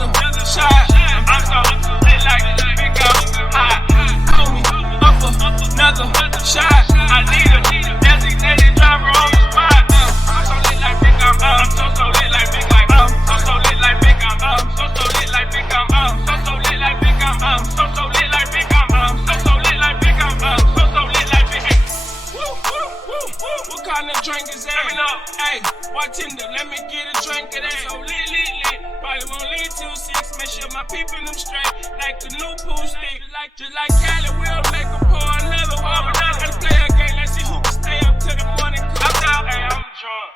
another shot. I'm so lit like big hot. Pull me up another shot. I need a designated driver on the spot. I'm so lit like big so lit like big so lit like big so lit like big so lit like big so lit like big so lit like big so lit like big. Woo woo woo woo. What kind of drink is that? Let me know. Hey, what Tinder? Let me get a drink of that. So lit. Probably won't lead till 6. Make sure my people them straight. Like the new pool stick. Just like Cali, we'll make a pour another one. Let's play a game. Let's see who can stay up till the morning. I'm down. Hey, I'm drunk.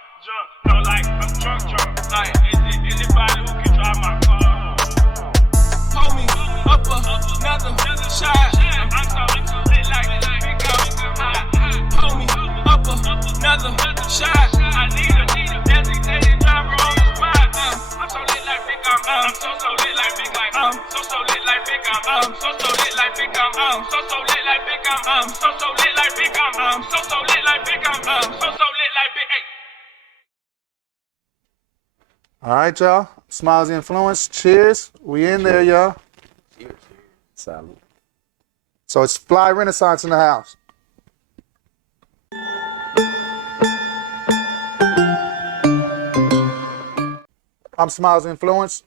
No, like I'm drunk. Like anybody who can drive my car. Pull me up another shot. I'm so lit like big hot. Pull me up another shot. I need a designated driver on the spot. I'm so lit like big so lit like big so lit like big so lit like big so lit like big so lit like big so lit like big so lit like big. Hey. All right, y'all. Smiles Influence. Cheers. We in there, y'all. Cheers. Salud. So it's Fly Renaissance in the house. I'm Smiles Influence.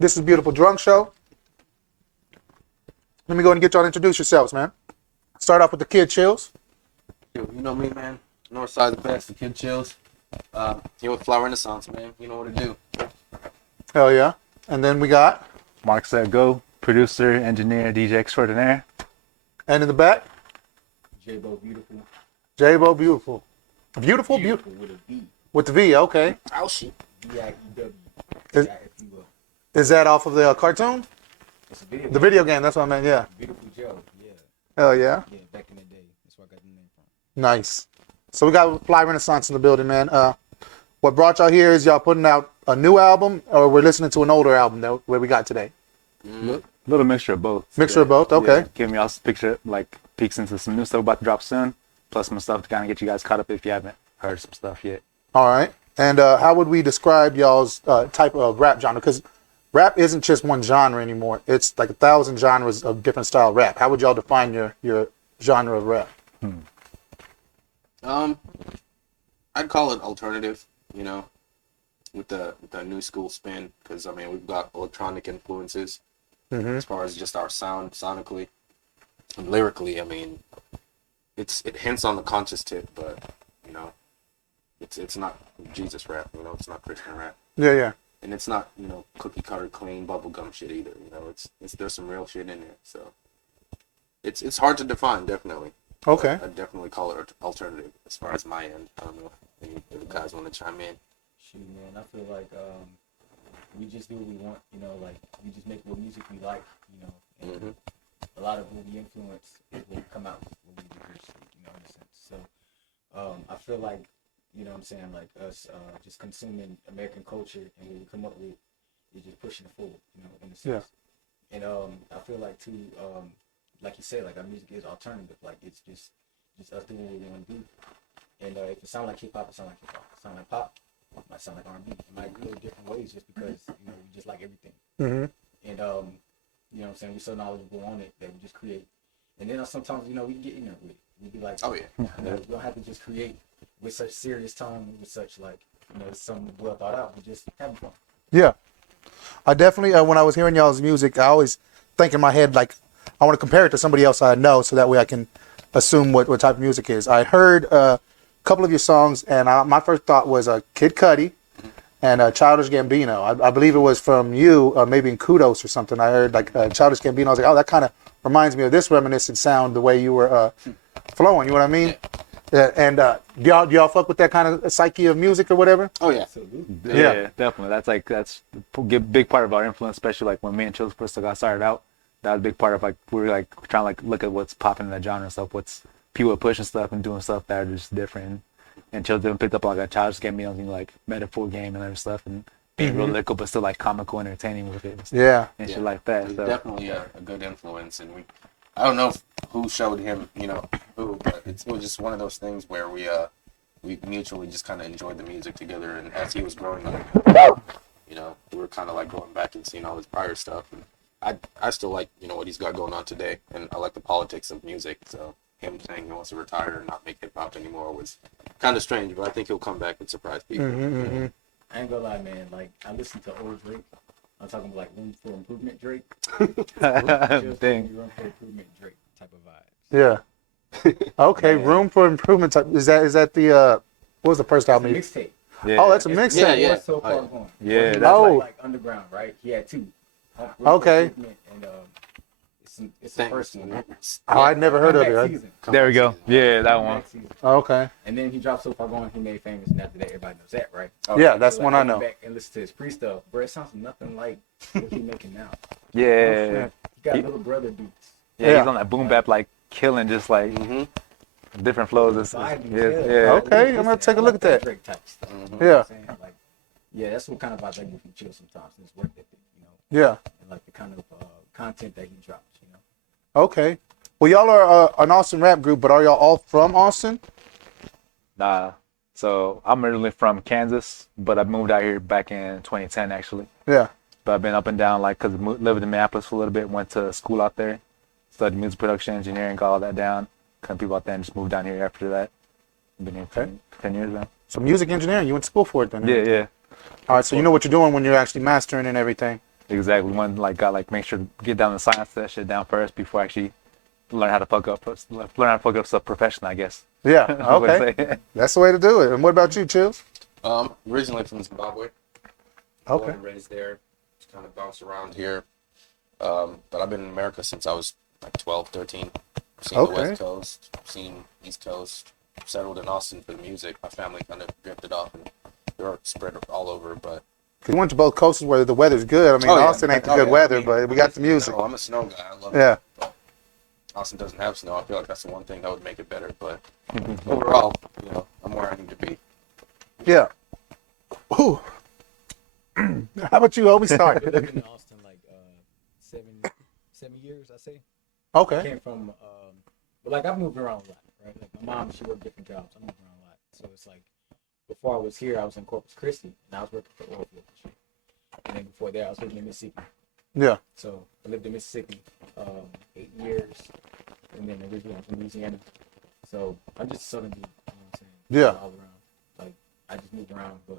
This is Beautiful Drunk Show. Let me go ahead and get y'all to introduce yourselves, man. Start off with the Kid Chills. You know me, man. Northside's best, the Kid Chills. Here with Fly Renaissance, man. You know what to do. Hell yeah. And then we got... Mark said go, producer, engineer, DJ extraordinaire. And in the back? J-Bo Beautiful. J-Bo Beautiful. Beautiful? With a V. With the V, okay. Oh, shit. B-I-E-W. Is, if you will. is that off of the cartoon? It's a video The video game, that's what I meant, yeah. Beautiful Joe, yeah. Hell yeah. Yeah, back in the day. That's where I got the name from. Nice. So we got Fly Renaissance in the building, man. What brought y'all here is y'all putting out a new album, or we're listening to an older album that where we got today? Little mixture of both. Mixture of both, okay. Yeah, giving y'all a picture, like peeks into some new stuff about to drop soon, plus some stuff to kind of get you guys caught up if you haven't heard some stuff yet. All right. And how would we describe y'all's type of rap genre? Because rap isn't just one genre anymore. It's like 1,000 genres of different style rap. How would y'all define your genre of rap? I'd call it alternative, you know, with the new school spin, because I mean we've got electronic influences as far as just our sound sonically and lyrically. I mean, it hints on the conscious tip, but you know, it's not Jesus rap, you know, it's not Christian rap. Yeah. And it's not, you know, cookie cutter clean bubblegum shit either. You know, it's there's some real shit in there. So it's hard to define, definitely. Okay. I'd definitely call it alternative as far as my end. I don't know if any of you guys want to chime in. Shoot, man, I feel like we just do what we want, you know, like we just make what music we like, you know, and a lot of what we influence is what we come out with what we do here, you know, in a sense. So I feel like, you know what I'm saying, like us just consuming American culture and what we come up with is just pushing it forward, you know, in a sense. Yeah. And I feel like too, like you said, like our music is alternative, like it's just us doing what we want to do. And if it sound like hip hop, it sound like hip hop. If it sound like pop, it might sound like R&B. It might go different ways just because, you know, we just like everything. And you know what I'm saying, we're so knowledgeable on it that we just create. And then sometimes, you know, we get in there with it. We be like, oh yeah, you know, we don't have to just create with such serious tone, with such like, you know, something well thought out. We just having fun. Yeah. I definitely, when I was hearing y'all's music, I always think in my head, like, I want to compare it to somebody else I know so that way I can assume what type of music is. I heard a couple of your songs, and my first thought was Kid Cudi and Childish Gambino. I believe it was from you, maybe in Kudos or something. I heard like Childish Gambino. I was like, oh, that kind of reminds me of this reminiscent sound, the way you were flowing. You know what I mean? Yeah. And do y'all fuck with that kind of psyche of music or whatever? Oh yeah. Yeah, definitely. That's a big part of our influence, especially like when me and Chills first got started out. That was a big part of like we were like trying to like look at what's popping in the genre and stuff, what's people are pushing stuff and doing stuff that are just different. And Children picked up like a Childish Gambino thing, like metaphor game and other stuff, and being real lyrical but still like comical, entertaining with it. And shit like that. It's so. definitely a good influence, and I don't know who showed him, you know, who, but it was just one of those things where we mutually just kind of enjoyed the music together, and as he was growing up, You know, we were kind of like going back and seeing all his prior stuff. And I still like, you know, what he's got going on today. And I like the politics of music. So him saying he wants to retire and not make hip hop anymore was kind of strange. But I think he'll come back and surprise people. I ain't gonna lie, man. Like, I listen to old Drake. I'm talking about like Room for Improvement Drake. Dang. Room for Improvement Drake type of vibes. Yeah. Okay, Room for Improvement type. Is that the what was the first album? Mixtape. Yeah. Oh, that's a mixtape. Yeah. So far gone. Yeah, That's Oh. like underground, right? He had two. Room for Okay. Improvement and it's the first one. Oh, I'd never heard of Comeback it. Season. There we go. Yeah, that one. Comeback Season. Okay. And then he dropped So Far Gone. He made famous, and after that, everybody knows that, right? Yeah, that's So, one like, I went know. Back and listen to his pre-stuff, bro. It sounds nothing like what he's making now. Yeah. He got little brother beats. Yeah, he's on that boom bap, like killing, just like different flows. Yeah. Okay, I'm gonna take a look at that. Drake type stuff. You know Yeah. what I'm saying? Like, yeah, that's what kind of vibes I get from Chill sometimes. His work ethic, you know, Yeah. and like the kind of content that he drops, you know. Okay. Well, y'all are an Austin rap group, but are y'all all from Austin? Nah. So I'm originally from Kansas, but I moved out here back in 2010 actually. Yeah. But I've been up and down, like, cause I lived in Minneapolis for a little bit, went to school out there, studied music production, engineering, got all that down. Kind of people out there and just moved down here after that. Been here 10 years now. So music engineering, you went to school for it then? Yeah. All right, so you know what you're doing when you're actually mastering and everything. Exactly. One make sure to get down the science of that shit down first before actually learn how to fuck up stuff professionally, I guess. Yeah. I would Okay. say. That's the way to do it. And what about you, Chills? Originally from Zimbabwe. Okay. Born and raised there. Just kind of bounced around here. But I've been in America since I was like 12, 13. Seen Okay. the West Coast, seen East Coast, settled in Austin for the music. My family kind of drifted off and they were spread all over, but Because we went to both coasts where the weather's good. I mean, Oh, yeah. Austin ain't the Oh, good yeah. weather, but we got the music. no, I'm a snow guy. I love Yeah. it. But Austin doesn't have snow. I feel like that's the one thing that would make it better. But overall, you know, I'm where I need to be. Yeah. Ooh. How about you, homie? Start. I've been in Austin like 7 years, I say. Okay. Came from, but like I've moved around a lot, right? Like my mom, she worked different jobs. I moved around a lot, so it's like before I was here, I was in Corpus Christi, and I was working for oil field. And then before that, I was living in Mississippi. Yeah. So I lived in Mississippi 8 years, and then originally I'm from Louisiana. So I'm just a Southern dude, you know what I'm saying? Yeah. All around. Like I just moved around, but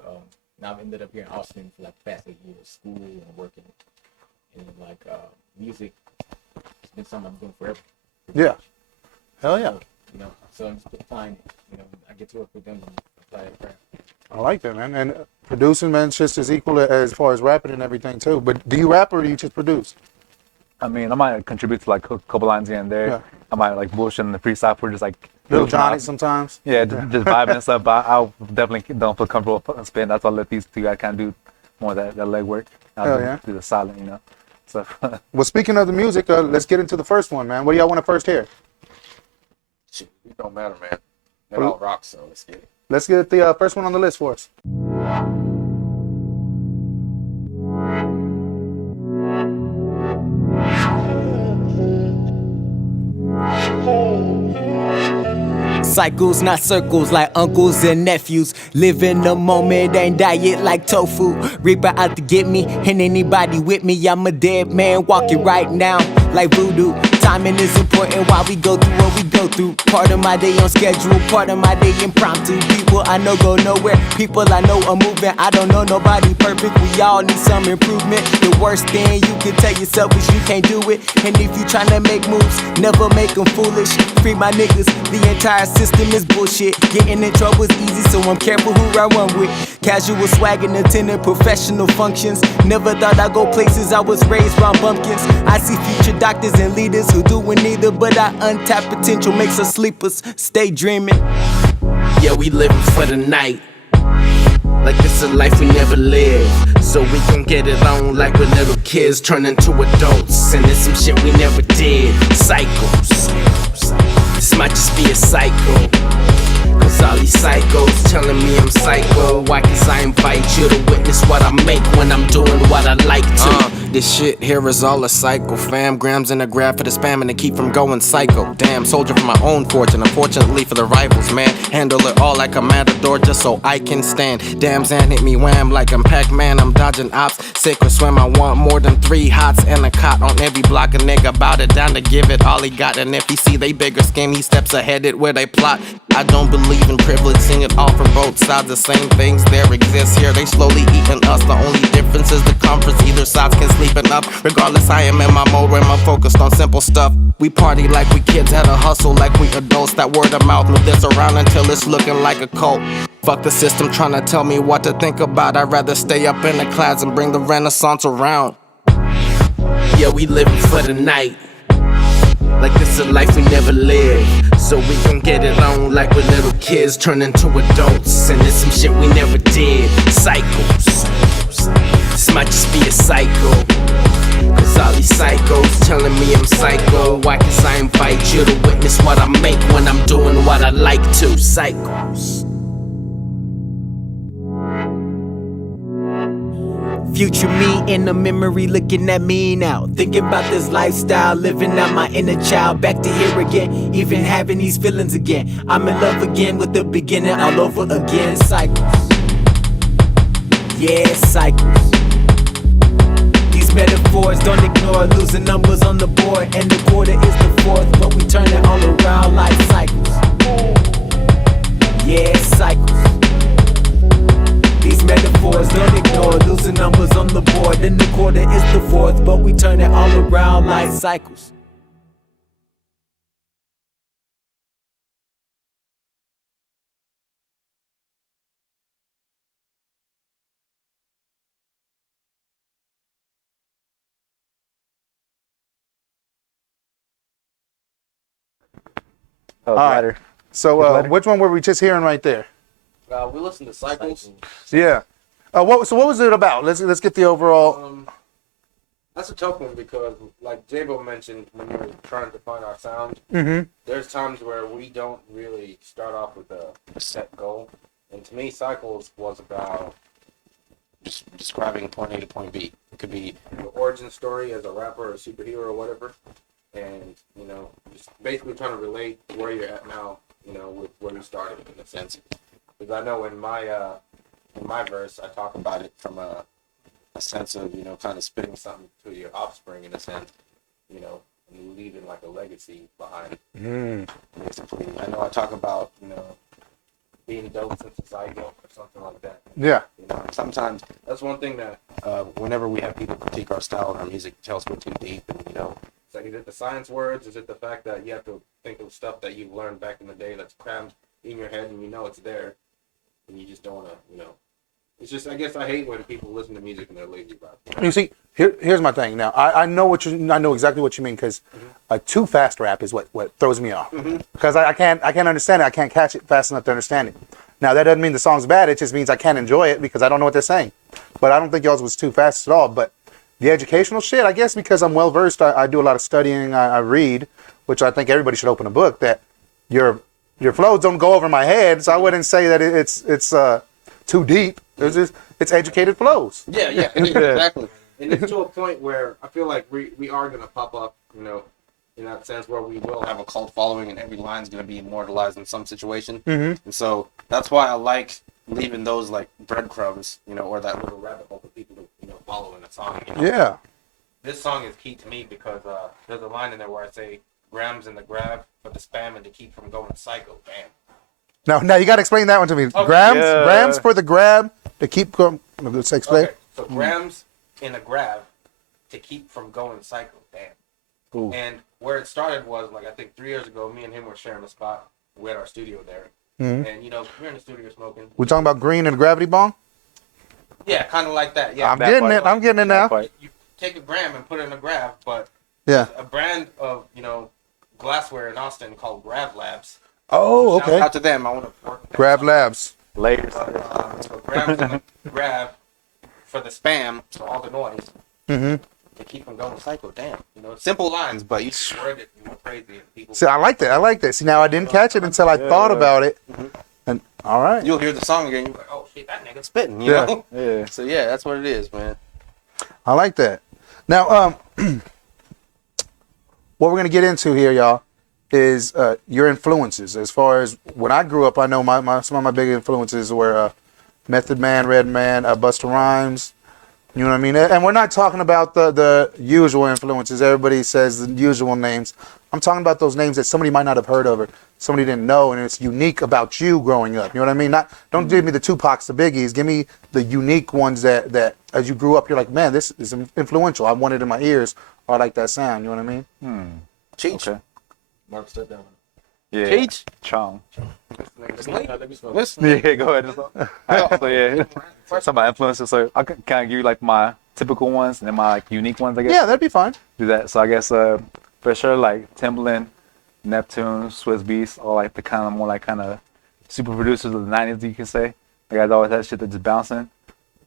now I've ended up here in Austin for like the past 8 years, school and working, and like music. It's been something I'm doing forever. Yeah. Hell yeah. So, you know, so I'm just applying it. You know, I get to work with them and apply that crap. I like that, man. And producing, man, it's just as equal as far as rapping and everything, too. But do you rap or do you just produce? I mean, I might contribute to like a couple lines here and there. Yeah. I might like bullshit in the freestyle for just like Little goofing Johnny off. sometimes? Yeah, just vibing and stuff. But I definitely don't feel comfortable spitting. That's why I let these two guys kind of do more of that leg work. I'll Hell do, yeah. do the silent, you know. So Well, speaking of the music, let's get into the first one, man. What do y'all want to first hear? Shit, it don't matter, man. They all rock, so let's get it. Let's get the first one on the list for us. Cycles, not circles, like uncles and nephews. Live in the moment, ain't diet like tofu. Reaper out to get me, and anybody with me. I'm a dead man walking right now, like voodoo. Timing is important while we go through what we go through. Part of my day on schedule, part of my day impromptu. People I know go nowhere, people I know are moving. I don't know nobody perfect, we all need some improvement. The worst thing you can tell yourself is you can't do it. And if you tryna make moves, never make them foolish. Free my niggas, the entire system is bullshit. Getting in trouble is easy, so I'm careful who I run with. Casual swagging, attending professional functions. Never thought I'd go places, I was raised round bumpkins. I see future doctors and leaders who doing neither, but our untapped potential makes us sleepers. Stay dreaming. Yeah, we living for the night. Like this a life we never lived. So we gon' get it on like we're little kids turn into adults. And there's some shit we never did. Cycles. This might just be a cycle. Cause all these psychos telling me I'm psycho. Why? Cause I invite you to witness what I make when I'm doing what I like to. This shit here is all a cycle. Fam, grams in a grab for the spam and to keep from going psycho. Damn, soldier for my own fortune, unfortunately for the rivals, man. Handle it all like a matador just so I can stand. Damn, Zan hit me wham like I'm Pac-Man. I'm dodging ops, sick or swim. I want more than 3 hots and a cot on every block. A nigga bout it down to give it all he got. And if he see they bigger scheme, he steps ahead it where they plot. I don't believe in privilege, seeing it all from both sides. The same things there exist here, they slowly eating us. The only difference is the conference, either sides can sleep enough. Regardless, I am in my mode where I'm focused on simple stuff. We party like we kids, had a hustle like we adults. That word of mouth, move this around until it's looking like a cult. Fuck the system trying to tell me what to think about. I'd rather stay up in the clouds and bring the renaissance around. Yeah, we living for the night, like this a life we never lived. So we gon' get it on like we're little kids turn into adults. And there's some shit we never did. Cycles. This might just be a cycle. Cause all these psychos telling me I'm psycho. Why? Cause I invite you to witness what I make when I'm doing what I like to. Cycles. Future me in the memory looking at me now. Thinking about this lifestyle, living out my inner child. Back to here again, even having these feelings again. I'm in love again with the beginning all over again. Cycles. Yeah, cycles. These metaphors don't ignore losing numbers on the board. And the quarter is the 4th, but we turn it all around like cycles. Yeah, cycles. These metaphors don't ignore losing numbers on the board. And the quarter is the 4th, but we turn it all around like cycles. Oh, All right. ladder. So Ladder. which one were we just hearing right there? We listen to Cycles. Yeah. What was it about? Let's get the overall. That's a tough one because, like Jabo mentioned, when we're trying to find our sound, there's times where we don't really start off with a set goal. And to me, Cycles was about just describing point A to point B. It could be your origin story as a rapper or a superhero or whatever. And, you know, just basically trying to relate where you're at now, you know, with where you started in a sense. Because I know in my verse, I talk about it from a sense of, you know, kind of spitting something to your offspring in a sense, you know, and leaving like a legacy behind. Basically, I know I talk about, you know, being dope since a zygote or something like that. Yeah. You know, sometimes that's one thing that whenever we have people critique our style and our music, tell us we're too deep, and you know, it's like, is it the science words? Is it the fact that you have to think of stuff that you've learned back in the day that's crammed in your head and you know it's there, and you just don't want to, you know. It's just, I guess I hate when people listen to music and they're lazy about it. You see, here's my thing. Now, I know exactly what you mean, because a too fast rap is what throws me off. Because I can't understand it. I can't catch it fast enough to understand it. Now, that doesn't mean the song's bad. It just means I can't enjoy it because I don't know what they're saying. But I don't think y'all's was too fast at all. But the educational shit, I guess because I'm well versed, I do a lot of studying. I read, which I think everybody should open a book. That your flows don't go over my head, so I wouldn't say that it's too deep. It's educated flows. Yeah, exactly. And it's to a point where I feel like we are going to pop up, you know, in that sense where we will have a cult following and every line's going to be immortalized in some situation. And so that's why I like leaving those like breadcrumbs, you know, or that little rabbit hole for people to, you know, follow in a song. You know? Yeah. This song is key to me because there's a line in there where I say, grams in the grab for the spam and to keep from going psycho. Bam. Now you got to explain that one to me. Okay. Grams for the grab to keep going. Let's explain. Okay, so grams in a grab to keep from going psycho. Damn. Ooh. And where it started was, like, I think 3 years ago, me and him were sharing a spot. We had our studio there. And, you know, we're in the studio smoking. We're talking about green and gravity bong? Yeah, kind of like that. Yeah. I'm getting it now. You take a gram and put it in a grab, but Yeah. a brand of, you know, glassware in Austin called Grab Labs. Oh, Shout okay. out to them. I want to work with them. Grab Labs. Layers. So grams in the grab for the spam, so all the noise. To keep them going psycho. Damn. You know, simple lines, but you just word it, you went crazy. And people, See, I like that. See, now I didn't catch it until I thought about it. And all right. you'll hear the song again, you're like, oh shit, that nigga's spitting, you Yeah. know? Yeah. So yeah, that's what it is, man. I like that. Now, what we're gonna get into here, y'all, is your influences. As far as when I grew up, I know some of my big influences were Method Man, Redman, Busta Rhymes. You know what I mean? And we're not talking about the usual influences. Everybody says the usual names. I'm talking about those names that somebody might not have heard of or somebody didn't know, and it's unique about you growing up. You know what I mean? Don't give me the Tupacs, the Biggies. Give me the unique ones that as you grew up, you're like, man, this is influential. I want it in my ears, or I like that sound. You know what I mean? Cheech. Okay. Mark step down. Yeah. Cheech. Chong. Let me smoke. Yeah, go ahead. So yeah, some of my influences. So I can kind of give you like my typical ones and then my like unique ones, I guess. Yeah, that'd be fine. Do that. So I guess for sure like Timbaland, Neptune, Swiss Beats, all like the kind of more like kind of super producers of the '90s, you can say. Like I always had shit that's just bouncing.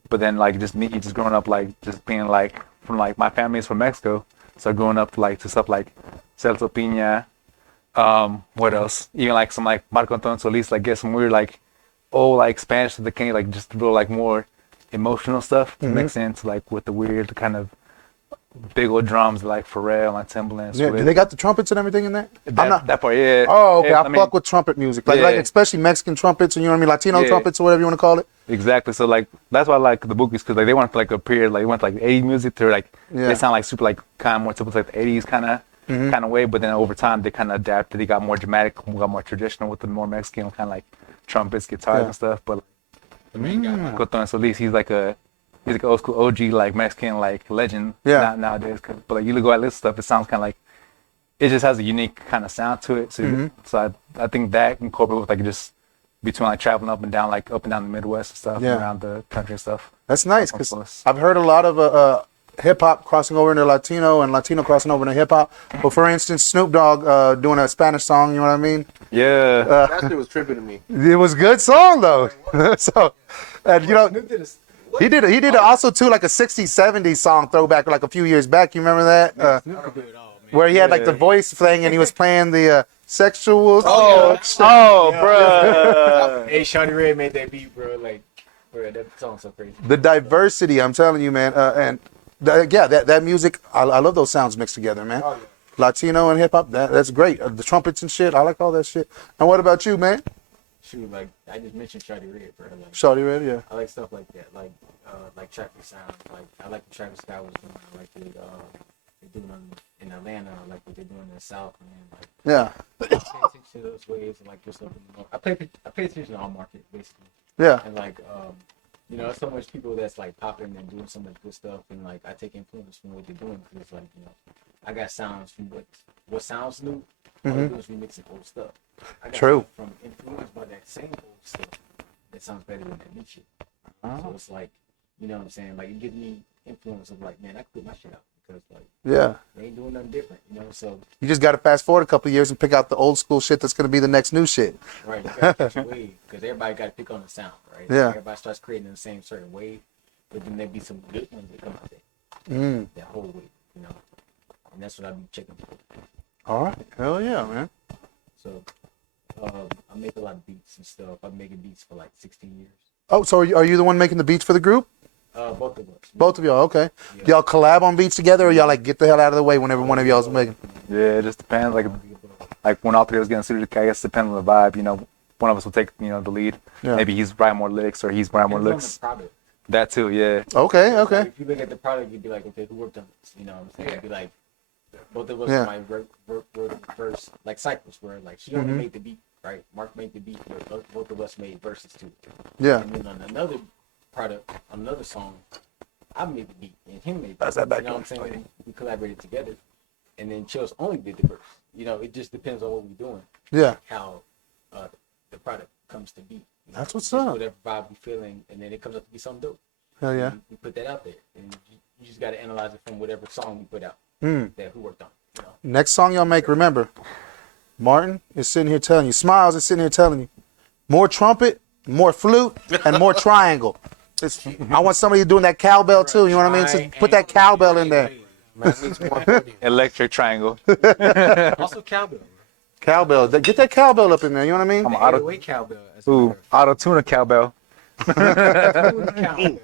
But then like just me, just growing up like just being like from like my family is from Mexico, so growing up like to stuff like Celso Piña. What else? Even like some like Marco Antonio Solis, like get some weird like old like Spanish to the king, like just real like more emotional stuff to mix into like with the weird kind of big old drums like Pharrell and Timbaland. Yeah, do they got the trumpets and everything in that? That part, yeah. Oh, okay. Yeah, I fuck with trumpet music, like yeah. especially Mexican trumpets, and you know what I mean, Latino Yeah. trumpets or whatever you want to call it. Exactly. So like that's why I like the Bookies because like they went for like a period like they went like 80s music to like Yeah. they sound like super like kind of more typical like the 80s kind of way, but then over time they kind of adapted. They got more dramatic, got more traditional with the more Mexican kind of like trumpets, guitars and stuff. But Marco Antonio Solis, he's like an old school OG like Mexican like legend nowadays. But like you go at this stuff, it sounds kind of like it just has a unique kind of sound to it. So I think that incorporated with like just between like traveling up and down the Midwest and stuff around the country and stuff. That's nice because I've heard a lot of hip hop crossing over into Latino and Latino crossing over into hip hop. But for instance, Snoop Dogg doing a Spanish song, you know what I mean? Yeah. That shit was tripping to me. It was a good song though. So, and you know, he did also too like a 60s, 70s song throwback like a few years back. You remember that? Where he had like the voice thing and he was playing the sexual. Oh, bro. Hey, Shawty Red made that beat, bro. Like, bro, that song's so crazy. The diversity, I'm telling you, man. And that music, I love those sounds mixed together, man. Oh, yeah. Latino and hip hop, that's great. The trumpets and shit, I like all that shit. And what about you, man? Shoot, like I just mentioned Shawty Red, bro. Like, Shawty Red, yeah. I like stuff like that, like traffic sounds. Like I like what Travis Scott was doing. I like what they're doing in Atlanta. I like what they're doing in the South, man. Like Yeah. I pay attention to those waves and like what's up in the market. I pay attention to all market basically. Yeah. And like you know, there's so much people that's like popping and doing so much good stuff, and like I take influence from what they're doing because it's like, you know, I got sounds from what sounds new. All I do is remixing old stuff. I got True. stuff from influenced by that same old stuff that sounds better than that new shit. So it's like, you know what I'm saying? Like it gives me influence of like, man, I can put my shit out because like they ain't doing nothing different, you know. So You just got to fast forward a couple of years and pick out the old school shit that's going to be the next new shit. right, you gotta catch a wave because everybody got to pick on the sound, right? Yeah. Everybody starts creating the same certain wave, but then there be some good ones that come out there. That whole wave, you know. And that's what I be checking for. All right. Hell yeah, man. So I make a lot of beats and stuff. I've been making beats for like 16 years. Oh, so are you the one making the beats for the group? Both of us. Both of y'all, okay. Yeah. Y'all collab on beats together, or y'all like get the hell out of the way whenever one of y'all's making? Yeah, it just depends. Like when all three of us getting suited, I guess it depends on the vibe. You know, one of us will take the lead. Yeah. Maybe he's writing more lyrics or he's writing more Depends on lyrics. the product. That too, yeah. Okay, Like, okay. if you look at the product, you'd be like, okay, who worked on this? You know what I'm saying? It'd be like, both of us Yeah. might wrote a verse, like Cypress, where like she only made the beat, right? Mark made the beat, but both of us made verses too. Yeah. And then on another product, on another song, I made the beat and him made the Pass beat. that back You know to what I'm me. saying? We collaborated together. And then Chills only did the verse. You know, it just depends on what we're doing, Yeah. how the product comes to be. You know, That's what's just up. Whatever vibe we feeling, and then it comes up to be something dope. Hell yeah. We put that out there, and you just got to analyze it from whatever song we put out that who worked on. You know? Next song y'all make, remember, Martin is sitting here telling you, Smiles is sitting here telling you, more trumpet, more flute, and more triangle. I want somebody doing that cowbell too, you know what I mean? So put that cowbell in there. Electric triangle. Also cowbell. Cowbell. Get that cowbell up in there, you know what I mean? I'm Auto auto. way cowbell. As a Ooh, matter auto tuna cowbell. of fact. Cowbell.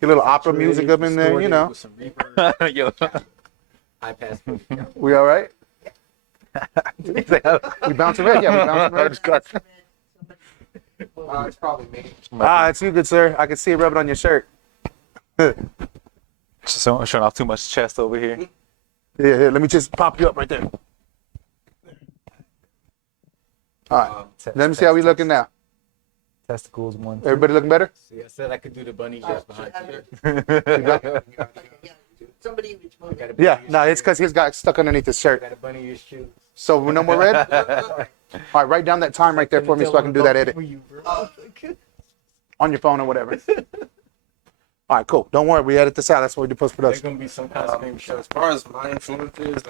Get a little opera music up in there, you know. With some reverb, Yo. high pass. We all right? We bouncing back? Yeah, we bouncing back. It's probably me. It's you, good sir. I can see it rubbing on your shirt. So showing off too much chest over here. Yeah, here, let me just pop you up right there. All right, let me see how we looking now. Testicles, one. Everybody looking better? See, I said I could do the bunny just behind you. Somebody which one? Yeah, no, it's because he's got stuck underneath his shirt. Got a bunny in your shoe. So we're no more red? All right, write down that time right there for me so I can do that edit on your phone or whatever. All right, cool. Don't worry, we edit this out. That's what we do There's post-production. gonna be some kind of scream So show. as far as my influences,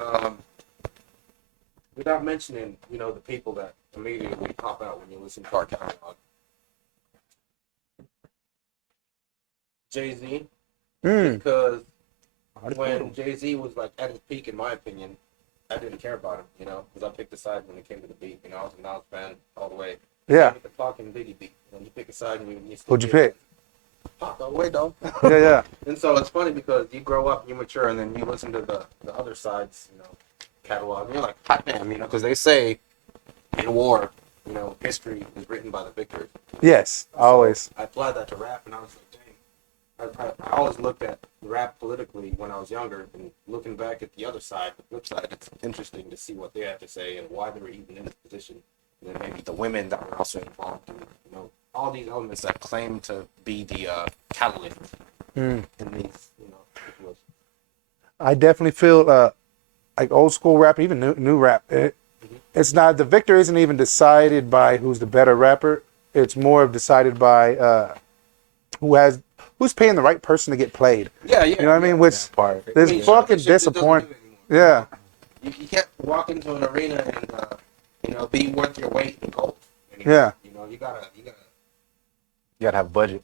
without mentioning, you know, the people that immediately pop out when you listen to our catalog. Jay-Z, because when Jay-Z was like at his peak, in my opinion, I didn't care about him, you know, because I picked a side when it came to the beat. You know, I was a Nas fan all the way. Yeah. With the fucking Biggie beat. When you pick a side, and you still Who'd you get- pick? Pop away though. Yeah. And so it's funny because you grow up, you mature, and then you listen to the other side's, you know, catalog, and you're like, hot damn, you know, because they say in war, you know, history is written by the victors. Yes, always. I applied that to rap, and I was like, dang. I always looked at rap politically when I was younger, and looking back at the other side, the flip side, it's interesting to see what they have to say and why they were even in this position. And then maybe the women that were also involved, and you know, all these elements that claim to be the catalyst in these, you know, situations. I definitely feel like old school rap, even new rap. It's not, the victor isn't even decided by who's the better rapper. It's more of decided by who's paying the right person to get played. Yeah. You know what I mean? Which is fucking disappointing. Yeah. You can't walk into an arena and you know, be worth your weight in gold anymore. Yeah. You know, you gotta You gotta have a budget.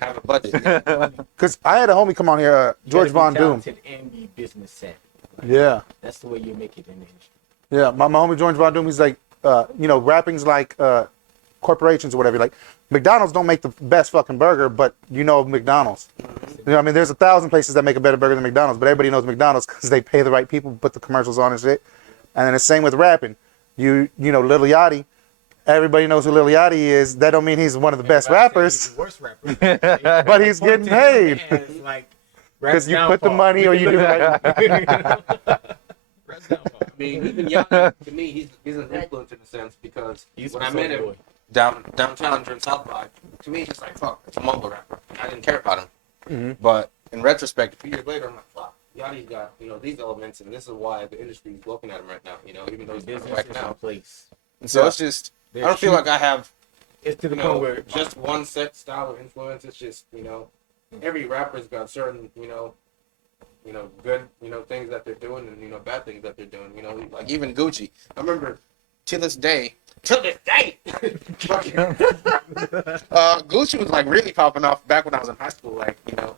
have a budget. Yeah. Because I had a homie come on here, George Von Doom. And be business savvy. Yeah. That's the way you make it in the industry. Yeah, my homie George Von Doom, he's like, you know, rapping's like corporations or whatever. Like, McDonald's don't make the best fucking burger, but you know McDonald's. You know what I mean? There's 1,000 places that make a better burger than McDonald's, but everybody knows McDonald's because they pay the right people, put the commercials on and shit. And then the same with rapping. You know, Lil Yachty, everybody knows who Lil Yachty is. That don't mean he's one of the best rappers, The worst rapper. but he's getting paid. Because you put the money or you do like... I mean, even Yachty, to me, he's an influence in a sense because when I met him downtown during South by, to me, he's just like, fuck, it's a mumble rapper. I didn't care about him. But in retrospect, a few years later, I'm like, fuck, Yachty's got, you know, these elements, and this is why the industry is looking at him right now, you know, even though he's Business right is now. in place. And so it's just, I don't feel like I have, It's to the you point know, where just one set style of influence. It's just, you know, every rapper's got certain, you know, good, you know, things that they're doing and, you know, bad things that they're doing, you know, like even Gucci. I remember to this day, Gucci was like really popping off back when I was in high school, like, you know,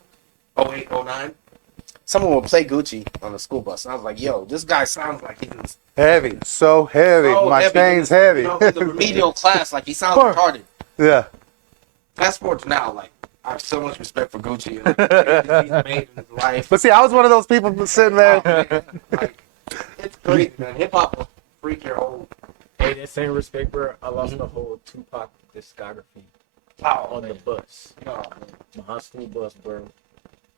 08, 09. Someone would play Gucci on the school bus, and I was like, yo, this guy sounds like he's Heavy, so heavy. My chain's heavy. You know, in the remedial class, like he sounds retarded. Yeah. Fast forward to now, like, I have so much respect for Gucci and the changes he's made in his life. But see, I was one of those people sitting there. Oh, man. Like, it's crazy, man. Hip hop will freak your whole. hey, that same respect, bro. I lost the whole Tupac discography on the bus. Oh, man. My high school bus, bro.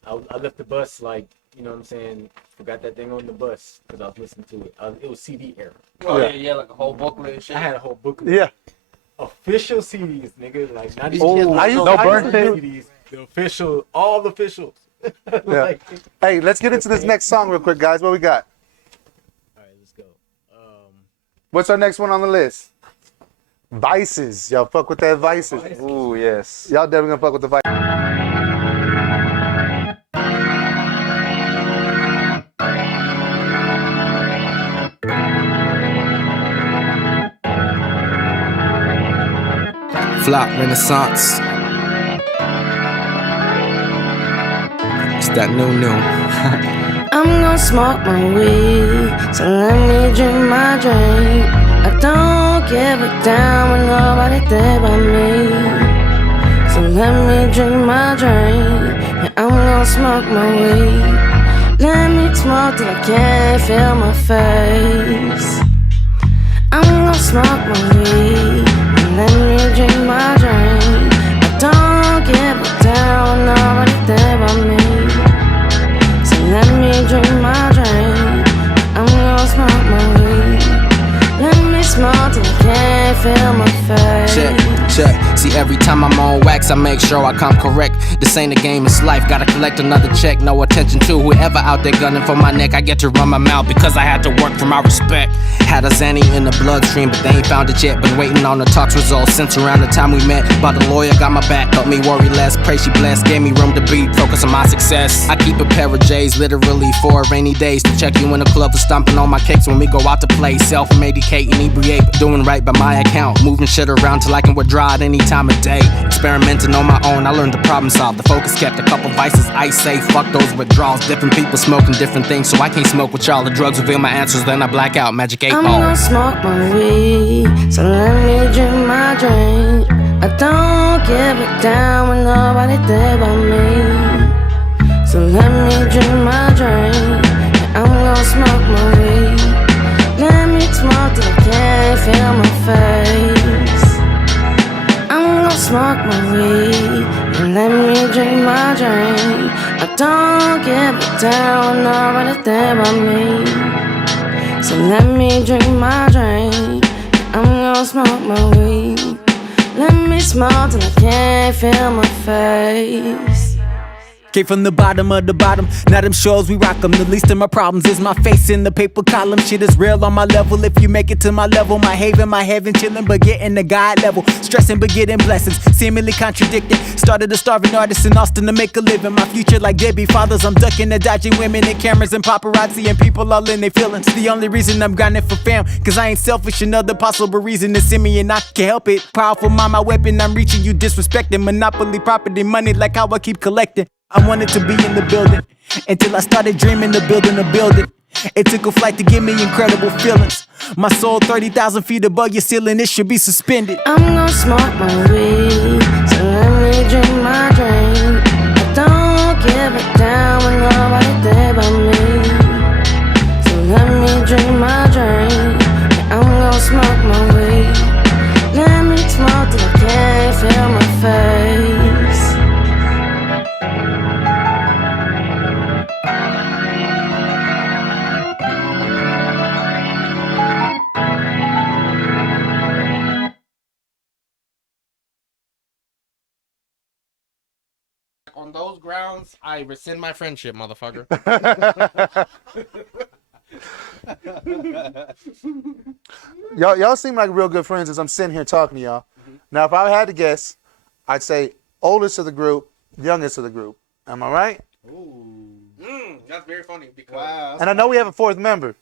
I left the bus like, you know what I'm saying, forgot that thing on the bus because I was listening to it. It was CD era. Oh, yeah, like a whole booklet and shit. I had a whole booklet. Yeah. Official CDs, nigga. Like, not these Oh, kids. I used- no I used to burn do- CDs. The official, all the officials. Like, Hey, let's get into this next song real quick, guys. What we got? all right, let's go. What's our next one on the list? Vices. Y'all fuck with that Vices. Ooh, yes. Y'all definitely gonna fuck with the Vices. Flop Renaissance. It's that new. I'm gonna smoke my weed, so let me drink my drink. I don't give a damn what nobody think about me. So let me drink my drink. and I'm gonna smoke my weed. Let me smoke till I can't feel my face. I'm gonna smoke my weed and let me drink my drink. I don't give a damn, nobody there but me. So let me drink my drink. I'm gonna smoke my weed. Let me smoke till I can't feel my face. Check. See, every time I'm on wax, I make sure I come correct. This ain't a game, it's life. Gotta collect another check. No attention to whoever out there gunning for my neck. I get to run my mouth because I had to work for my respect. Had a Zanny in the bloodstream, but they ain't found it yet. Been waiting on the talks results since around the time we met. But the lawyer got my back, helped me worry less. Pray she blessed, gave me room to breathe, focus on my success. I keep a pair of J's literally for rainy days to check you in the club for stomping on my kicks when we go out to play. Self-medicate, inebriate, doing right by my account. Moving shit around till I can withdraw at any time of day. Experimenting on my own, I learned to problem solve. The focus kept a couple vices, I say fuck those withdrawals. Different people smoking different things, so I can't smoke with y'all. The drugs reveal my answers, then I black out. Magic 8 I'm ball. gonna smoke my weed, so let me drink my drink. I don't give a damn when nobody there but me. So let me drink my drink, and I'm gonna smoke my weed. Let me smoke till I can't feel my face. I'm gonna smoke my weed, and let me drink my drink. I don't give a damn when nobody there but me. So let me drink my drink. I'm gonna smoke my weed. Let me smoke till I can't feel my face. Came from the bottom of the bottom, now them shows we rock 'em. The least of my problems is my face in the paper column. Shit is real on my level. If you make it to my level, my haven, my heaven, chillin' but getting the God level. Stressing but getting blessings, seemingly contradicted. Started a starving artist in Austin to make a living. My future like Debbie fathers, I'm ducking and dodging women and cameras and paparazzi and people all in their feelings. The only reason I'm grinding for fam, cause I ain't selfish. Another possible reason to send me and I can't help it. Powerful mind, my weapon, I'm reaching you disrespecting. Monopoly property, money like how I keep collecting. I wanted to be in the building until I started dreaming of building a building. It took a flight to give me incredible feelings. My soul 30,000 feet above your ceiling, it should be suspended. I'm gonna smoke my weed, so let me drink my drink. I don't give a damn when nobody there but me. So let me drink my drink, and I'm gonna smoke my weed. Let me smoke till I can't feel my face. On those grounds, I rescind my friendship, motherfucker. Y'all seem like real good friends as I'm sitting here talking to y'all. Now, if I had to guess, I'd say oldest of the group, youngest of the group. Am I right? That's very funny because And I know we have a fourth member.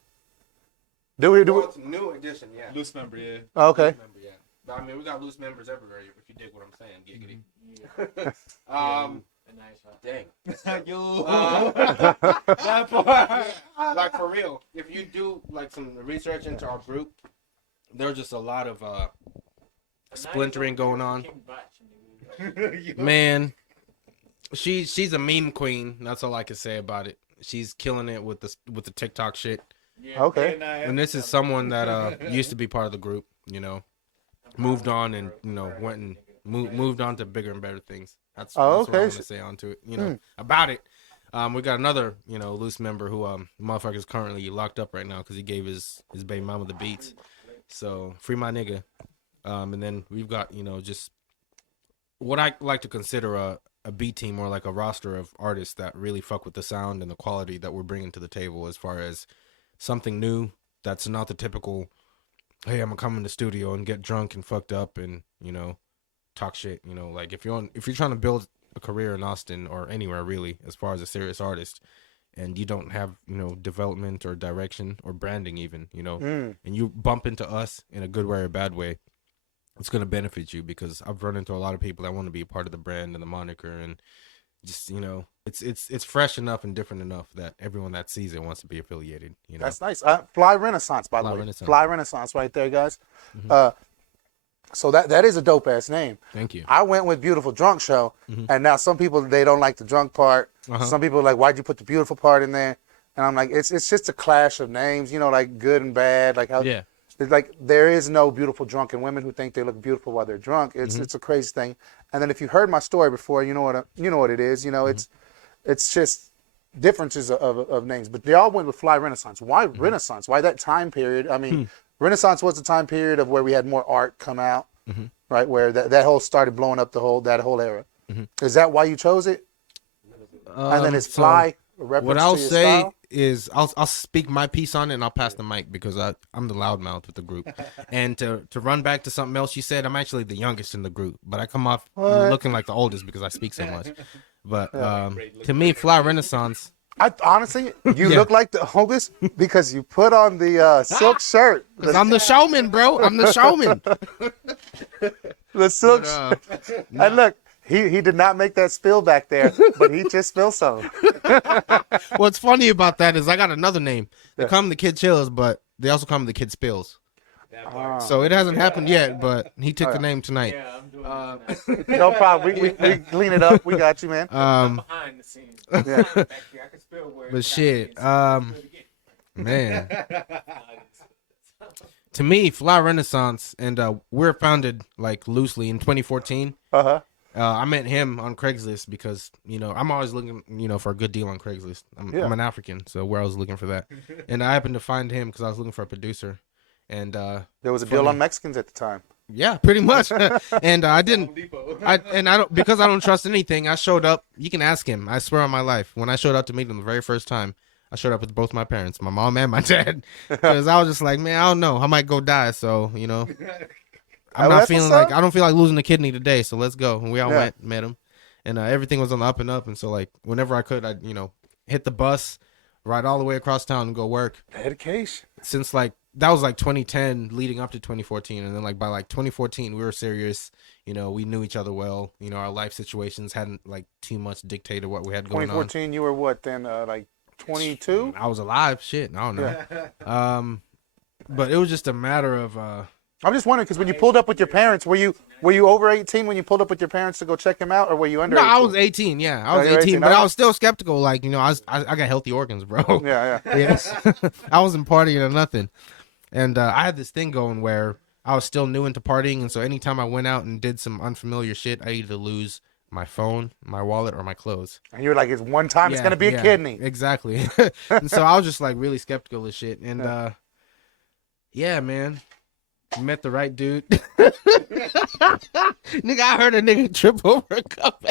Do we? well, it's a new addition, yeah. Loose member, yeah. Okay. Loose member, yeah. But, I mean, we got loose members everywhere. If you dig what I'm saying, giggity. Dang. Like for real, if you do like some research into our group, there's just a lot of splintering going on. Man, she's a meme queen. That's all I can say about it. She's killing it with the TikTok shit. Okay. And this is someone that used to be part of the group, you know, moved on and you know went and moved on to bigger and better things. That's what I want to say onto it, you know, about it. We got another, you know, loose member who motherfucker's currently locked up right now because he gave his baby mama the beats. So free my nigga. And then we've got, you know, just what I like to consider a B team or like a roster of artists that really fuck with the sound and the quality that we're bringing to the table as far as something new that's not the typical, hey, I'm gonna come in the studio and get drunk and fucked up and, you know, talk shit. You know, like if you're trying to build a career in Austin or anywhere really as far as a serious artist and you don't have, you know, development or direction or branding even, you know, and you bump into us in a good way or a bad way, it's going to benefit you because I've run into a lot of people that want to be a part of the brand and the moniker and just, you know, it's fresh enough and different enough that everyone that sees it wants to be affiliated, you know. That's nice. Fly Renaissance, by the way. Fly Renaissance right there, guys. So that is a dope ass name. Thank you. I went with Beautiful Drunk Show, and now some people they don't like the drunk part. Some people are like, why'd you put the beautiful part in there? And I'm like, it's just a clash of names, you know, like good and bad. Like how it's like there is no beautiful drunken women who think they look beautiful while they're drunk. It's a crazy thing. And then if you heard my story before, you know what it is. You know, it's just differences of names. But they all went with Fly Renaissance. Why Renaissance? Why that time period? I mean, Renaissance was the time period of where we had more art come out, right? Where that whole started blowing up that whole era. Is that why you chose it? And then it's Fly. What I'll say is I'll speak my piece on it and I'll pass the mic because I'm the loudmouth with the group. And to run back to something else you said, I'm actually the youngest in the group, but I come off looking like the oldest because I speak so much. But to me, Fly Renaissance. I honestly, you look like the oldest because you put on the silk shirt. Because I'm the showman, bro. I'm the showman. The silk. And look, he did not make that spill back there, but he just spilled some. What's funny about that is I got another name. They call him the Kid Chills, but they also call him the Kid Spills. So it hasn't happened yet, but he took the name tonight. Yeah, I'm doing it. No problem. We clean it up. We got you, man. Behind the scenes. Back here, I can spell where But it's shit, got me. man. To me, Fly Renaissance, and we're founded like loosely in 2014. I met him on Craigslist because, you know, I'm always looking, you know, for a good deal on Craigslist. I'm an African, so where I was looking for that. And I happened to find him because I was looking for a producer. And there was a deal on Mexicans at the time. Yeah, pretty much. And I don't because I don't trust anything. I showed up. You can ask him. I swear on my life. When I showed up to meet him the very first time, I showed up with both my parents, my mom and my dad, because I was just like, man, I don't know, I might go die. So you know, I don't feel like losing a kidney today. So let's go. And we all met him, and everything was on the up and up. And so like whenever I could, I'd hit the bus, ride all the way across town and go work. Dedication. Since like. That was like 2010 leading up to 2014. And then like by like 2014, we were serious. You know, we knew each other well. You know, our life situations hadn't like too much dictated what we had going on. 2014, you were what then? Like 22? I was alive. Shit. I don't know. Yeah. But it was just a matter of, I'm just wondering because when you pulled up with your parents, were you over 18 when you pulled up with your parents to go check him out, or were you under? No, 18? I was 18. Yeah, I was 18, but I was still skeptical. Like I got healthy organs, bro. Yeah. I wasn't partying or nothing. And I had this thing going where I was still new into partying. And so anytime I went out and did some unfamiliar shit, I either lose my phone, my wallet, or my clothes. And you were like, it's one time, it's going to be a kidney. Exactly. And so I was just like really skeptical of shit. And man, met the right dude. Nigga, I heard a nigga trip over a cup.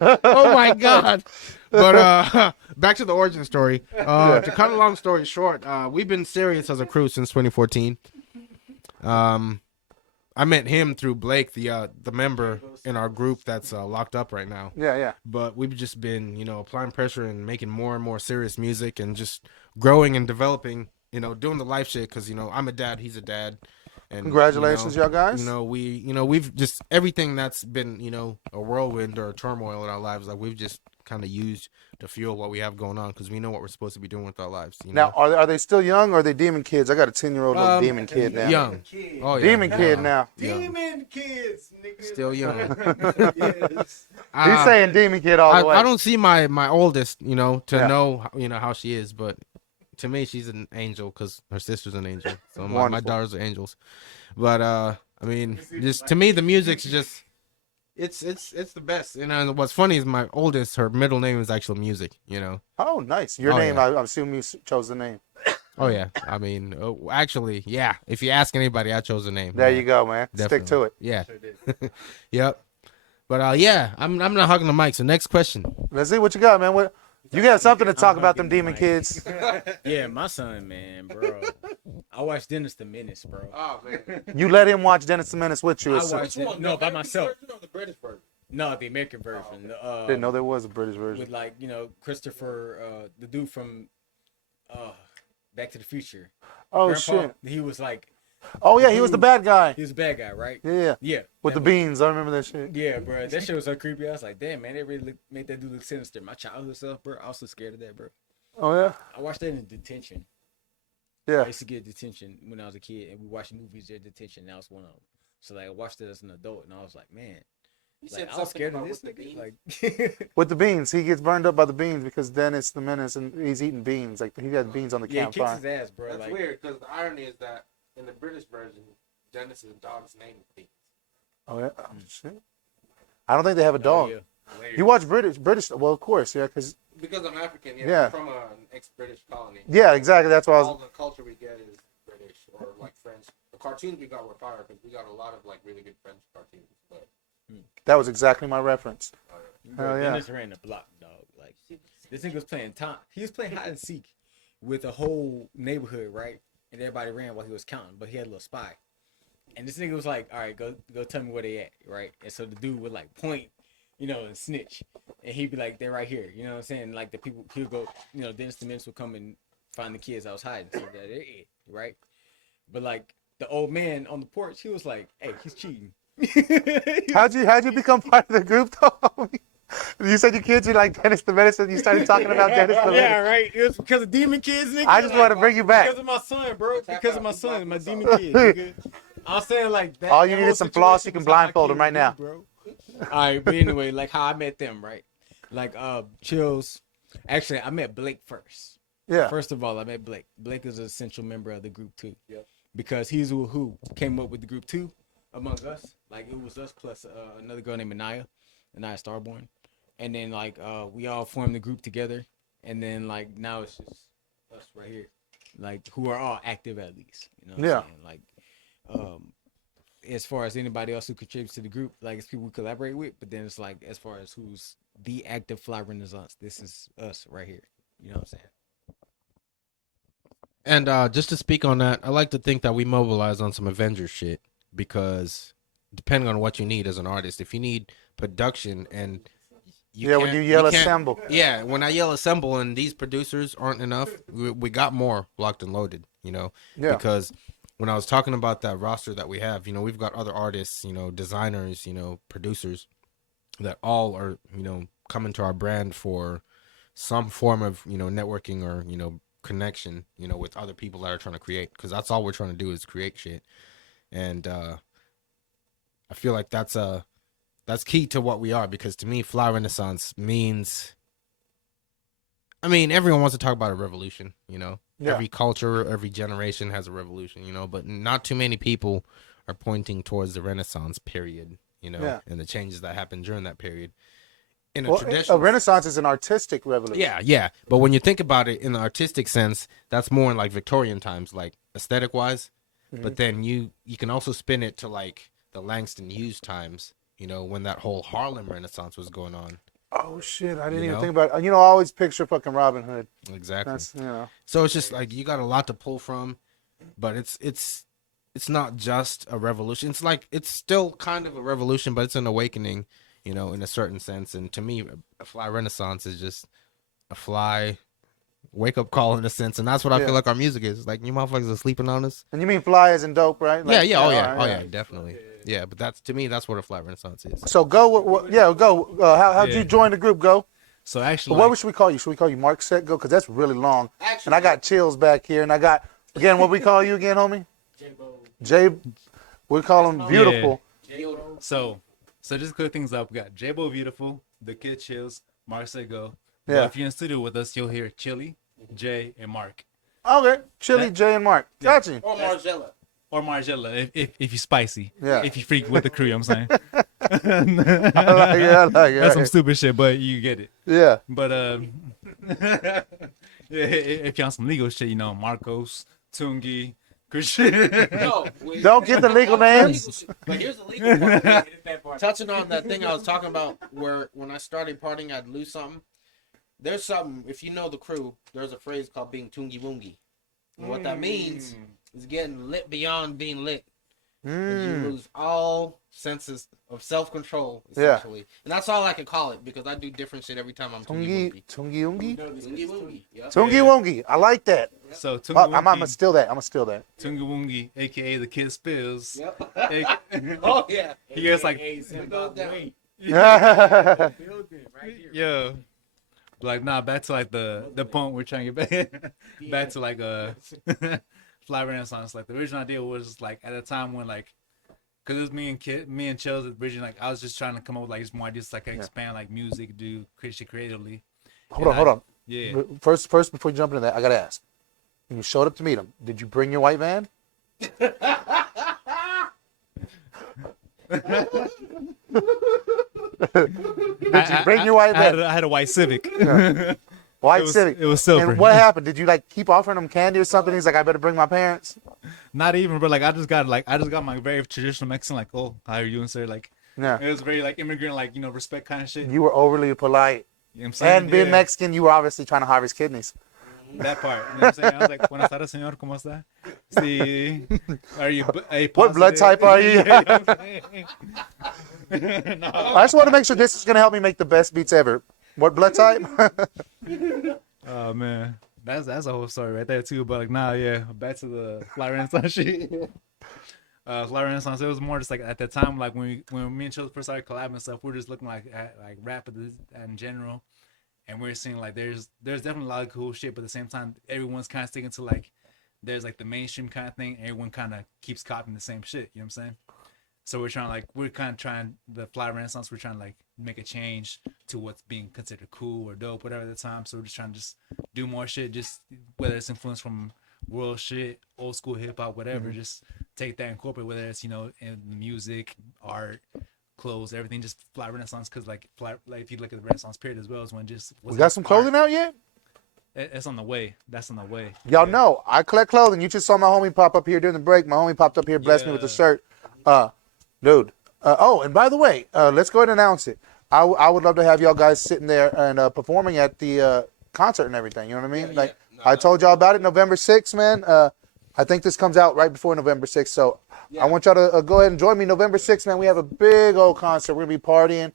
Oh my God. But back to the origin story. To cut a long story short, we've been serious as a crew since 2014. I met him through Blake, the member in our group that's locked up right now. Yeah. But we've just been, applying pressure and making more and more serious music and just growing and developing, doing the life shit because, I'm a dad, he's a dad. And, congratulations, y'all guys. We've just everything that's been, a whirlwind or a turmoil in our lives, like we've just kind of used to fuel what we have going on because we know what we're supposed to be doing with our lives. Now, are they still young or are they demon kids? I got a 10-year-old little demon kid now. Young. Oh, yeah. Demon kid now. Demon kids, nigga. Still young. Yes. He's saying demon kid all the way. I don't see my oldest, to know, how she is, but to me, she's an angel because her sister's an angel. So my daughters are angels. But, just to me, the music's just, it's the best. And what's funny is my oldest, her middle name is actually Music, Oh, nice. Your name, yeah. I assume you chose the name. Oh, yeah. Actually, yeah. If you ask anybody, I chose the name. There you go, man. Definitely. Stick to it. Yeah. Yep. But, I'm not hugging the mic. So next question. Let's see what you got, man. You got something to talk about them demon kids. Yeah, my son, man, bro. I watched Dennis the Menace, bro. Oh, man. You let him watch Dennis the Menace with you. I watched it, no, by myself. The British version? No, the American version. Didn't know there was a British version. With Christopher, the dude from Back to the Future. Oh, Grandpa, shit. He was like... Oh, yeah, he was the bad guy. He was the bad guy, right? Yeah. With the beans. I remember that shit. Yeah, bro. That shit was so creepy. I was like, damn, man, they really made that dude look sinister. My childhood self, bro, I was so scared of that, bro. Oh, yeah? I watched that in detention. Yeah. I used to get detention when I was a kid, and we watched movies at detention. That was one of them. So like I watched it as an adult, and I was like, man, You like said I was something scared of about this with the nigga. beans. Like, With the beans, he gets burned up by the beans because Dennis the Menace and he's eating beans. Like he has beans on the yeah, he kicks campfire. his ass, bro. That's Like, weird because the irony is that in the British version, Dennis's dog's name is Beans. Oh yeah, oh, shit. I don't think they have a dog. yeah. You watch British? Well, of course, yeah, because Because I'm African, yeah, Yeah. I'm from an ex-British colony. yeah, exactly. That's why I All was. the culture we get is British or like French. The cartoons we got were fire because we got a lot of like really good French cartoons. But That was exactly my reference. Bro, Hell yeah. Dennis ran the block, dog. Like this nigga was playing time. He was playing hide and seek with a whole neighborhood, right? And everybody ran while he was counting, but he had a little spy. And this nigga was like, "All right, go tell me where they at, right?" And so the dude would like point, you know, and snitch, and he'd be like, "They're right here," you know what I'm saying? Like the people, he'll go, you know, Dennis the Menace would come and find the kids I was hiding, so that they're it, right? But like the old man on the porch, he was like, "Hey, he's cheating." How'd you become part of the group though? You said your kids are like Dennis the Menace, and you started talking about Dennis the Menace. Yeah, right. It was because of Demon Kids, nigga. I just want to bring you back. Because of my son, bro. Because of my son, my Demon Kids, nigga. I'm saying like that. All you that need whole is some floss. You situation can was how my blindfold kid him right was, now. bro. All right, but anyway, like how I met them, right? Like Chills. Actually, I met Blake first. Yeah. First of all, I met Blake. Blake is an essential member of the group too. Yep. Because he's who came up with the group too among us. Like it was us plus another girl named Anaya Starborn. And then like we all formed the group together, and then like now it's just us right here, like who are all active at least. You know what I'm saying? Like as far as anybody else who contributes to the group, like it's people we collaborate with. But then it's like as far as who's the active Fly Renaissance, this is us right here. You know what I'm saying? And just to speak on that, I like to think that we mobilize on some Avengers shit because depending on what you need as an artist, if you need production and when you yell can't- assemble. Yeah, when I yell assemble and these producers aren't enough, we got more locked and loaded, you know? Yeah. Because when I was talking about that roster that we have, you know, we've got other artists, you know, designers, you know, producers that all are, you know, coming to our brand for some form of, you know, networking or, you know, connection, you know, with other people that are trying to create. Because that's all we're trying to do is create shit. And I feel like that's key to what we are, because to me, Fly Renaissance means, I mean, everyone wants to talk about a revolution, you know? Yeah. Every culture, every generation has a revolution, you know? But not too many people are pointing towards the Renaissance period, you know? Yeah. And the changes that happened during that period. In a Well, traditional... a Renaissance is an artistic revolution. Yeah. But when you think about it in the artistic sense, that's more in like Victorian times, like aesthetic-wise. Mm-hmm. But then you can also spin it to like the Langston Hughes times, you know, when that whole Harlem Renaissance was going on. Oh shit! I didn't You even know? think about it. You know, I always picture fucking Robin Hood. Exactly. That's, you know. So it's just like you got a lot to pull from, but it's not just a revolution. It's like it's still kind of a revolution, but it's an awakening, you know, in a certain sense. And to me, a Fly Renaissance is just a fly wake up call in a sense, and that's what I Yeah. feel like our music is. Like you motherfuckers are sleeping on us. And you mean fly as in dope, right? Like, Yeah. all right, Definitely. Yeah, but that's to me, that's what a Fly Renaissance is. So go. Go. How'd you join the group? Go. So actually, But what should we call you? Should we call you Mark Set Go? Because that's really long. And I got chills back here. And I got, again, what we call you again, homie? J. We call him Beautiful. so just to clear things up, we got J-Bo Beautiful, The Kid Chills, Mark Sego. Yeah. But if you're in studio with us, you'll hear Chili, Jay, and Mark. Okay. Chili, Jay, and Mark. Got you. Or Margella. Or Margella, if you're spicy. Yeah. If you freak with the crew, you know what I'm saying. I like it. That's some stupid shit, but you get it. Yeah. But yeah, if you're on some legal shit, you know, Marcos, Tungi, Christian. No, Don't get the legal names. But here's the legal part. Touching on that thing I was talking about, where when I started partying, I'd lose something. There's something, if you know the crew, there's a phrase called being tungi woongi. And what that means is getting lit beyond being lit. And you lose all senses of self-control, essentially. And that's all I can call it, because I do different shit every time I'm tungi woongi. Tungi Ungi? Tungi woongi. Yep. Tungi Wongi. I like that. So Tungi I'm gonna steal that. I'm gonna steal that. Tungi Wungi, aka the Kid Spills. Yep. Oh, yeah. He gets like, Yeah. yeah. Like, nah, back to like the point we're trying to get back to like Fly Renaissance. Like the original idea was like at a time when like Cause it was me and Chill's originally. Like I was just trying to come up with like just more ideas, like expand like music, do shit creatively. Hold on. Yeah. First, before you jump into that, I gotta ask. When you showed up to meet him, did you bring your white van? Did you bring your white van? I had a white Civic. White Civic. It was silver. And what happened? Did you like keep offering him candy or something? He's like, I better bring my parents. Not even, but like I just got my very traditional Mexican, like, oh, how are you doing, sir? Like, Yeah. it was very like immigrant, like, you know, respect kind of shit. You were overly polite. You know what I'm saying? And being Mexican, you were obviously trying to harvest kidneys. That part. You know what I'm saying? I was like, buenas tardes, señor, ¿cómo está? Sí. Are you A What blood type are you? No. I just want to make sure this is going to help me make the best beats ever. What blood type? Oh man, that's a whole story right there too. But like, nah, yeah. Back to the Fly Renaissance shit. Fly Renaissance. It was more just like at the time, like when me and Chill first started collabing and stuff, we were just looking like at like rap in general, and we we're seeing like there's definitely a lot of cool shit, but at the same time, everyone's kind of sticking to like there's like the mainstream kind of thing. Everyone kind of keeps copying the same shit. You know what I'm saying? So we're kind of trying the Fly Renaissance. We're trying to like make a change to what's being considered cool or dope, whatever at the time. So we're just trying to just do more shit, just whether it's influence from world shit, old school hip hop, whatever. Just take that and incorporate, whether it's, you know, in music, art, clothes, everything. Just Fly Renaissance, because like if you look at the Renaissance period as well, is when just We got some clothing out yet? It's on the way. That's on the way. Y'all know I collect clothing. You just saw my homie pop up here during the break. My homie popped up here, blessed me with the shirt. Dude. Oh, and by the way, let's go ahead and announce it. I would love to have y'all guys sitting there and performing at the concert and everything. You know what I mean? I told y'all about it November 6th, man. I think this comes out right before November 6th. So I want y'all to go ahead and join me November 6th, man. We have a big old concert. We're going to be partying.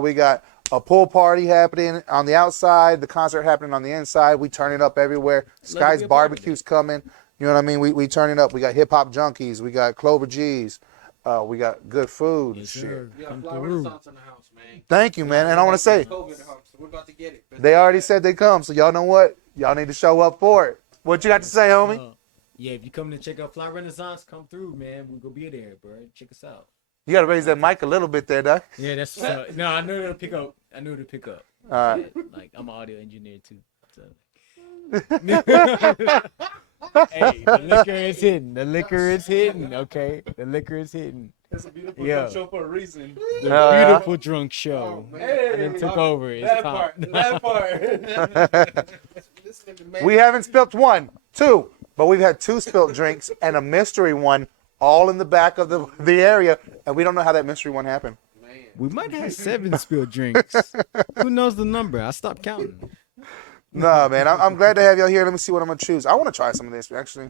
We got a pool party happening on the outside, the concert happening on the inside. We turn it up everywhere. Sky's barbecue's coming. You know what I mean? We turn it up. We got hip hop junkies. We got Clover G's. We got good food and shit. We got Fly Renaissance in the house, man. Thank you, man. And I want to say, We're about to get it. they already said they come, so y'all know what? Y'all need to show up for it. What you got to say, homie? Yeah, if you come to check out Fly Renaissance, come through, man. We're gonna be there, bro. Check us out. You got to raise that mic a little bit there, Doc. Yeah, that's no. I knew it'll pick up. I knew it'll pick up. All right. Like I'm an audio engineer too. So. Hey, the liquor is hidden. The liquor is hidden. Okay, the liquor is hidden. It's a beautiful show for a reason. The beautiful drunk show. And then took over. It's That part. We haven't spilt one, two, but we've had two spilt drinks and a mystery one all in the back of the area, and we don't know how that mystery one happened. We might have 7 spilled drinks. Who knows the number? I stopped counting. Nah, man, I'm glad to have y'all here. Let me see what I'm gonna choose. I want to try some of this, actually.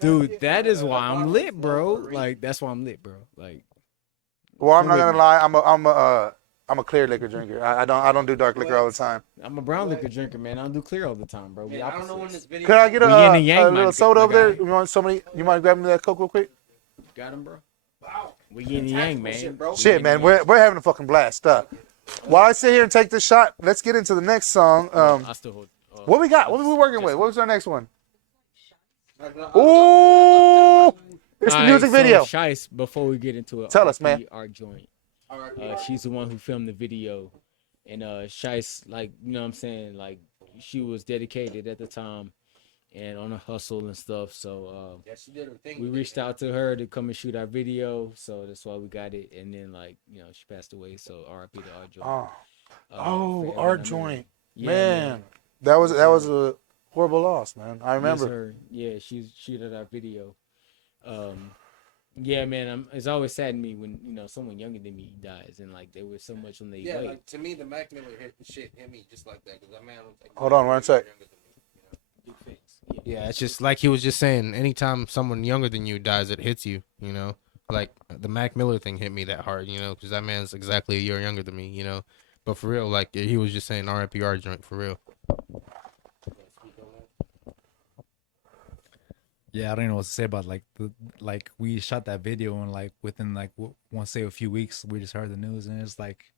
Dude, that is why I'm lit, bro. Like that's why I'm lit, bro. Like, Well, I'm not gonna lie. I'm a clear liquor drinker. I don't do dark liquor all the time. I'm a brown liquor drinker, man. I don't do clear all the time, bro. Man, I don't know when this video. Could I get We yin and yang, a little my soda over there? guy. You want somebody? You mind grabbing me that Coke real quick? Got him, bro. Wow. We yin and yang, man. Shit, man, we're having a fucking blast. While I sit here and take this shot, let's get into the next song. I still hold. What we got? What are we working with? What was our next one? Ooh, it's the music video. Shice, before we get into it, Tell us, man. Our joint. She's the one who filmed the video, and Shice, like, you know what I'm saying, like, she was dedicated at the time and on a hustle and stuff. So She did her thing. we reached out to her to come and shoot our video, so that's why we got it. And then, like, you know, she passed away, so R.I.P. to our joint. Our joint, Yeah, man. That was a horrible loss, man. I remember. Her. Yeah, she did our video. Yeah, man, it's always saddened me when, you know, someone younger than me dies, and like there was so much on the Yeah, weight. like to me, the Mac Miller shit hit me just like that because that man. Was, like, Hold on, one sec. Yeah, it's just like he was just saying. Anytime someone younger than you dies, it hits you. You know, like the Mac Miller thing hit me that hard. You know, because that man's exactly a year younger than me. You know, but for real, like he was just saying, R.I.P. our joint for real. Yeah, I don't know what to say about like we shot that video and like within like once say a few weeks we just heard the news and it's like,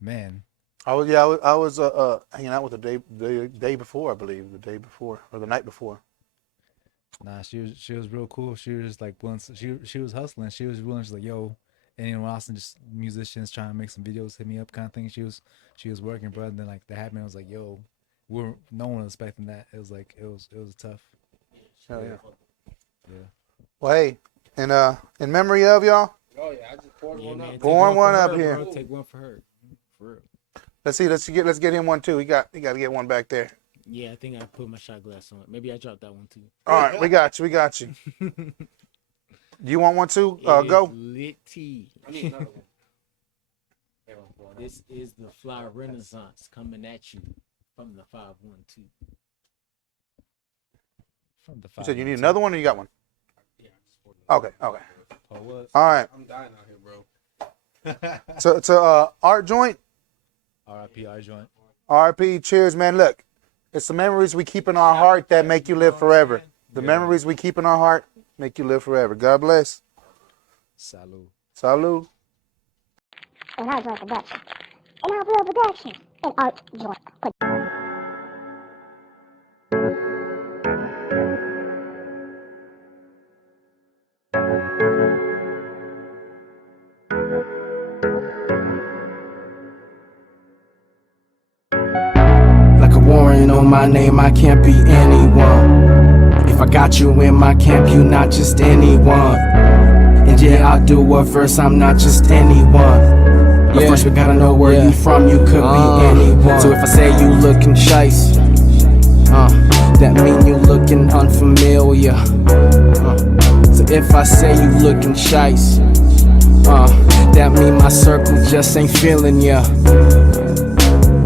man. I was hanging out with the day before, I believe, the day before or the night before. Nah, she was real cool. She was just like willing. She was hustling. She was willing. She's like, yo, anyone else and just musicians trying to make some videos hit me up kind of thing. She was working, bro. And then like that happened. I was like, yo, no one was expecting that. It was like it was tough. Hell yeah. Yeah. Well, hey, in memory of y'all, Oh yeah, I just poured one up. pouring one for up her, here. bro. Take one for her. For real. Let's get him one too. He got to get one back there. Yeah, I think I put my shot glass on it. Maybe I dropped that one too. All right, we got you. Do you want one too? It Go. is lit tea. I need another one. This is the Fly Renaissance coming at you from the 512. From the You said you need another one, or you got one? Yeah, I just poured it. Okay. Oh, what? All right. I'm dying out here, bro. So Art Joint, R.I.P. I joint. RP, cheers, man. Look, it's the memories we keep in our heart that make you live forever. The memories we keep in our heart make you live forever. God bless. Salud. Salud. An Art Joint production. An Art Real production. An Art Joint production. Like a warrant on my name, I can't be anyone. If I got you in my camp, you not just anyone. And yeah, I'll do a verse, I'm not just anyone. But first we gotta know where you from, you could be anyone. So if I say you looking shice, that mean you looking unfamiliar. So if I say you looking shice, that mean my circle just ain't feeling ya.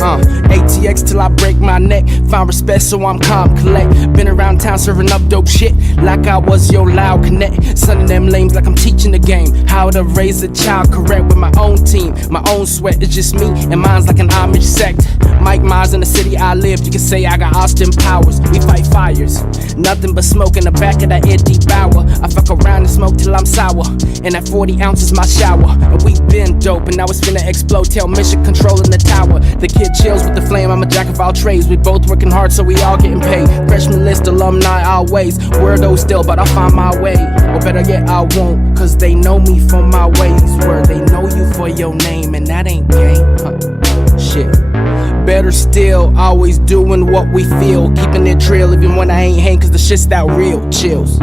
ATX till I break my neck. Find respect so I'm calm, collect. Been around town serving up dope shit like I was your loud connect. Son of them lames like I'm teaching the game how to raise a child correct with my own team. My own sweat, it's just me and mine's like an Amish sect. Mike Myers in the city I live, you can say I got Austin Powers. We fight fires, nothing but smoke in the back of that Eddie Bauer. I fuck around and smoke till I'm sour, and that 40 ounces my shower. And we been dope and now it's finna explode. Tell mission control in the tower. The kid chills with the flame, I'm a jack of all trades. We both working hard so we all getting paid. Freshman list, alumni always. Weirdo still, but I'll find my way. Or better yet, I won't, cause they know me for my ways. Where they know you for your name, and that ain't gay. Shit. Better still, always doing what we feel. Keeping it real even when I ain't hang, cause the shit's that real. Chills.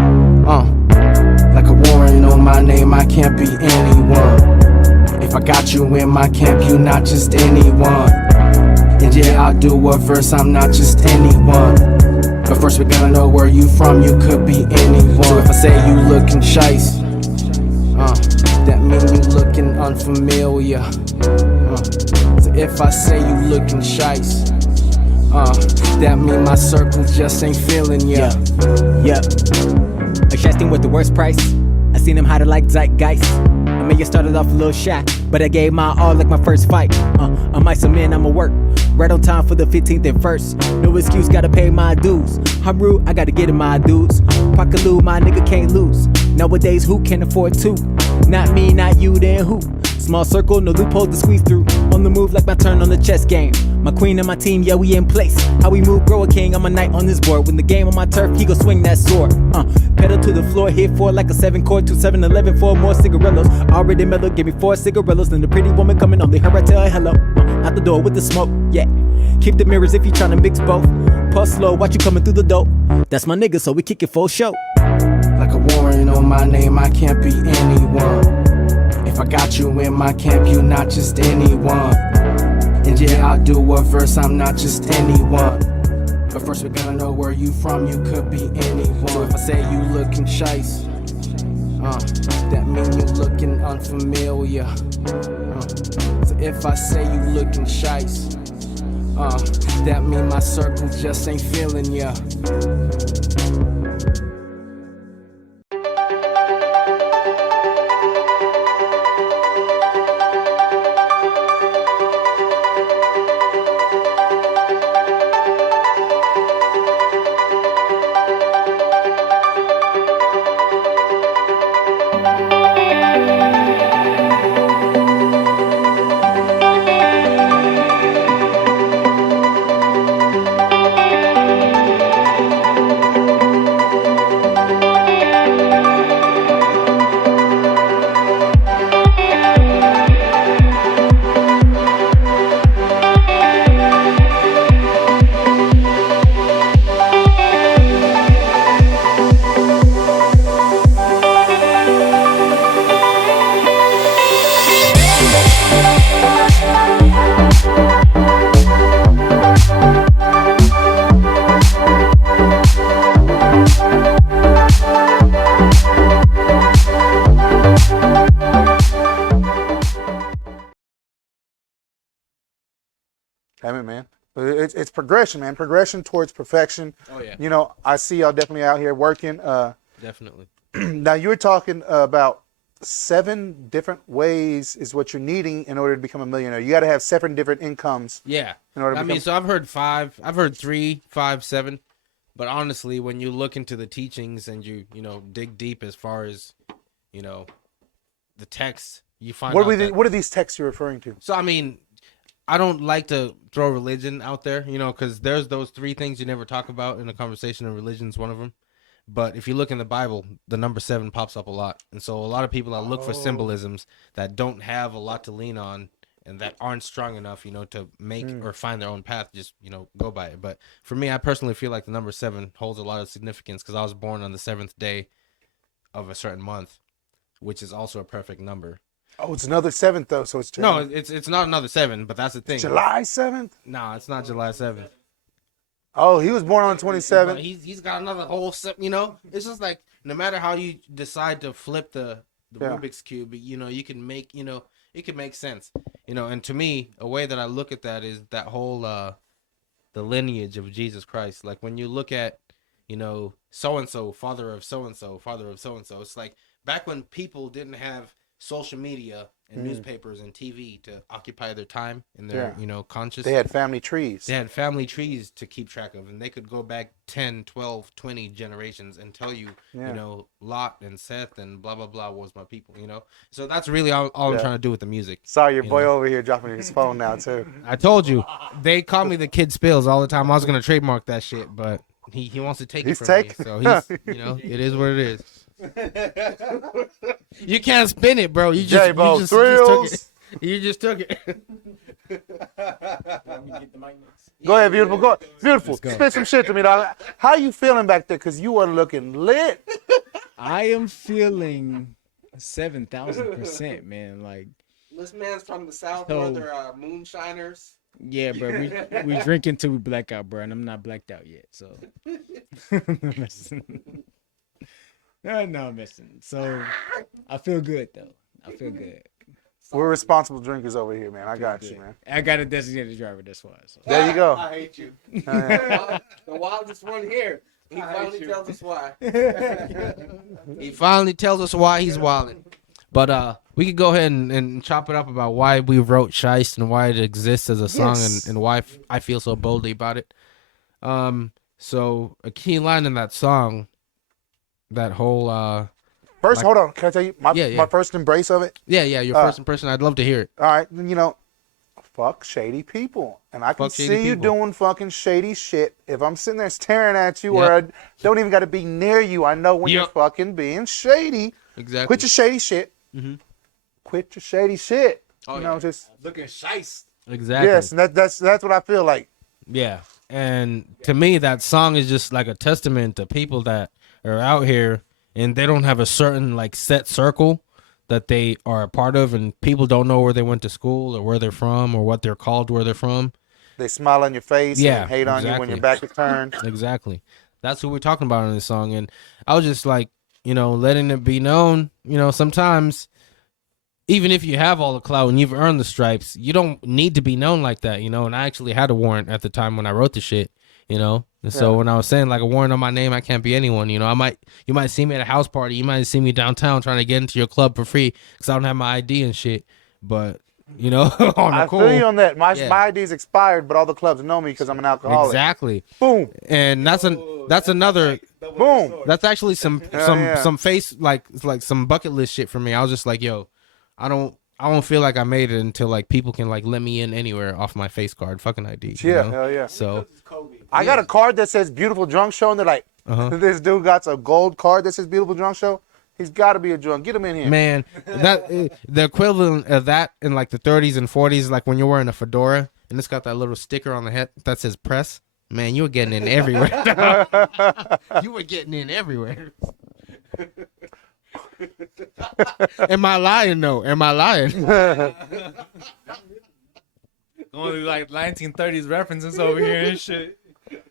Like a warrant on my name, I can't be anyone. If I got you in my camp, you not just anyone. And yeah, I'll do a verse, I'm not just anyone. But first we gotta know where you from, you could be anyone. So if I say you looking shice, that mean you looking unfamiliar. So if I say you looking shice, that mean my circle just ain't feeling ya. Yep. Adjusting with the worst price. I seen him hide it like zeitgeist. I may have started off a little shy, but I gave my all like my first fight. I might some in, I'ma work. Right on time for the 15th and 1st. No excuse, gotta pay my dues. I'm rude, I gotta get in my dudes. Pockaloo, my nigga can't lose. Nowadays, who can afford to? Not me, not you, then who? Small circle, no loopholes to squeeze through. On the move like my turn on the chess game. My queen and my team, yeah, we in place. How we move, grow a king, I'm a knight on this board. When the game on my turf, he gon' swing that sword. Pedal to the floor, hit 4 like a 7-chord. 2 7-11, 4 more cigarillos. Already mellow, give me 4 cigarillos. Then the pretty woman coming on, they heard I tell her hello. Out the door with the smoke, yeah. Keep the mirrors if you tryna mix both. Pulse slow, watch you coming through the dope. That's my nigga, so we kick it full show. Like a warrant on my name, I can't be anyone. If I got you in my camp, you not just anyone. And yeah, I'll do a verse, I'm not just anyone. But first we gotta know where you from, you could be anyone. So if I say you looking shice, that mean you looking unfamiliar. So if I say you looking shice, that mean my circle just ain't feeling ya. Damn it, man. But it's progression, man. Progression towards perfection. Oh yeah, You know, I see y'all definitely out here working. definitely. Now you were talking about 7 different ways is what you're needing in order to become a millionaire. You got to have 7 different incomes. Yeah. In order to I become... mean, so I've heard 5. I've heard 3, 5, 7. But honestly, when you look into the teachings and you dig deep as far as, the text, you find what out are these texts you're referring to? So, I mean, I don't like to throw religion out there, because there's those 3 things you never talk about in a conversation, and religion's one of them. But if you look in the Bible, the number 7 pops up a lot. And so a lot of people that look for symbolisms that don't have a lot to lean on and that aren't strong enough, to make or find their own path, just, go by it. But for me, I personally feel like the number 7 holds a lot of significance because I was born on the 7th day of a certain month, which is also a perfect number. Oh, it's another 7th though, so it's No, it's not another 7, but that's the thing. July 7th? No, it's not July 7th. Oh, he was born on the 27th. He's got another whole set, It's just like no matter how you decide to flip the Rubik's Cube, you can make, it can make sense. And to me, a way that I look at that is that whole the lineage of Jesus Christ. Like when you look at, so and so, father of so and so, father of so and so, it's like back when people didn't have social media and newspapers and TV to occupy their time and their, conscious. They had family trees. They had family trees to keep track of, and they could go back 10, 12, 20 generations and tell you, Lot and Seth and blah, blah, blah was my people, So that's really all I'm trying to do with the music. Sorry, your boy over here dropping his phone now, too. I told you. They call me the Kid Spills all the time. I was going to trademark that shit, but he wants to take it from me. So it is what it is. You can't spin it, bro. You just took it. You just took it. Go ahead, beautiful. Go, beautiful. Spit some shit to me, dog. How you feeling back there? Because you are looking lit. I am feeling 7,000%, man. Like this man's from the south, So- where they're moonshiners. yeah, bro. We drink until we black out, bro, and I'm not blacked out yet. So no, I'm missing. So I feel good though. I feel good. We're responsible drinkers over here, man. I got you, man. I got a designated driver. That's why. So. There you go. I hate you. Yeah. The wildest one here. He finally tells us why. He finally tells us why he's wilding. But we could go ahead and chop it up about why we wrote Shiest and why it exists as a song and why I feel so boldly about it. So a key line in that song, that whole First, hold on. Can I tell you my first embrace of it? Yeah, your first impression. I'd love to hear it. All right, fuck shady people, and I can see you doing fucking shady shit. If I'm sitting there staring at you, or I don't even got to be near you, I know when you're fucking being shady. Exactly. Quit your shady shit. Quit your shady shit. Just Looking shiest. Exactly. yes, and that's what I feel like. Yeah. And to me, that song is just like a testament to people that are out here and they don't have a certain like set circle that they are a part of, and people don't know where they went to school or where they're from or what they're called where they're from. They smile on your face and hate on you when your back is turned. Exactly. That's what we're talking about in this song. And I was just like, letting it be known, sometimes even if you have all the clout and you've earned the stripes, you don't need to be known like that, and I actually had a warrant at the time when I wrote the shit, And so when I was saying like a warrant on my name, I can't be anyone, you might see me at a house party, you might see me downtown trying to get into your club for free because I don't have my ID and shit, but on the I cool. feel you on that. My ID's expired, but all the clubs know me because I'm an alcoholic. Exactly. Boom. And that's another Boom. That's actually some face like some bucket list shit for me. I was just like, yo, I don't feel like I made it until like people can like let me in anywhere off my face card, fucking ID. Hell yeah. So I got a card that says "Beautiful Drunk Show," and they're like, "This dude got a gold card that says "Beautiful Drunk Show." He's got to be a drunk. Get him in here, man. That the equivalent of that in like the 30s and 40s, like when you're wearing a fedora and it's got that little sticker on the head that says "press." Man, you were getting in everywhere. You were getting in everywhere. Am I lying though? Am I lying? Only like 1930s references over here and shit.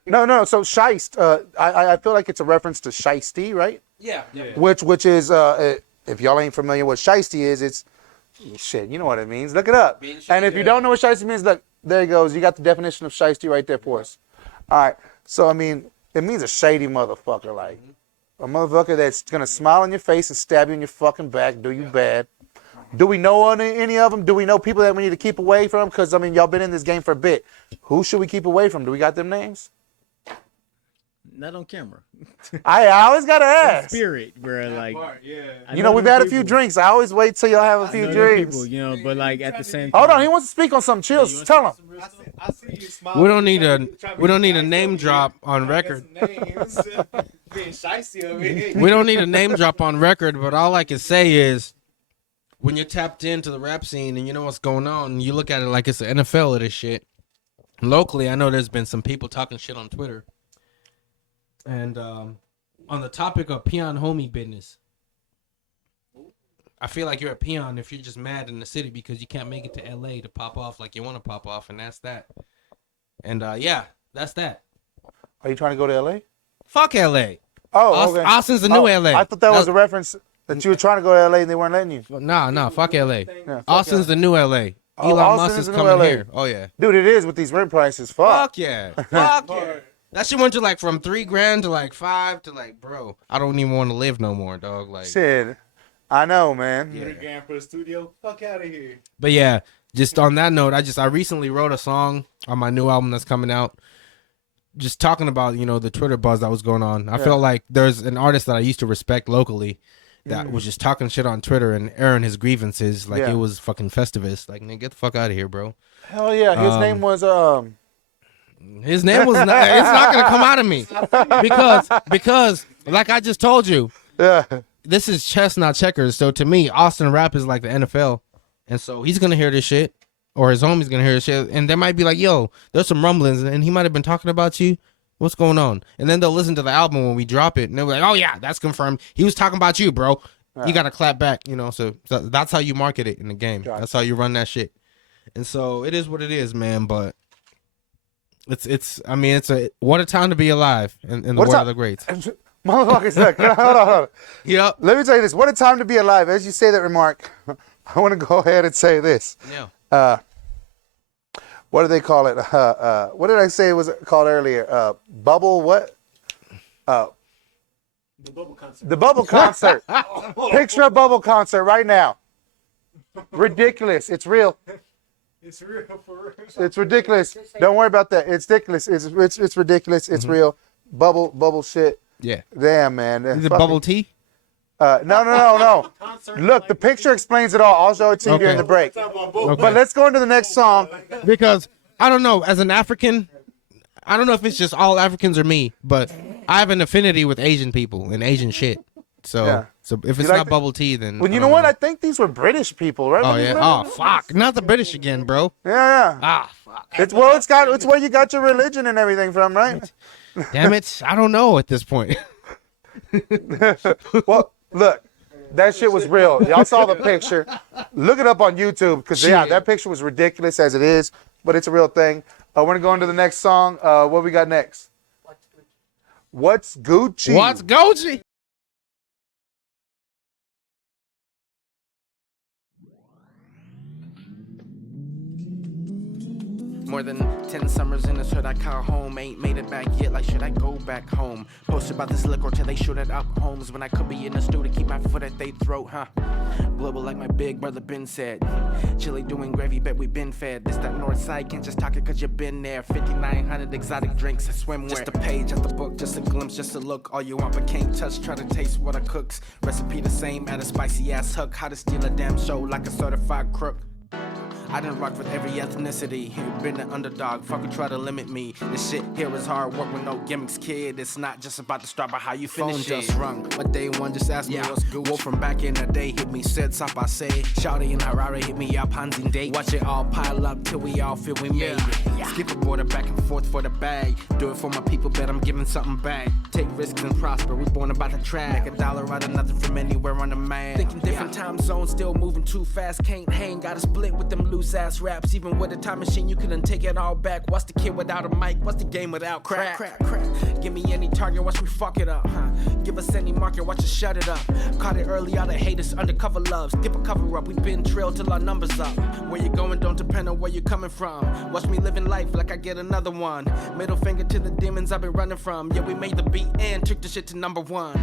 No. So Shiest, I feel like it's a reference to shiesty, right? Yeah. Which is if y'all ain't familiar with shiesty is, it's shit. You know what it means. Look it up. And if you don't know what shiesty means, look, There he goes. You got the definition of shiesty right there for us. All right. So, I mean, it means a shady motherfucker. Like, a motherfucker that's going to smile in your face and stab you in your fucking back, do you bad. Do we know any of them? Do we know people that we need to keep away from? Because, I mean, y'all been in this game for a bit. Who should we keep away from? Do we got them names? Not on camera. I always got to ask. Spirit, bro. Like, You know, we've had a few drinks. I always wait till y'all have a few drinks. People, you know, but like at the same time. Hold on, he wants to speak on something. Chill, tell him. I see you smiling. We don't need a name drop on record. Being shicey over here. We don't need a name drop on record, but all I can say is when you're tapped into the rap scene and you know what's going on, and you look at it like it's the NFL of this shit. Locally, I know there's been some people talking shit on Twitter. And on the topic of peon homie business, I feel like you're a peon if you're just mad in the city because you can't make it to LA to pop off like you want to pop off, and that's that. And yeah, that's that. Are you trying to go to LA? Fuck LA. Oh, okay. Austin's the new LA. I thought that was a reference that you were trying to go to LA and they weren't letting you. Nah, fuck LA. Yeah, Austin's the new LA. Elon Austin Musk is is the new coming LA. here. Oh yeah. Dude, it is with these rent prices. Fuck. Yeah. Fuck yeah. That shit went to like from $3,000 to like $5,000 to like, bro, I don't even want to live no more, dog. Like, Shit. I know, man. Yeah. $3,000 for the studio. Fuck out of here. But yeah, just on that note, I recently wrote a song on my new album that's coming out, just talking about, you know, the Twitter buzz that was going on. I felt like there's an artist that I used to respect locally that was just talking shit on Twitter and airing his grievances like it was fucking Festivus. Like, nigga, get the fuck out of here, bro. Hell yeah. His name was His name was not, it's not gonna come out of me because like I just told you, this is chess not checkers. So to me, Austin rap is like the NFL, and so he's gonna hear this shit, or his homie's gonna hear this shit, and they might be like, "Yo, there's some rumblings," and he might have been talking about you. What's going on? And then they'll listen to the album when we drop it, and they'll be like, "Oh yeah, that's confirmed. He was talking about you, bro." You gotta clap back, you know. So that's how you market it in the game. That's how you run that shit. And so it is what it is, man. But it's what a time to be alive in the world of the greats. Motherfuckers, look, hold on. Yep. Let me tell you this. What a time to be alive. As you say that remark, I want to go ahead and say this. Yeah. What do they call it? What did I say it was called earlier? Bubble what? The bubble concert. The bubble concert. Picture a bubble concert right now. Ridiculous. It's real. It's real for real. It's ridiculous. Don't worry about that. It's ridiculous. It's ridiculous. It's real. Bubble shit. Yeah. Damn, man. Is it bubble tea? No. Look, the picture explains it all. I'll show it to you during the break. But let's go into the next song. Because I don't know, as an African, I don't know if it's just all Africans or me, but I have an affinity with Asian people and Asian shit. So if it's not bubble tea, then well, you know what? I think these were British people, right? Oh yeah. Oh fuck, not the British again, bro. Yeah. Ah fuck. It's where you got your religion and everything from, right? Damn it, I don't know at this point. Well, look, that shit was real. Y'all saw the picture. Look it up on YouTube because that picture was ridiculous as it is, but it's a real thing. We're gonna go into the next song. What we got next? What's Gucci? What's Gucci? More than 10 summers in this hood I call home. Ain't made it back yet, like should I go back home? Posted about this liquor till they shoot it up homes. When I could be in the studio, keep my foot at they throat, huh? Global like my big brother Ben said. Chili doing gravy, bet we been fed. This that north side, can't just talk it cause you been there. 5,900 exotic drinks, I swimwear. Just a page at the book, just a glimpse, just a look. All you want but can't touch, try to taste what I cooks. Recipe the same, add a spicy ass hook. How to steal a damn show like a certified crook. I done rocked with every ethnicity. Been an underdog, fucker try to limit me. This shit here is hard work with no gimmicks, kid. It's not just about the start, but how you finish. Phone just rung. My day one just asked me what's good. Wolf from back in the day hit me, said stop, I say. Shouty and Harare hit me up, Hanzin date. Watch it all pile up till we all feel we made it. Skip a border back and forth for the bag. Do it for my people, bet I'm giving something back. Take risks and prosper, we born about the track. Make a dollar out of nothing from anywhere on the map. Thinking different time zones, still moving too fast. Can't hang, gotta split with them loose ass raps. Even with a time machine, you couldn't take it all back. What's the kid without a mic? What's the game without crack? Give me any target, watch me fuck it up, huh? Give us any market, watch us shut it up. Caught it early, all the haters undercover love. Skip a cover up, we been trailed till our numbers up. Where you going don't depend on where you coming from. Watch me living life like I get another one. Middle finger to the demons I've been running from. Yeah, we made the beat and took the shit to number one.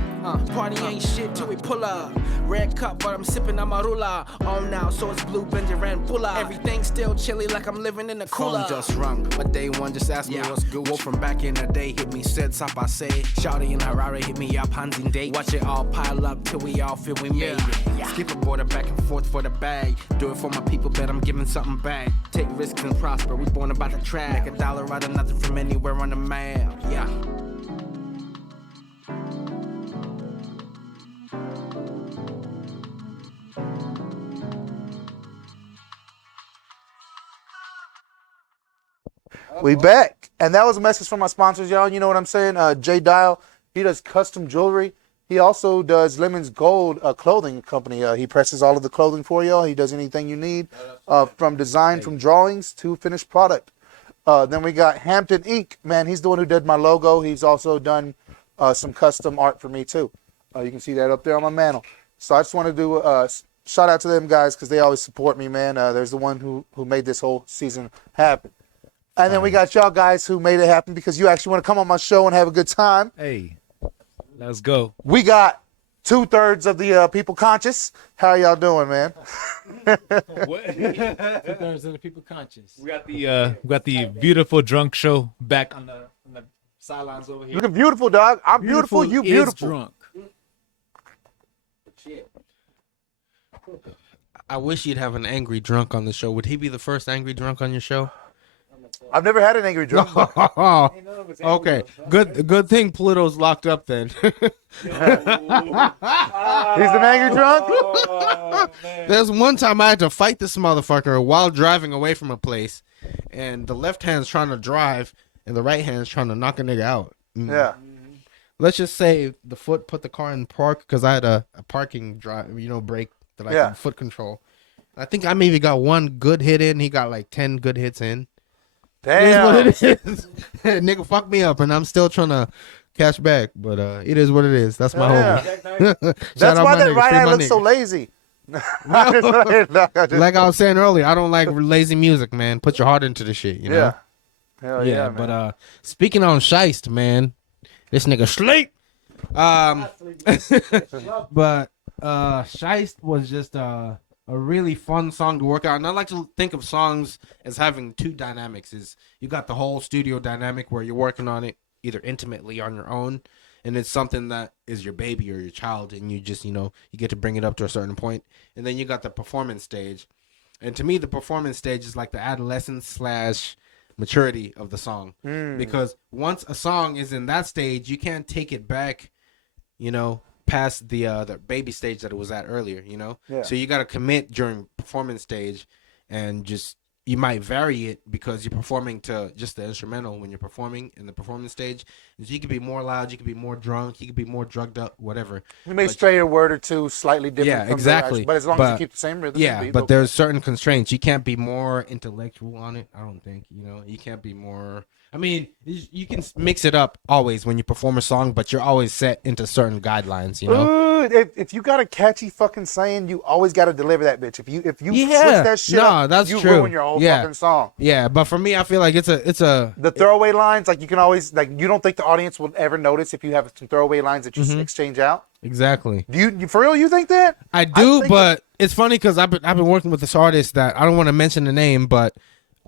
Party ain't shit till we pull up. Red cup, but I'm sipping on marula. On now, so it's blue, Benji ran Pula. Everything still chilly like I'm living in a cooler. Phone just rung, but day one just asked me what's good. Wolf from back in the day hit me, said Sapa say. Shawty and Harare hit me up, Hanzin date. Watch it all pile up till we all feel we made it. Skip a border back and forth for the bag. Do it for my people, bet I'm giving something back. Take risks and prosper, we born about the track. Make $1 out of nothing from anywhere on the map, yeah. We back. And that was a message from my sponsors, y'all. You know what I'm saying? Jay Dial, he does custom jewelry. He also does Lemon's Gold clothing company. He presses all of the clothing for y'all. He does anything you need, from design, from drawings to finished product. Then we got Hampton Ink. Man, he's the one who did my logo. He's also done some custom art for me, too. You can see that up there on my mantle. So I just want to do a shout out to them guys because they always support me, man. There's the one who made this whole season happen. And then we got y'all guys who made it happen because you actually want to come on my show and have a good time. Hey, let's go. We got 2/3 of the people conscious. How y'all doing, man? What? 2/3 of the people conscious. We got the beautiful drunk show back on the sidelines over here. Looking beautiful, dog. I'm beautiful. You beautiful. Drunk. I wish you'd have an angry drunk on the show. Would he be the first angry drunk on your show? I've never had an angry drunk. Okay, good thing Pluto's locked up then. He's an angry drunk? There's one time I had to fight this motherfucker while driving away from a place, and the left hand's trying to drive, and the right hand's trying to knock a nigga out. Yeah. Let's just say the foot put the car in park because I had a parking brake that I could foot control. I think I maybe got one good hit in. He got like 10 good hits in. Damn. It is what it is. Nigga fucked me up, and I'm still trying to cash back. But it is what it is. That's my homie. That's why that right eye looks so lazy. Like I was saying earlier, I don't like lazy music, man. Put your heart into the shit, you know? Yeah. Hell yeah, man. But speaking on Shiest, man, this nigga sleep. But Shiest was just a really fun song to work out. And I like to think of songs as having two dynamics. Is you got the whole studio dynamic where you're working on it either intimately on your own, and it's something that is your baby or your child, and you just, you get to bring it up to a certain point. And then you got the performance stage. And to me, the performance stage is like the adolescence / maturity of the song. Because once a song is in that stage, you can't take it back, past the baby stage that it was at earlier, So you got to commit during performance stage, and just you might vary it because you're performing to just the instrumental when you're performing in the performance stage. So you could be more loud, you could be more drunk, you could be more drugged up, whatever. You may stray a word or two slightly different. Yeah, from exactly. But as long as you keep the same rhythm. Yeah, but there's certain constraints. You can't be more intellectual on it. I don't think. You can't be more. I mean, you can mix it up always when you perform a song, but you're always set into certain guidelines. Ooh, if you got a catchy fucking saying, you always got to deliver that bitch. If you switch that shit up, that's you true. ruin your whole fucking song. Yeah, but for me, I feel like it's a the throwaway lines. Like you can always you don't think the audience will ever notice if you have some throwaway lines that you exchange out. Exactly. Do you for real? You think that? I do, but it's funny because I've been working with this artist that I don't want to mention the name, but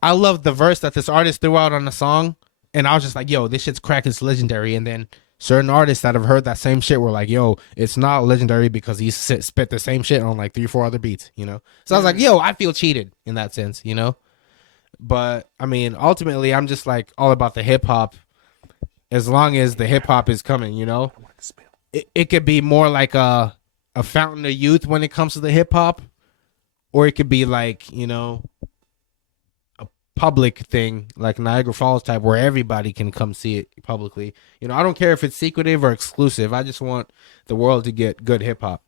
I love the verse that this artist threw out on the song, and I was just like, "Yo, this shit's crack. It's legendary." And then certain artists that have heard that same shit were like, "Yo, it's not legendary because he spit the same shit on like 3-4 other beats." So I was like, "Yo, I feel cheated in that sense," But I mean, ultimately, I'm just like all about the hip hop. As long as the hip hop is coming, it could be more like a fountain of youth when it comes to the hip hop, or it could be like a public thing like Niagara Falls type where everybody can come see it publicly. I don't care if it's secretive or exclusive. I just want the world to get good hip hop.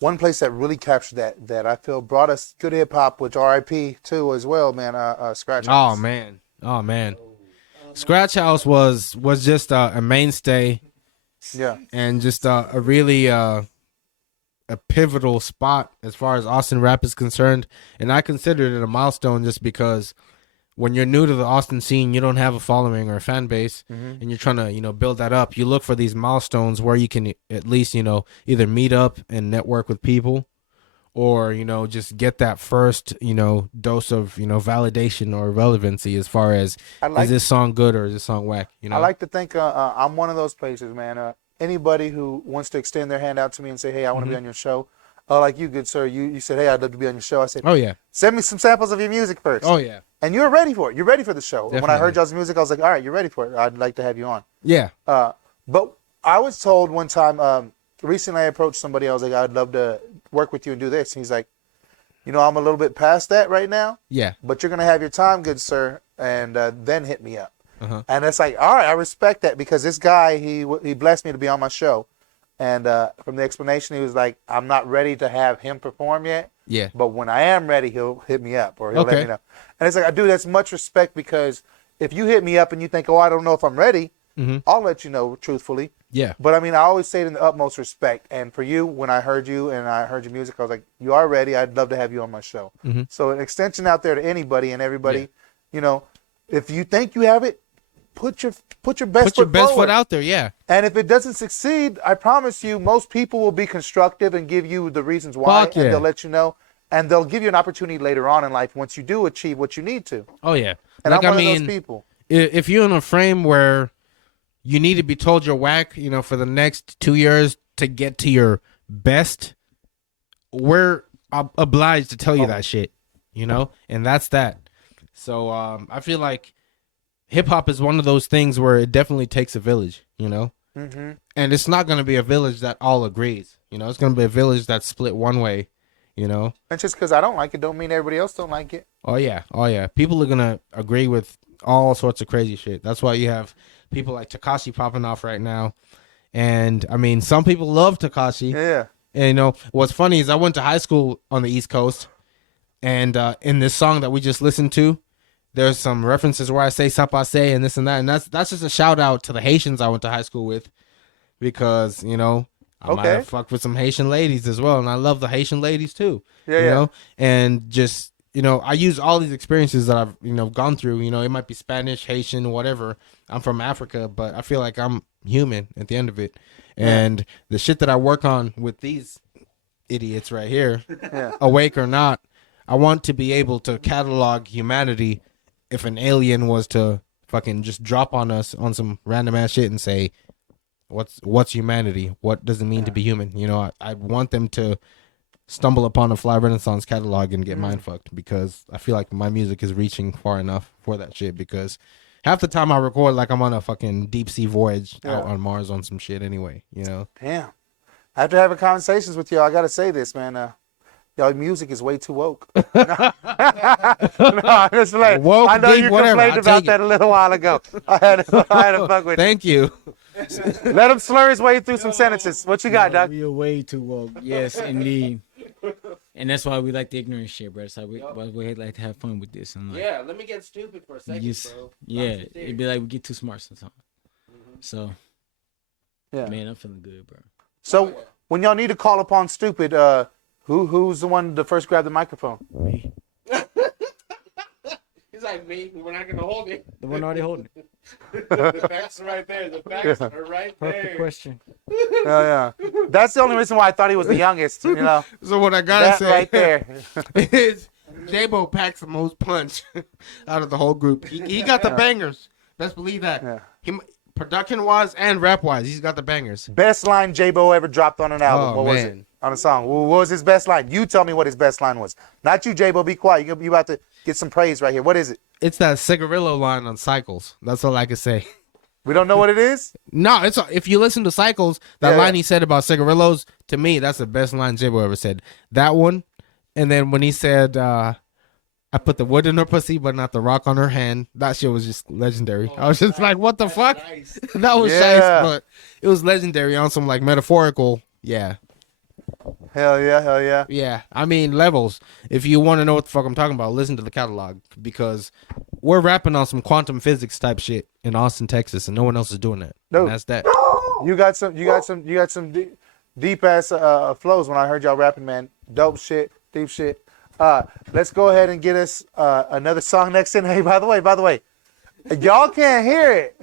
One place that really captured that I feel brought us good hip hop, which R.I.P. too as well, man. Scratch. Oh man. Scratch House was just a mainstay. Yeah. And just a really a pivotal spot as far as Austin rap is concerned. And I consider it a milestone just because when you're new to the Austin scene, you don't have a following or a fan base, and you're trying to, build that up. You look for these milestones where you can at least, either meet up and network with people, or, just get that first, dose of, validation or relevancy as far as, is this song good or is this song whack? I like to think I'm one of those places, man. Anybody who wants to extend their hand out to me and say, hey, I want to be on your show. Like you, good sir, you said, hey, I'd love to be on your show. I said, oh, yeah. Send me some samples of your music first. Oh, yeah. And you're ready for it. You're ready for the show. Definitely. When I heard y'all's music, I was like, all right, you're ready for it. I'd like to have you on. Yeah. But I was told one time, recently I approached somebody, I was like, I'd love to work with you and do this. And he's like, I'm a little bit past that right now. Yeah. But you're going to have your time, good sir, and then hit me up. Uh-huh. And it's like, all right, I respect that, because this guy, he blessed me to be on my show. And from the explanation, he was like, I'm not ready to have him perform yet. Yeah. But when I am ready, he'll hit me up, or he'll let me know. And it's like, dude, that's much respect, because if you hit me up and you think, oh, I don't know if I'm ready, I'll let you know truthfully. Yeah. But I mean, I always say it in the utmost respect. And for you, when I heard you and I heard your music, I was like, you are ready. I'd love to have you on my show. So an extension out there to anybody and everybody, if you think you have it, put your best foot out there. Yeah. And if it doesn't succeed, I promise you, most people will be constructive and give you the reasons why, and they'll let you know, and they'll give you an opportunity later on in life once you do achieve what you need to. Oh yeah. And I'm one of those people. If you're in a frame where you need to be told you're whack, for the next 2 years to get to your best, we're obliged to tell you that shit, and that's that. So I feel like hip hop is one of those things where it definitely takes a village, and it's not going to be a village that all agrees. It's going to be a village that's split one way, And just because I don't like it, don't mean everybody else don't like it. Oh yeah. People are going to agree with all sorts of crazy shit. That's why you have people like Tekashi popping off right now. And I mean, some people love Tekashi. Yeah. And what's funny is I went to high school on the East Coast, and in this song that we just listened to, there's some references where I say sapase and this and that, and that's just a shout out to the Haitians I went to high school with, because I might have fucked with some Haitian ladies as well, and I love the Haitian ladies too. Yeah. And just I use all these experiences that I've gone through. It might be Spanish, Haitian, whatever. I'm from Africa, but I feel like I'm human at the end of it. And the shit that I work on with these idiots right here, awake or not, I want to be able to catalog humanity. If an alien was to fucking just drop on us on some random ass shit and say, what's humanity? What does it mean to be human? I want them to stumble upon a Fly Renaissance catalog and get mind fucked, because I feel like my music is reaching far enough for that shit, because half the time I record like I'm on a fucking deep sea voyage out on Mars on some shit anyway, Damn. After having conversations with y'all, I gotta say this, man. Y'all music is way too woke. No, I'm just like, woke, I know deep, you whatever, complained about that a little while ago. I had to fuck with Thank you. Let him slur his way through some sentences. What you got, Doc? We are way too woke. Yes, indeed. And that's why we like the ignorant shit, bro. That's why we like to have fun with this. And let me get stupid for a second, bro. Yeah, it'd be like we get too smart sometimes. So, man, I'm feeling good, bro. So, when y'all need to call upon stupid, who's the one to first grab the microphone? Me. He's like, me, we're not going to hold it. The one already holding it. The facts are right there. The facts are right there. Perfect question. Yeah. That's the only reason why I thought he was the youngest, So what I gotta that say right there. is J-Bo packs the most punch out of the whole group. He got the bangers. Best believe that. Yeah. Production-wise and rap-wise, he's got the bangers. Best line J-Bo ever dropped on an album. Oh, what was it? On a song. What was his best line? You tell me what his best line was. Not you, J-Bo. Be quiet. You about to get some praise right here. What is it? It's that Cigarillo line on Cycles. That's all I can say. We don't know what it is? No, it's if you listen to Cycles, that line he said about cigarillos, to me, that's the best line J-Bo ever said. That one, and then when he said, I put the wood in her pussy, but not the rock on her hand. That shit was just legendary. I was just like, what the fuck? Nice. That was nice, but it was legendary on some like metaphorical. Yeah. Hell yeah, hell yeah. Yeah, I mean levels. If you want to know what the fuck I'm talking about, listen to the catalog because we're rapping on some quantum physics type shit in Austin, Texas, and no one else is doing that. Dude, And that's that. You got some deep ass flows when I heard y'all rapping, man. Dope shit, deep shit. Let's go ahead and get us another song next in. Hey, by the way, y'all can't hear it,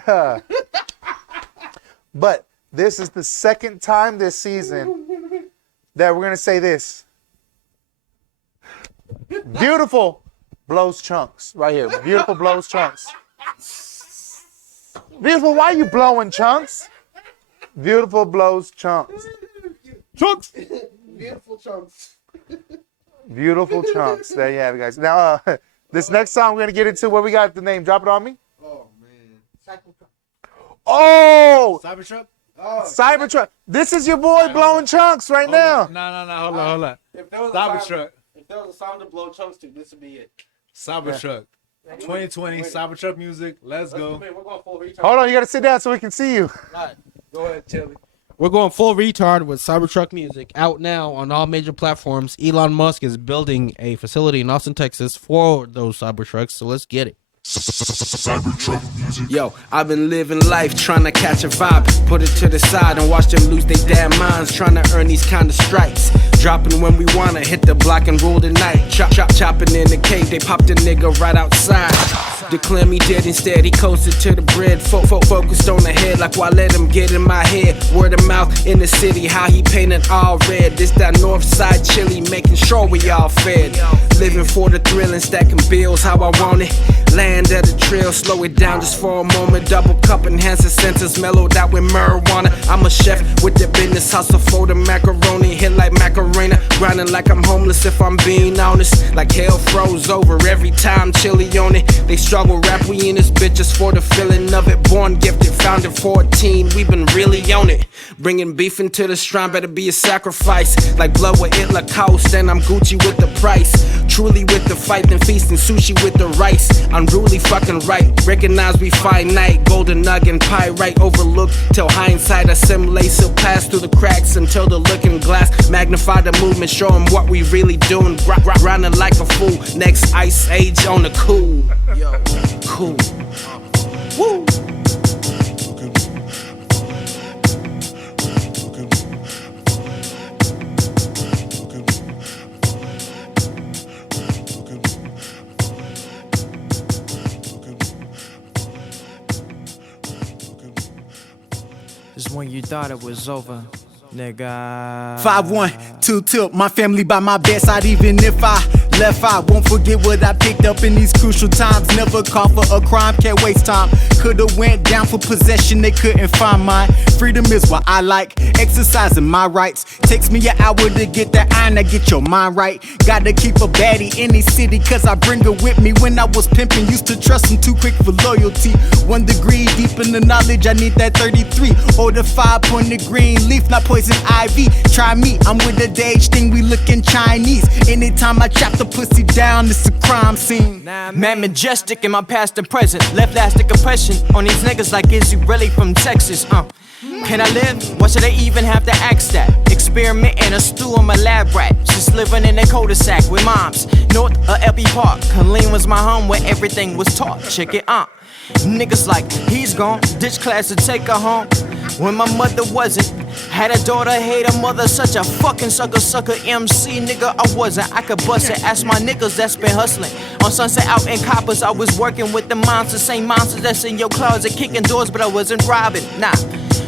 but this is the second time this season that we're gonna say this. Beautiful blows chunks right here. Beautiful blows chunks. Beautiful, why are you blowing chunks? Beautiful blows chunks. Chunks. Beautiful chunks. Beautiful chunks. There you have it, guys. Now, this next song we're gonna get into. What we got? The name? Drop it on me. Oh man. Oh, Cybertruck. Oh, Cybertruck. This is your boy blowing chunks right now. No. Hold on. if there was Cybertruck. if there was a song to blow chunks to, this would be it. Cybertruck. 2020 Cybertruck music. Let's go. We're going full retard. Hold on, you gotta sit down so we can see you. Go ahead, Chili. We're going full retard with Cybertruck music out now on all major platforms. Elon Musk is building a facility in Austin, Texas for those Cybertrucks, so let's get it. Yo, I've been living life trying to catch a vibe. Put it to the side and watch them lose their damn minds. Trying to earn these kind of stripes. Dropping when we wanna hit the block and rule the night. Chopping in the cave, they popped a nigga right outside. Declare me dead instead, he coasted to the bread. Focused on the head, like why let him get in my head. Word of mouth in the city, how he painted all red. This that north side chili, making sure we all fed. Living for the thrill and stacking bills how I want it. Land at the trail, slow it down just for a moment. Double cup, enhance the senses, mellowed out with marijuana. I'm a chef with the business hustle for the macaroni. Hit like Macarena, grinding like I'm homeless if I'm being honest. Like hell froze over every time chili on it. They struggle rap, we in this bitch just for the feeling of it. Born gifted, found at 14, we been really on it. Bringing beef into the shrine, better be a sacrifice. Like blood with it Lacoste, and I'm Gucci with the price. Truly with the fight, then feasting sushi with the rice. Unruly fucking right, recognize we finite. Golden nugget, pie right, overlooked till hindsight. Assimilate, still pass through the cracks until the looking glass. Magnify the movement, show them what we really doing. Grinding like a fool, next ice age on the cool. Yo, cool. Woo! Just when you thought it was over, nigga. 5-1, 2 tip, my family by my bedside. Even if I left, I won't forget what I picked up in these crucial times. Never call for a crime, can't waste time. Could've went down for possession, they couldn't find mine. Freedom is what I like, exercising my rights. Takes me an hour to get that iron, I get your mind right. Gotta keep a baddie in the city, cause I bring her with me. When I was pimping, used to trust him too quick for loyalty. 1 degree deep in the knowledge, I need that 33. Or the 5-pointed green leaf, not poison ivy. Try me, I'm with the Dage thing, we looking Chinese. Anytime I chop the pussy down, it's a crime scene. Man, majestic in my past and present. Left lasting impression on these niggas like is he really from Texas? Can I live? Why should I even have to ask that? Experimenting a stew on my lab rat. Just living in a cul-de-sac with moms. North of LP Park. Colleen was my home where everything was taught. Check it out. Niggas like, he's gone. Ditch class to take her home. When my mother wasn't. Had a daughter, hate a mother. Such a fucking sucker MC. Nigga, I wasn't. I could bust it. Ask my niggas that's been hustling. On Sunset out in Coppers, I was working with the monsters. Same monsters that's in your closet. Kicking doors, but I wasn't robbing. Nah.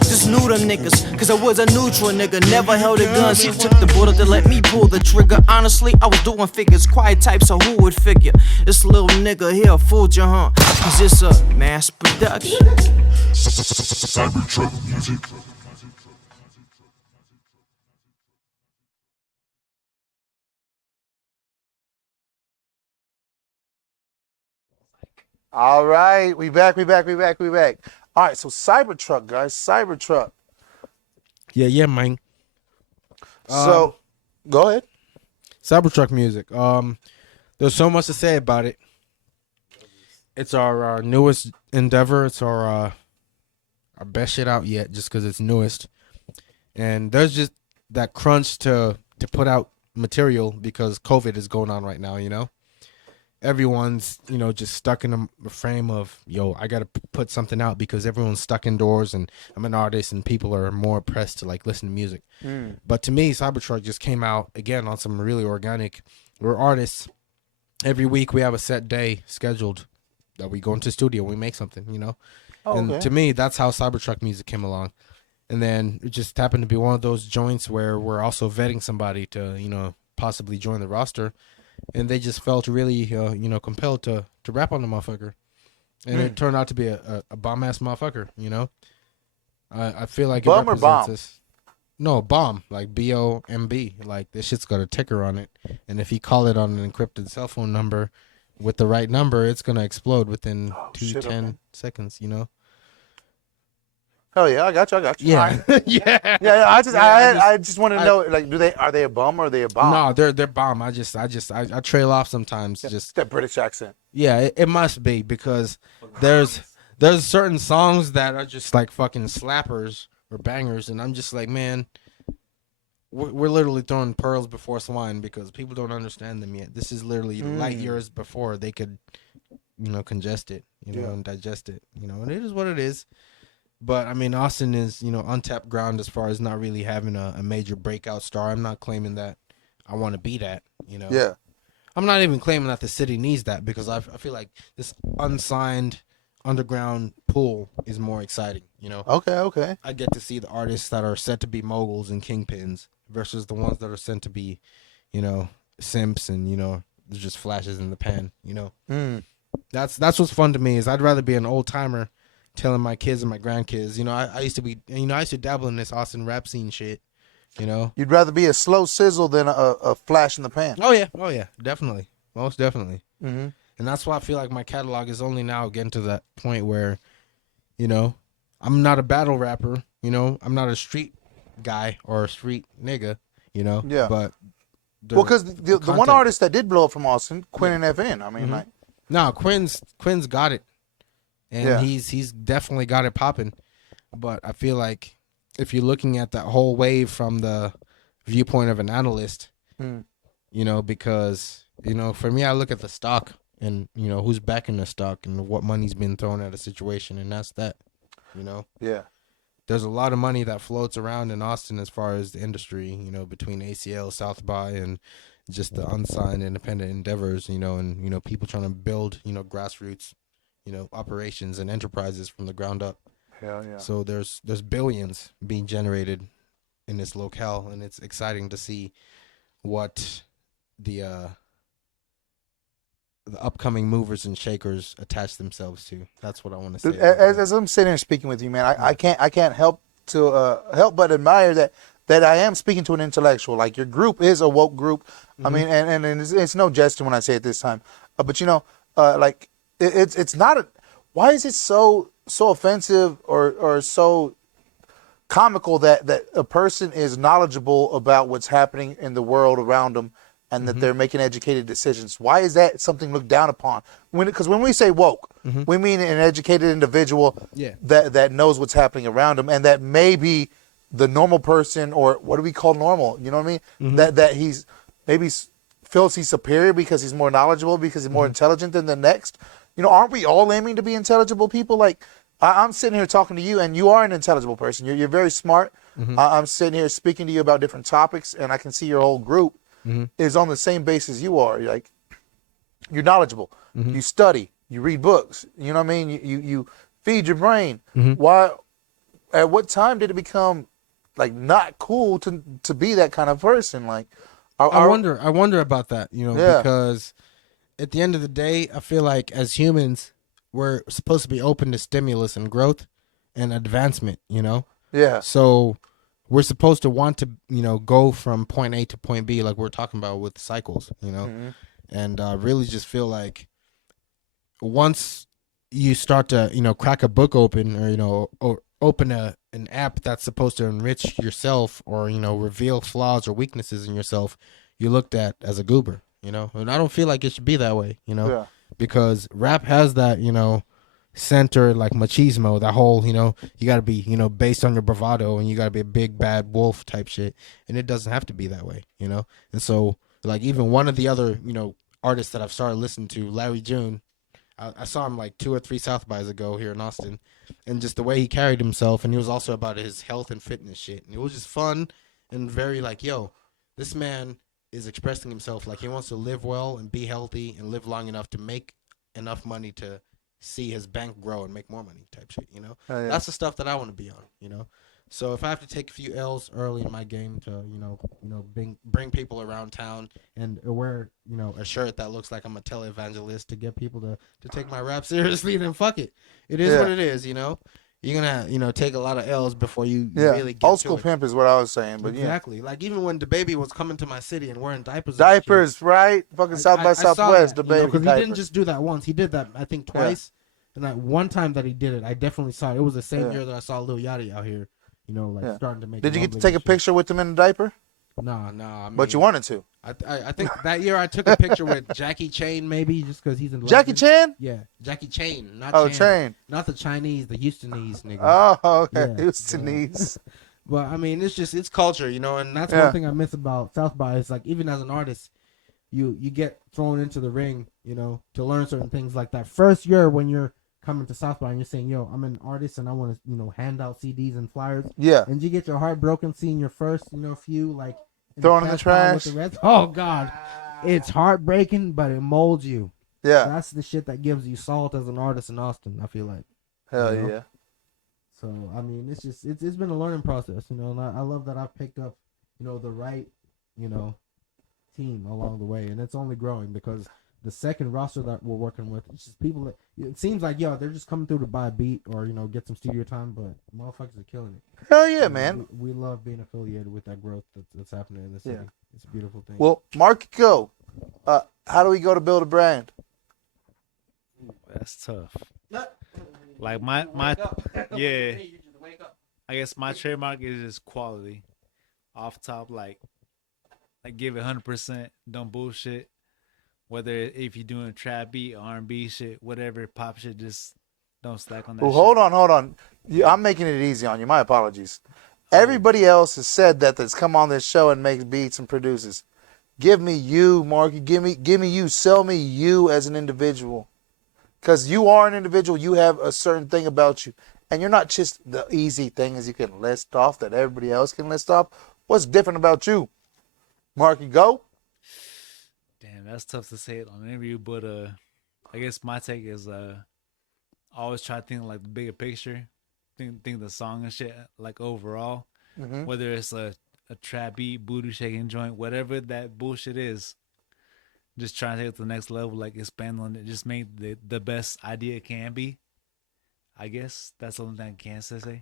Just knew them niggas, cause I was a neutral nigga. Never held a gun, she took the bullet to let me pull the trigger. Honestly, I was doing figures, quiet type, so who would figure? This little nigga here fooled you, huh? Cause it's a mass production. Cybertruck music. All right, we back. All right, so Cybertruck, guys, Cybertruck. Yeah, man. So, go ahead. Cybertruck music. There's so much to say about it. It's our newest endeavor. It's our best shit out yet, just because it's newest. And there's just that crunch to to put out material because COVID is going on right now. Everyone's just stuck in a frame of I gotta put something out because everyone's stuck indoors and I'm an artist and people are more pressed to like listen to music. But to me, Cybertruck just came out again on some really organic. We're artists. Every week we have a set day scheduled that we go into the studio, we make something, and to me that's how Cybertruck music came along. And then it just happened to be one of those joints where we're also vetting somebody to possibly join the roster. And they just felt really, compelled to rap on the motherfucker, and it turned out to be a bomb ass motherfucker. I feel like Bum it or represents bomb? this. No, bomb, like BOMB. Like this shit's got a ticker on it, and if you call it on an encrypted cell phone number with the right number, it's gonna explode within 10 seconds. Oh yeah, I got you. Yeah, yeah. I just want to know, like, are they a bum or are they a bomb? No, they're bomb. I trail off sometimes. Just that British accent. Yeah, it must be because there's certain songs that are just like fucking slappers or bangers, and I'm just like, man, we're literally throwing pearls before swine because people don't understand them yet. This is literally light years before they could, congest it, and digest it, and it is what it is. But I mean, Austin is, untapped ground as far as not really having a major breakout star. I'm not claiming that I want to be that, Yeah. I'm not even claiming that the city needs that because I feel like this unsigned underground pool is more exciting, Okay. I get to see the artists that are set to be moguls and kingpins versus the ones that are sent to be, simps and, they're just flashes in the pan, That's what's fun to me is I'd rather be an old timer telling my kids and my grandkids, I used to be, I used to dabble in this Austin rap scene shit, You'd rather be a slow sizzle than a flash in the pan. Oh yeah, definitely, most definitely. Mm-hmm. And that's why I feel like my catalog is only now getting to that point where, I'm not a battle rapper, I'm not a street guy or a street nigga, Yeah. But because the one artist that did blow up from Austin, Quinn and FN. I mean, like, no, Quinn's got it. And he's definitely got it popping. But I feel like if you're looking at that whole wave from the viewpoint of an analyst, because, for me, I look at the stock and, who's backing the stock and what money's been thrown at a situation. And that's that, Yeah. There's a lot of money that floats around in Austin as far as the industry, between ACL, South by, and just the unsigned independent endeavors, and, people trying to build, grassroots operations and enterprises from the ground up. Hell yeah. So there's billions being generated in this locale, and it's exciting to see what the upcoming movers and shakers attach themselves to. That's what I want to say. As I'm sitting here speaking with you, man, I can't help but admire that I am speaking to an intellectual. Like, your group is a woke group. I mean, and it's no gesture when I say it this time, but like. It's not why is it so offensive or so comical that a person is knowledgeable about what's happening in the world around them and that they're making educated decisions? Why is that something looked down upon? Because when we say woke, we mean an educated individual that knows what's happening around them and that may be the normal person, or what do we call normal? You know what I mean? That he's maybe feels he's superior because he's more knowledgeable, because he's more intelligent than the next. Aren't we all aiming to be intelligible people? Like, I'm sitting here talking to you, and you are an intelligible person. You're very smart. I'm sitting here speaking to you about different topics, and I can see your whole group is on the same base as you are. You're knowledgeable. You study. You read books. You know what I mean? You feed your brain. Why? At what time did it become like not cool to be that kind of person? Like, I wonder about that. Because at the end of the day, I feel like as humans, we're supposed to be open to stimulus and growth and advancement, Yeah. So we're supposed to want to, go from point A to point B, like we're talking about with cycles, and really just feel like once you start to, crack a book open or open an app that's supposed to enrich yourself or, reveal flaws or weaknesses in yourself, you're looked at as a goober. And I don't feel like it should be that way, Yeah. because rap has that, center like machismo, that whole, you know, you got to be, you know, based on your bravado and you got to be a big bad wolf type shit, and it doesn't have to be that way, you know. And so like even one of the other, you know, artists that I've started listening to, Larry June, I saw him like 2 or 3 South bys ago here in Austin, and just the way he carried himself, and he was also about his health and fitness shit, and it was just fun and very like, yo, this man is expressing himself like he wants to live well and be healthy and live long enough to make enough money to see his bank grow and make more money type shit, you know. Oh, yeah. That's the stuff that I want to be on, you know. So if I have to take a few L's early in my game to, you know, bring people around town and wear, you know, a shirt that looks like I'm a televangelist to get people to take my rap seriously, then fuck it. It is what it is, you know. You're gonna, you know, take a lot of L's before you really get old to school it. pimp is what I was saying, but Exactly. Like even when the baby was coming to my city and wearing diapers. right? Fucking South by Southwest, the baby because he diaper. didn't just do that once. He did that I think twice, and that one time that he did it, I definitely saw it. It was the same year that I saw Lil Yachty out here. You know, like starting to make. Did you get to take a picture with him in a diaper? No. I mean, But you wanted to. I think that year I took a picture with Jackie Chan, maybe just because he's in. Jackie Chan? Yeah, Jackie Chan, not Chan. not the Chinese, the Houstonese nigga. Oh, okay, Yeah, Houstonese. But I mean, it's culture, you know, and that's one thing I miss about South by. Is like even as an artist, you get thrown into the ring, you know, to learn certain things. Like that first year when you're coming to South by and you're saying, yo, I'm an artist and I want to, you know, hand out CDs and flyers. Yeah. And you get your heart broken seeing your first, you know, few like thrown in the trash. With the rest. Oh God, it's heartbreaking, but it molds you. Yeah. That's the shit that gives you salt as an artist in Austin, I feel like. Hell you know? yeah. So I mean, it's just it's been a learning process, you know, and I love that I've picked up, you know, the right, you know, team along the way, and it's only growing because the second roster that we're working with, it's just people that it seems like, yo, they're just coming through to buy a beat or, you know, get some studio time, but motherfuckers are killing it. Hell yeah, man. We love being affiliated with that growth that's happening in the city. It's a beautiful thing. Well, Mark, go. How do we go to build a brand? That's tough. Like my yeah. I guess my trademark is just quality. Off top, like give it 100%. Don't bullshit. Whether if you're doing trap beat, R&B shit, whatever, pop shit, just don't slack on that. Well, shit. hold on. I'm making it easy on you. My apologies. Everybody else has said that's come on this show and makes beats and produces. Give me you, Marky. Give me you. Sell me you as an individual. Because you are an individual. You have a certain thing about you. And you're not just the easy things you can list off that everybody else can list off. What's different about you? Marky, go. Damn, that's tough to say it on an interview, but I guess my take is always try to think like the bigger picture. Think the song and shit like overall. Mm-hmm. Whether it's a trap beat, booty shaking joint, whatever that bullshit is. Just trying to take it to the next level, like expand on it, just make the best idea it can be. I guess that's the only thing I can say.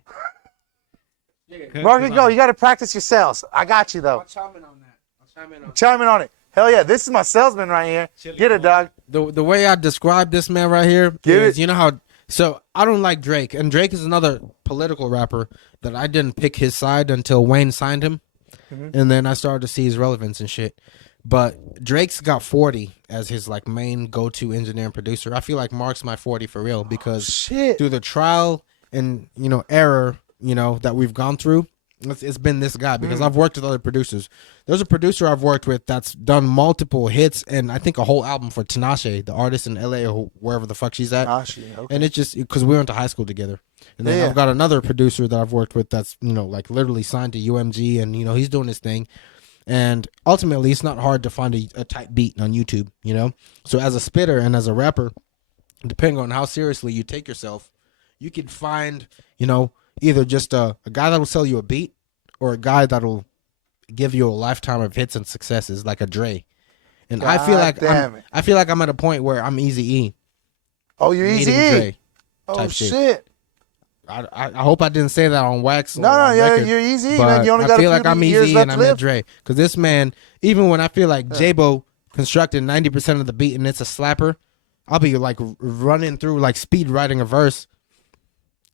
Marky, go. You got to practice your sales. I got you, though. I'll chime in on that. Chime in on it. Hell yeah. This is my salesman right here. Get it, dog. The way I describe this man right here is, you know how, so I don't like Drake, and Drake is another political rapper that I didn't pick his side until Wayne signed him, and then I started to see his relevance and shit. But Drake's got 40 as his like main go-to engineer and producer. I feel like Mark's my 40 for real because through the trial and, you know, error, you know, that we've gone through, it's been this guy because I've worked with other producers. There's a producer I've worked with that's done multiple hits and I think a whole album for Tinashe, the artist in LA or wherever the fuck she's at. Okay. And it's just because we went to high school together. And then I've got another producer that I've worked with that's, you know, like literally signed to UMG and, you know, he's doing his thing. And ultimately, it's not hard to find a tight beat on YouTube, you know? So as a spitter and as a rapper, depending on how seriously you take yourself, you could find, you know, either just a guy that'll sell you a beat or a guy that'll give you a lifetime of hits and successes like a Dre. And I feel like I'm at a point where I'm Eazy-E. Oh, you're Eazy-E? Oh, shit. I hope I didn't say that on wax. No, you're Eazy-E, man. You only got I feel a like few I'm years Eazy-E left and to I'm live. at Dre. Because this man, even when I feel like J-Bo constructed 90% of the beat and it's a slapper, I'll be like running through, like speed writing a verse.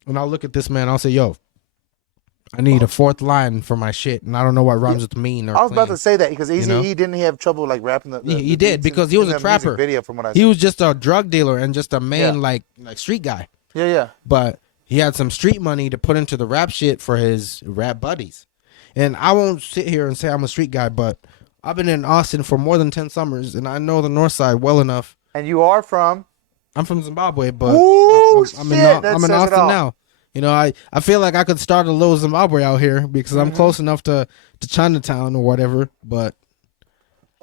And I'll look at this man, I'll say, yo, I need a fourth line for my shit. And I don't know what rhymes with mean or I was about clean. to say that because Eazy-E, You know? didn't he have trouble like rapping the He did because he was a trapper. Video from what I He saw. was just a drug dealer and just a main like street guy. Yeah. But he had some street money to put into the rap shit for his rap buddies. And I won't sit here and say I'm a street guy, but I've been in Austin for more than 10 summers, and I know the North Side well enough. And you are from? I'm from Zimbabwe, but Ooh, I'm shit, in that says it Austin all. now. You know, I feel like I could start a little Zimbabwe out here because I'm close enough to Chinatown or whatever. But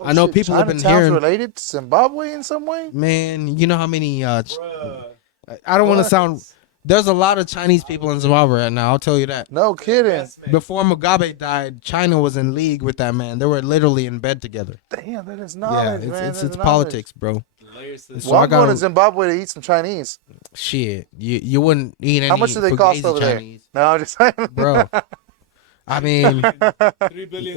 I know Shit, people have been Chinatown's hearing. related to Zimbabwe in some way? Man, you know how many? I don't want to sound. There's a lot of Chinese people in Zimbabwe right now. I'll tell you that. No kidding. Before Mugabe died, China was in league with that man. They were literally in bed together. Damn, that is Yeah, knowledge, man. it's That is politics, bro. So Well, I I'm going to got Zimbabwe to eat some Chinese. shit. You wouldn't eat any. How much do they cost fugazi over Chinese. there? No, I'm just saying. Bro? I mean,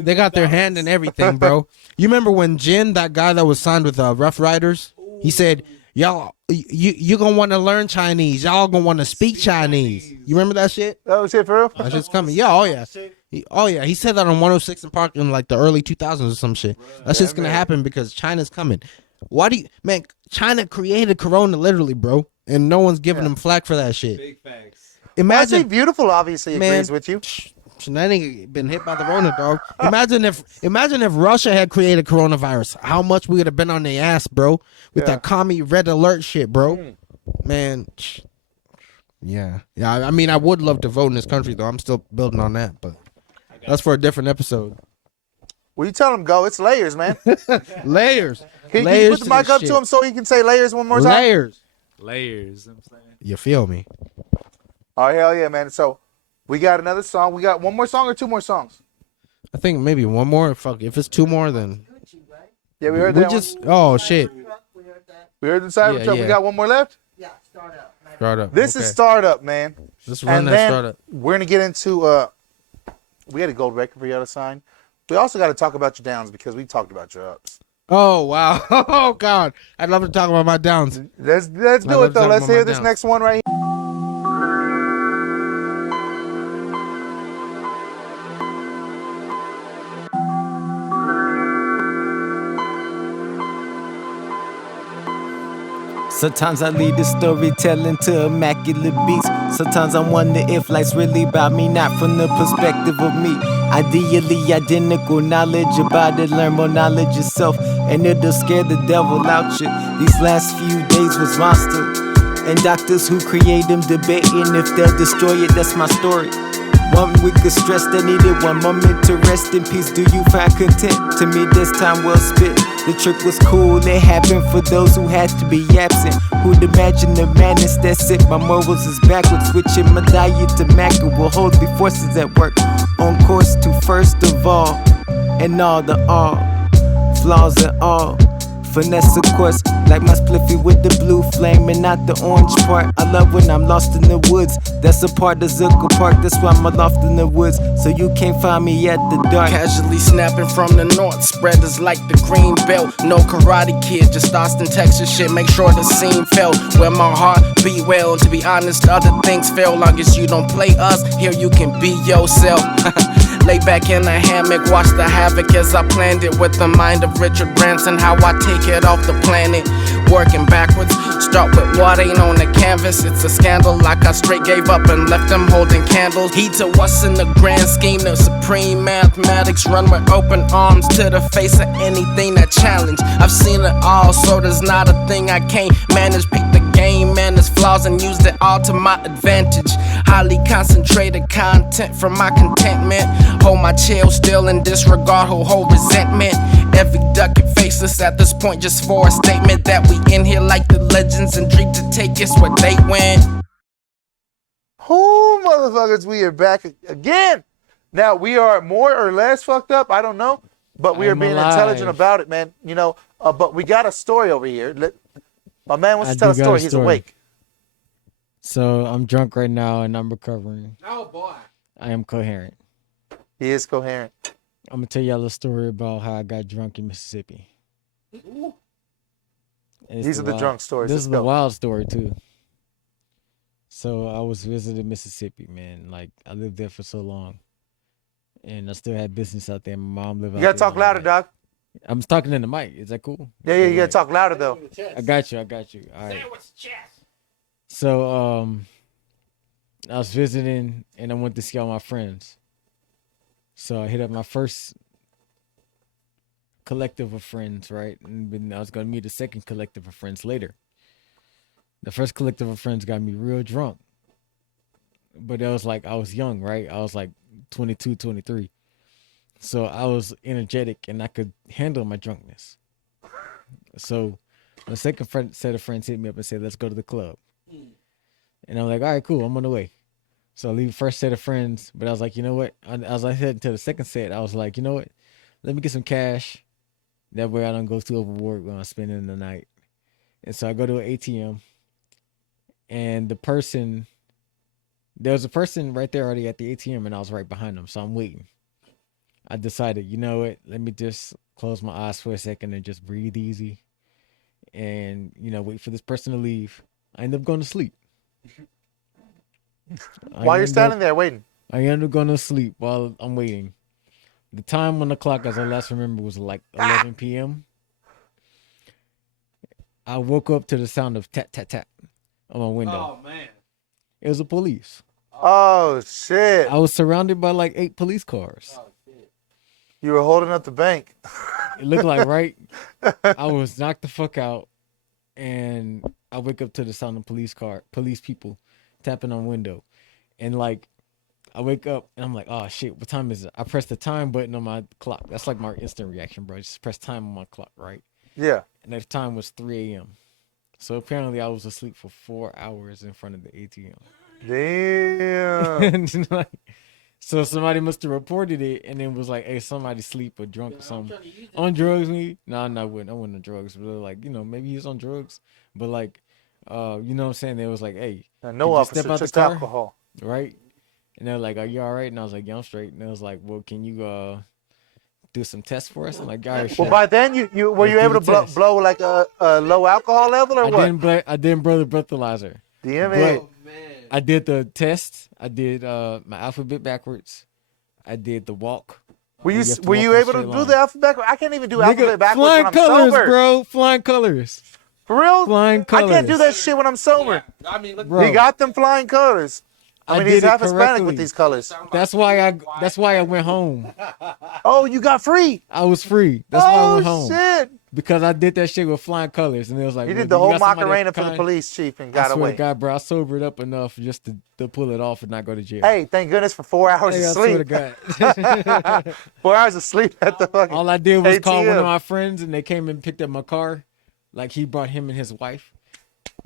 they got their hand in everything, bro. You remember when Jin, that guy that was signed with Rough Riders, he said, "Y'all, you gonna want to learn Chinese. Y'all gonna want to speak Chinese." You remember that shit? That was it for real? That shit's coming. Yeah, oh yeah. He said that on 106 in Park in like the early 2000s or some shit. That shit's gonna happen because China's coming. Why do you, man? China created Corona literally, bro, and no one's giving them flack for that shit. Big facts. Imagine Imagine, Beautiful obviously Man. agrees with you. that ain't been hit by the Rona, dog. Imagine if Russia had created coronavirus, how much we would have been on their ass, bro, with that commie red alert shit, bro. Man, yeah. I mean, I would love to vote in this country, though. I'm still building on that, but that's for a different episode. Well, you tell him go. It's layers, man. Layers. Can you Layers put the to mic this up shit. to him so he can say layers one more time? Layers. Layers. I'm saying. You feel me? Oh, hell yeah, man. So we got another song. We got one more song or two more songs? I think maybe one more. Fuck, if it's two more, then Yeah, we heard we that just. one. Oh shit. We heard the Cybertruck. Yeah, We yeah. got one more left? Start up. This is Startup, man. Let's run And that then startup. we're going to get into, we had a gold record for y'all to sign. We also got to talk about your downs because we talked about your ups. Oh wow. Oh god. I'd love to talk about my downs. Let's I'd do love it, to though. talk Let's about my hear this downs. next one right here. Sometimes I lead the storytelling to immaculate beats. Sometimes I wonder if life's really about me, not from the perspective of me. Ideally identical knowledge about it, learn more knowledge yourself, and it'll scare the devil out you. These last few days was monster, and doctors who create them debating if they'll destroy it. That's my story. 1 week of stress that needed 1 moment to rest in peace. Do you find content? To me, this time well spent. The trick was cool, it happened for those who had to be absent. Who'd imagine the madness that's it? My morals is backwards, switching my diet to macro will hold the forces at work. On course to first of all, and all the all, flaws and all. Finesse, of course, like my spliffy with the blue flame and not the orange part. I love when I'm lost in the woods. That's a part of Zucker Park, that's why I'm aloft in the woods. So you can't find me at the dark. Casually snapping from the north, spreaders like the green belt. No Karate Kid, just Austin, Texas shit. Make sure the scene felt where my heart beat well. And to be honest, other things fail. Long as you don't play us, here you can be yourself. Lay back in a hammock, watch the havoc as I planned it with the mind of Richard Branson. How I take it off the planet, working backwards. Start with what ain't on the canvas. It's a scandal, like I straight gave up and left them holding candles. Heed to what's in the grand scheme, the supreme mathematics. Run with open arms to the face of anything that challenge. I've seen it all, so there's not a thing I can't manage. Pick the game and its flaws and used it all to my advantage. Highly concentrated content from my contentment. Hold my chill still and disregard who hold resentment. Every duck and faceless at this point just for a statement that we in here like the legends and dream to take us where they went. Oh, motherfuckers, we are back again. Now, we are more or less fucked up. I don't know. But we are I'm being alive. intelligent about it, man. You know, but we got a story over here. My man wants I to tell a do got story. a He's story. awake. So I'm drunk right now and I'm recovering. Oh boy. I am coherent. He is coherent. I'm gonna tell y'all a story about how I got drunk in Mississippi. And it's These are the wild- drunk stories. This Let's is the go. wild story too. So I was visiting Mississippi, man. Like I lived there for so long, and I still had business out there. My mom lived out You there. got to talk and all louder, that. dog. I'm talking in the mic. Is that cool? Yeah, you got Alright. to talk louder, though. I got you. All right. So I was visiting and I went to see all my friends. So I hit up my first collective of friends, right? And then I was gonna meet a second collective of friends later. The first collective of friends got me real drunk. But it was like I was young, right? I was like 22, 23. So I was energetic and I could handle my drunkenness. So the second set of friends hit me up and said, let's go to the club. And I'm like, all right, cool, I'm on the way. So I leave first set of friends, but I was like, you know what? As I headed to the second set, I was like, you know what? Let me get some cash. That way I don't go too overboard when I'm spending the night. And so I go to an ATM, and there was a person right there already at the ATM, and I was right behind them, so I'm waiting. I decided, you know what? Let me just close my eyes for a second and just breathe easy, and wait for this person to leave. I end up going to sleep. While you're standing there waiting. I end up going to sleep while I'm waiting. The time on the clock, as I last remember, was like 11 p.m. I woke up to the sound of tap, tap, tap on my window. Oh man. It was the police. Oh, shit. I was surrounded by like 8 police cars. You were holding up the bank. It looked like, right? I was knocked the fuck out, and I wake up to the sound of police people tapping on window. And like, I wake up and I'm like, oh shit, what time is it? I press the time button on my clock. That's like my instant reaction, bro. Just press time on my clock, right? Yeah. And the time was 3 a.m. So apparently I was asleep for 4 hours in front of the ATM. Damn. And like, so somebody must have reported it and then was like, hey, somebody sleep or drunk or something. On drugs, me? No, I wasn't on drugs. But like, maybe he was on drugs. But like, you know what I'm saying? They was like, hey, no officer, step out just the car? alcohol. Right? And they're like, are you all right? And I was like, yeah, I'm straight. And they was like, well, can you do some tests for us? I'm like, all right, sure. Well, by then, were you able to blow like a low alcohol level or what? I didn't blow the breathalyzer. Damn but it. I did the test. I did my alphabet backwards. I did the walk. Were you able to do the alphabet backwards? I can't even do alphabet backwards flying when I'm colors, sober. bro. Flying colors. For real? Flying colors. I can't do that shit when I'm sober. Yeah. I mean, look, He got them flying colors. I mean, he's half Hispanic with these colors. That's why I went home. Oh, you got free? I was free. That's why I went home. Shit. Because I did that shit with flying colors, and it was like You did the whole Macarena for the police chief and got I swear away. to God, bro, I sobered up enough just to pull it off and not go to jail. Hey, thank goodness for 4 hours of sleep. I swear to God. 4 hours of sleep at the fucking All I did was call one ATM. of my friends, and they came and picked up my car. Like, he brought him and his wife.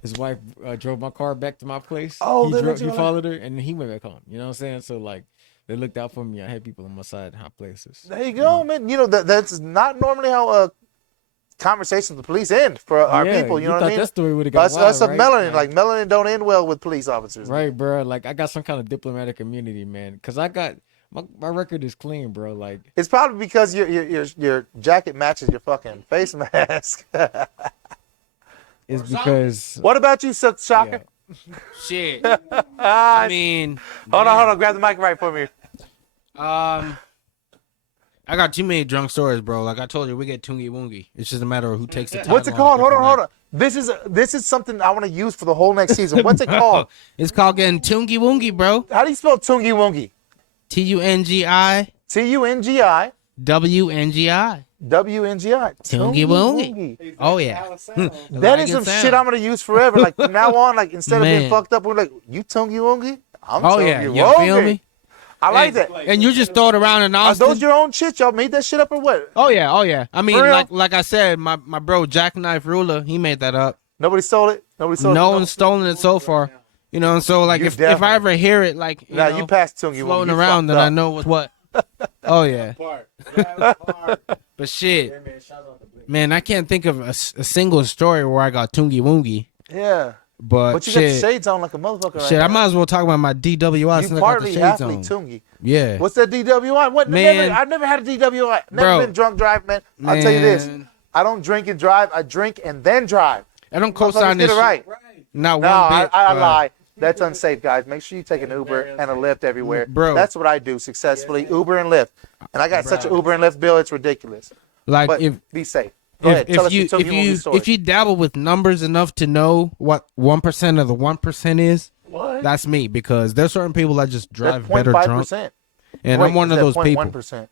His wife drove my car back to my place. Oh, he followed her, and he went back home. You know what I'm saying? So, like, they looked out for me. I had people on my side in hot places. There you go, man. That's not normally how conversations with the police end for our people. You know what I mean? That story would have got Us of right? melanin. Like, melanin don't end well with police officers. Right, bro. Like, I got some kind of diplomatic immunity, man. Because I got... My record is clean, bro. Like, it's probably because your jacket matches your fucking face mask. It's because... What about you, Shocker? Yeah. Shit. I mean... Hold on. Grab the mic right for me. I got too many drunk stories, bro. Like I told you, we get tungy woongy. It's just a matter of who takes the time. What's it called? Hold on. This is something I want to use for the whole next season. What's it called? It's called getting tungy woongy, bro. How do you spell tungy wongy? Tungi. Tungi. WNGI. WNGI. Tungy woongy. Oh yeah. That is some shit I'm gonna use forever. Like from now on, like instead of being fucked up, we're like, you tungy wongy? I'm tungy wongy. You feel me? I like that. And you just throw it around in Austin. Are those your own shit? Y'all made that shit up or what? Oh yeah. I mean, like I said, my bro Jackknife Ruler, he made that up. Nobody stole it. No one's stolen it so far. You know, and so like if I ever hear it like you passed tungy floating around, then I know what. Oh yeah. But shit, man, I can't think of a single story where I got tungy woongy. Yeah. But you got the shades on like a motherfucker. Shit, I might as well talk about my DWI. You partly halfly tungy. Yeah. What's that DWI? What? Man, I've never had a DWI. Never been drunk driving, man. I'll tell you this. I don't drink and drive. I drink and then drive. I don't co-sign this. Get it right. Not one bit. I lie. That's unsafe, guys. Make sure you take an Uber and a Lyft everywhere. Bro. That's what I do successfully. Uber and Lyft. And I got such an Uber and Lyft bill, it's ridiculous. Like but be safe. Go ahead. Tell us your Tokyo movie story. if you dabble with numbers enough to know what 1% of the 1% is, What? that's me, because there's certain people that just drive That's better drunk, 0.5%. and I'm one of those people. 1%.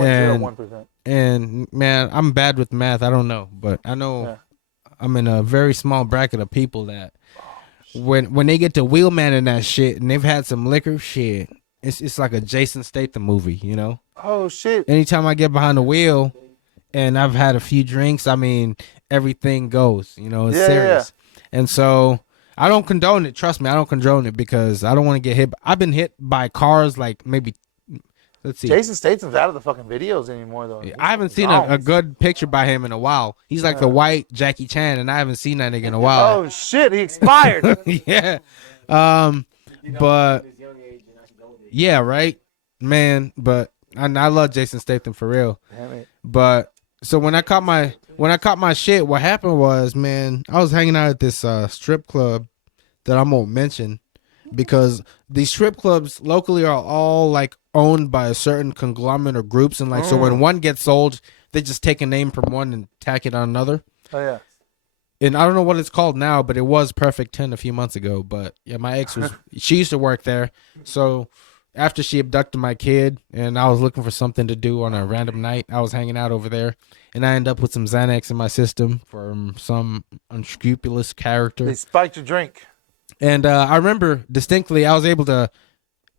And 0.01%. and man, I'm bad with math. I don't know, but I know Yeah. I'm in a very small bracket of people that when they get to wheelman and that shit, and they've had some liquor, shit, it's like a Jason Statham movie, you know. Oh shit! Anytime I get behind the wheel and I've had a few drinks, I mean, everything goes, you know, it's serious. And so I don't condone it. Trust me, I don't condone it, because I don't want to get hit. I've been hit by cars like maybe, let's see. Jason Statham's out of the fucking videos anymore, though. I haven't seen a good picture by him in a while. He's like the white Jackie Chan, and I haven't seen that nigga in a while. Oh shit, he expired. Yeah. But yeah, right, man. But I love Jason Statham for real. But so when I caught my shit, what happened was, man, I was hanging out at this strip club that I won't mention, because these strip clubs locally are all like owned by a certain conglomerate or groups, and like so when one gets sold, they just take a name from one and tack it on another. Oh yeah. And I don't know what it's called now, but it was Perfect 10 a few months ago. But yeah, my ex she used to work there. So after she abducted my kid and I was looking for something to do on a random night, I was hanging out over there, and I ended up with some Xanax in my system from some unscrupulous character. They spiked your drink. And I remember distinctly, I was able to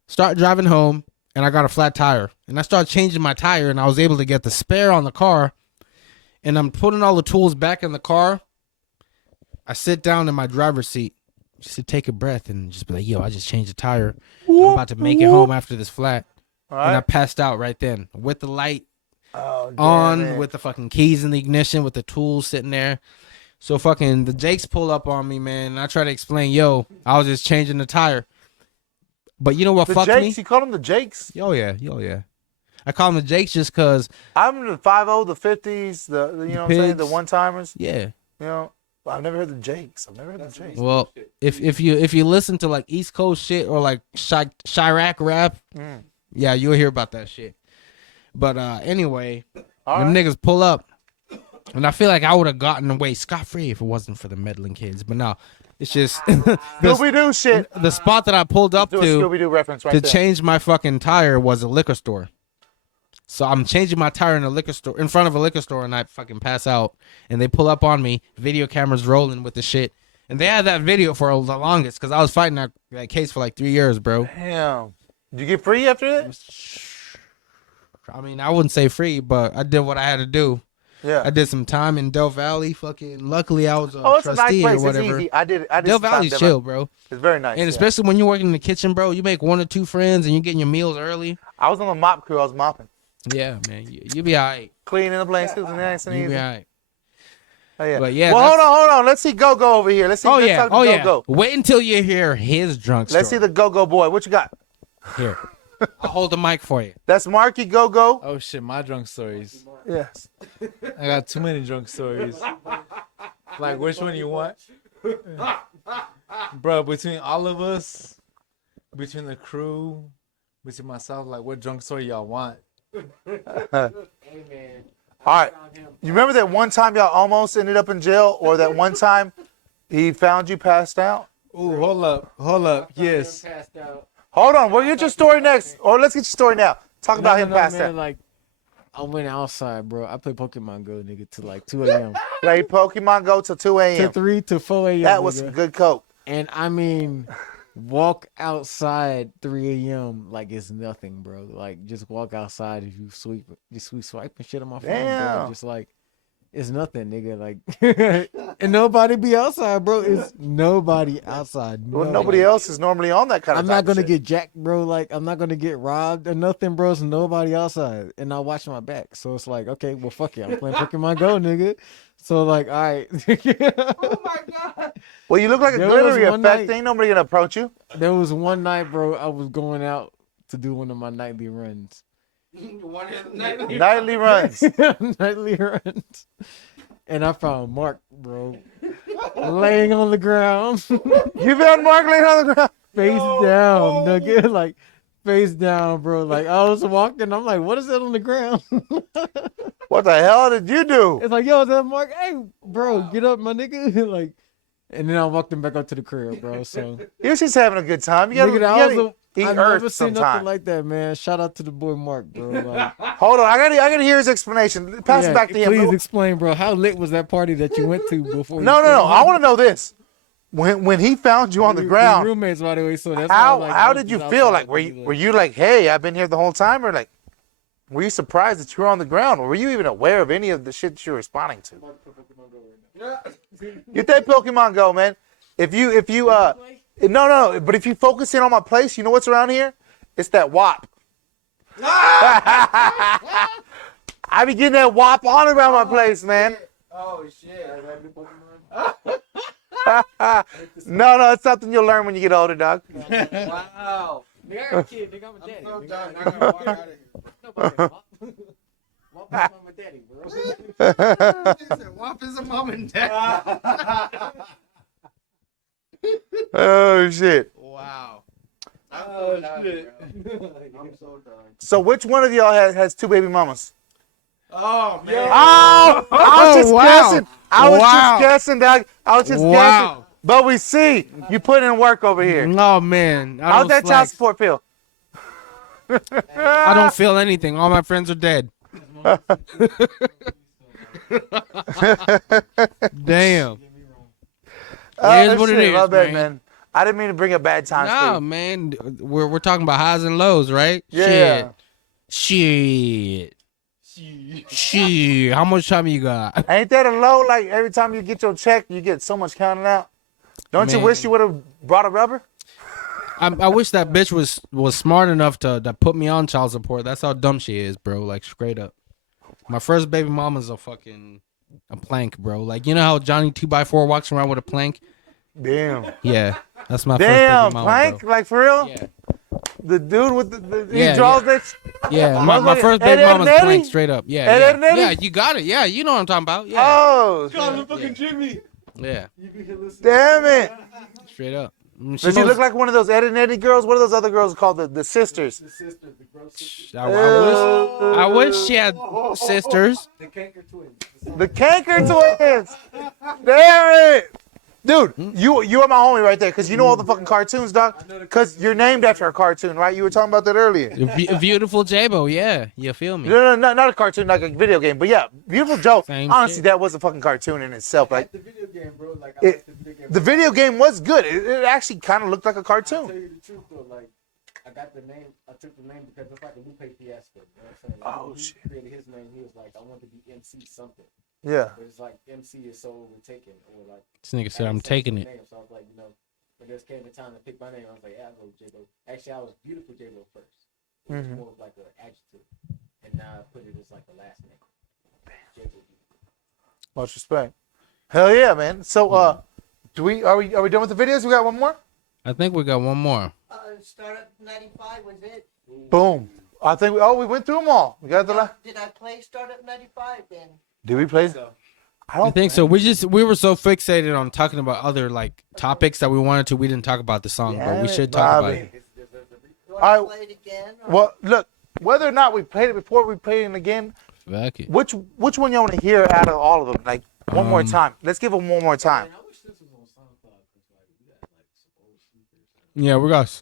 start driving home, and I got a flat tire. And I started changing my tire, and I was able to get the spare on the car. And I'm putting all the tools back in the car. I sit down in my driver's seat just to take a breath and just be like, yo, I just changed the tire. I'm about to make it home after this flat. And I passed out right then with the light on, with the fucking keys in the ignition, with the tools sitting there. So fucking the Jakes pull up on me, man, and I try to explain, yo, I was just changing the tire. But you know what fucked me? You call them the Jakes? Oh yeah. I call them the Jakes just because I'm the 50, the 50s, the you know what I'm saying, the one timers. Yeah. You know, I've never heard the Jakes. Well, if you listen to like East Coast shit or like Chirac rap, yeah, you'll hear about that shit. But anyway, them niggas pull up, and I feel like I would have gotten away scot-free if it wasn't for the meddling kids. But no, it's just Scooby-Doo shit. The spot that I pulled up do a Scooby-Doo reference right to there. change my fucking tire was a liquor store. So I'm changing my tire in a liquor store, in front of a liquor store, and I fucking pass out. And they pull up on me, video cameras rolling with the shit. And they had that video for the longest, because I was fighting that case for like 3 years, bro. Damn. Did you get free after that? I mean, I wouldn't say free, but I did what I had to do. Yeah. I did some time in Del Valley. Fucking luckily, I was a it's a nice trustee place. or whatever. It's easy. I did Del some time Valley's there, chill, bro. It's very nice. And especially when you're working in the kitchen, bro, you make 1 or 2 friends and you're getting your meals early. I was on the mop crew. I was mopping. Yeah, man. You be all right. Cleaning the places and nice and easy. You be all right. Oh, yeah. But yeah. Well, hold on. Let's see Go-Go over here. Let's see. Let's talk to Go-Go. Wait until you hear his drunk story. Let's see the Go-Go boy. What you got? Here. I'll hold the mic for you. That's Marky Go-Go. Oh shit, my drunk stories. Yes. I got too many drunk stories. Like, which one you want? Bro, between all of us, between the crew, between myself, like, what drunk story y'all want? All right. You remember that one time y'all almost ended up in jail, or that one time he found you passed out? Ooh, hold up. Yes. Hold on. We'll get your story next. Or let's get your story now. Talk about him passed out. Like, I went outside, bro. I played Pokemon Go, nigga, to like 2 a.m. Played Pokemon Go till 2 a.m. To 3 to 4 a.m. That was some good coke. And I mean, walk outside 3 a.m. like it's nothing, bro. Like, just walk outside if you swiping shit on my phone, bro. Just like, it's nothing, nigga. Like, and nobody be outside, bro. It's nobody outside. Well, nobody else is normally on that kind of I'm not gonna get jacked, bro. Like, I'm not gonna get robbed or nothing, bro. It's nobody outside, and I watch my back. So it's like, okay, well, fuck it. I'm playing Pokemon Go, nigga. So like, all right. Oh my god. Well, you look like a glittery effect. Ain't nobody gonna approach you. There was one night, bro. I was going out to do one of my nightly runs. Nightly runs. Nightly runs. And I found Mark, bro, laying on the ground. You found Mark laying on the ground? Face down, nigga. Like, face down, bro. Like, I was walking. I'm like, what is that on the ground? What the hell did you do? It's like, yo, is that Mark? Hey, bro, get up, my nigga. Like, and then I walked him back up to the crib, bro. So You're just having a good time. You gotta, nigga, that you was gotta eat I've never Earth seen nothing sometime. like that, man. Shout out to the boy Mark, bro. Like, Hold on, I gotta hear his explanation. Pass it back to him. Please explain, bro. How lit was that party that you went to before? No. I want to know this. When he found you on the ground, roommates, by the way. So that's why, like, how did you feel? Like were you like, hey, I've been here the whole time, or like, were you surprised that you were on the ground, or were you even aware of any of the shit you were responding to? Get that Pokemon Go, man. If you no, but if you focus in on my place, you know what's around here? It's that WAP. I be getting that WAP all around my place, man. Oh shit! No, it's something you'll learn when you get older, dog. Wow. They are a kid. They got my daddy. I'm so done. I gotta walk out of here. Wop is mom and daddy, bro. Wop is a mom and dad. Oh shit. Wow. Oh shit. I'm so done. So which one of y'all has two baby mamas? Oh man. Oh, I was just wow. guessing. I was Wow. just guessing, dog. I was just Wow. guessing. But we see you put in work over here. Oh man. I How's don't that child flex. support feel? I don't feel anything. All my friends are dead. Damn. It is what it is, My bad, man. I didn't mean to bring up bad times. Nah, for you. man. We're talking about highs and lows, right? Yeah. Shit. How much time you got? Ain't that a low? Like every time you get your check, you get so much counted out. Don't you Man. wish you would have brought a rubber? I wish that bitch was smart enough to put me on child support. That's how dumb she is, bro. Like straight up. My first baby mama's a plank, bro. Like you know how Johnny 2x4 walks around with a plank? Damn. Yeah, that's my Damn, first baby mama, plank? bro. Like for real? Yeah. The dude with the Yeah, he draws yeah. that. Yeah, my Motherfucker, first Ed, baby Ed, mama's and plank Eddie? straight up. Yeah, Ed, yeah. Ed, and Eddie? Yeah, you got it. Yeah, you know what I'm talking about. Yeah. Oh, fucking Jimmy. Yeah, damn it! straight up. Does he look like one of those Ed and Eddie girls? What are those other girls called? The sisters. I wish she had sisters. The Canker twins. The Canker twins. Damn it, dude! You are my homie right there, cause you know all the fucking cartoons, dog. Cause you're named after a cartoon, right? You were talking about that earlier. Beautiful J-Bo, yeah. You feel me? No, not a cartoon, like a video game, but yeah, Beautiful Joe. Same Honestly, shit. that was a fucking cartoon in itself. Like The video game, bro. Like I like the video game. the video game was good. It actually kind of looked like a I'll cartoon. tell you the truth though, like I got the name. I took the name because it's like a Lupe Fiasco. You know what I'm saying? Like, Oh, when he shit. created his name. He was like, I want to be MC something. Yeah. But it's like MC is so overtaken, or like. This nigga said, I'm added taking something to it. the name. So I was like, when there came the time to pick my name, I was like, yeah, I'll go with J-Bo. Actually, I was Beautiful J-Bo first. It was more of like an adjective, and now I put it as like the last name. J-Bo. Much respect. Hell yeah, man. So are we done with the videos? We got one more. I think we got one more. Startup 95 was it? Boom. I think we went through them all. We got the Did I play Startup 95 then? Did we play? I think so. We were so fixated on talking about other like topics that we wanted to. We didn't talk about the song, but we should talk about it. You want to play it again? Or? Well, look, whether or not we played it before, we played it again. Fuck it. Which one y'all want to hear out of all of them? Like one more time. Let's give them one more time. Yeah, we got.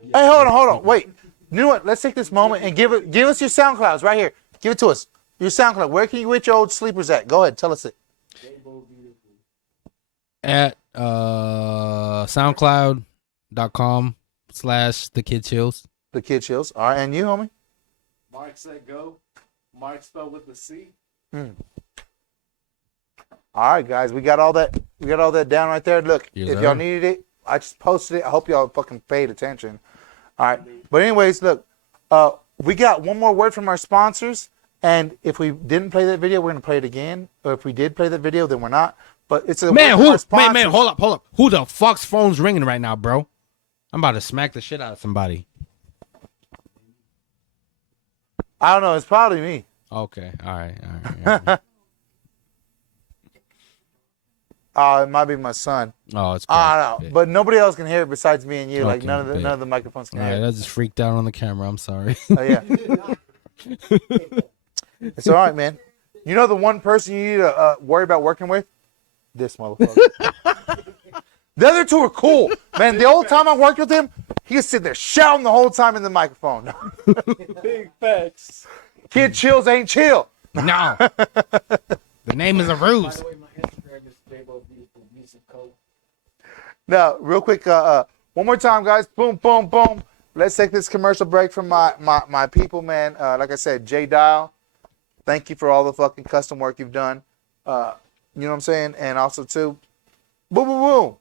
Hey, hold on. Wait. You know what? Let's take this moment and give us your SoundClouds right here. Give it to us. Your SoundCloud. Where can you get your old sleepers at? Go ahead. Tell us it. At soundcloud.com/thekidchills. The Kid Chills. All right, and you, homie? Mark said go. Mark spelled with a C. All right, guys. We got all that. We got all that down right there. Look, Yes, if sir. y'all needed it, I just posted it. I hope y'all fucking paid attention. All right. But anyways, look, we got one more word from our sponsors. And if we didn't play that video, we're gonna play it again. Or if we did play that video, then we're not. But it's a Man, word from our man, sponsors. hold up. Who the fuck's phone's ringing right now, bro? I'm about to smack the shit out of somebody. I don't know. It's probably me. Okay, all right. It might be my son. Oh, it's. I don't know, but nobody else can hear it besides me and you. Like Okay, none bet. of the microphones can All hear right, it. I just freaked out on the camera. I'm sorry. Oh, yeah. It's all right, man. You know the one person you need to worry about working with? This motherfucker. The other two are cool. Man, the old time I worked with him, he could sit there shouting the whole time in the microphone. Big facts. Kid chills ain't chill. No. The name is a ruse. Now, real quick, one more time, guys. Boom, boom, boom. Let's take this commercial break from my people, man. Like I said, Jay Dial, thank you for all the fucking custom work you've done. You know what I'm saying? And also, too, boom, boom, boom.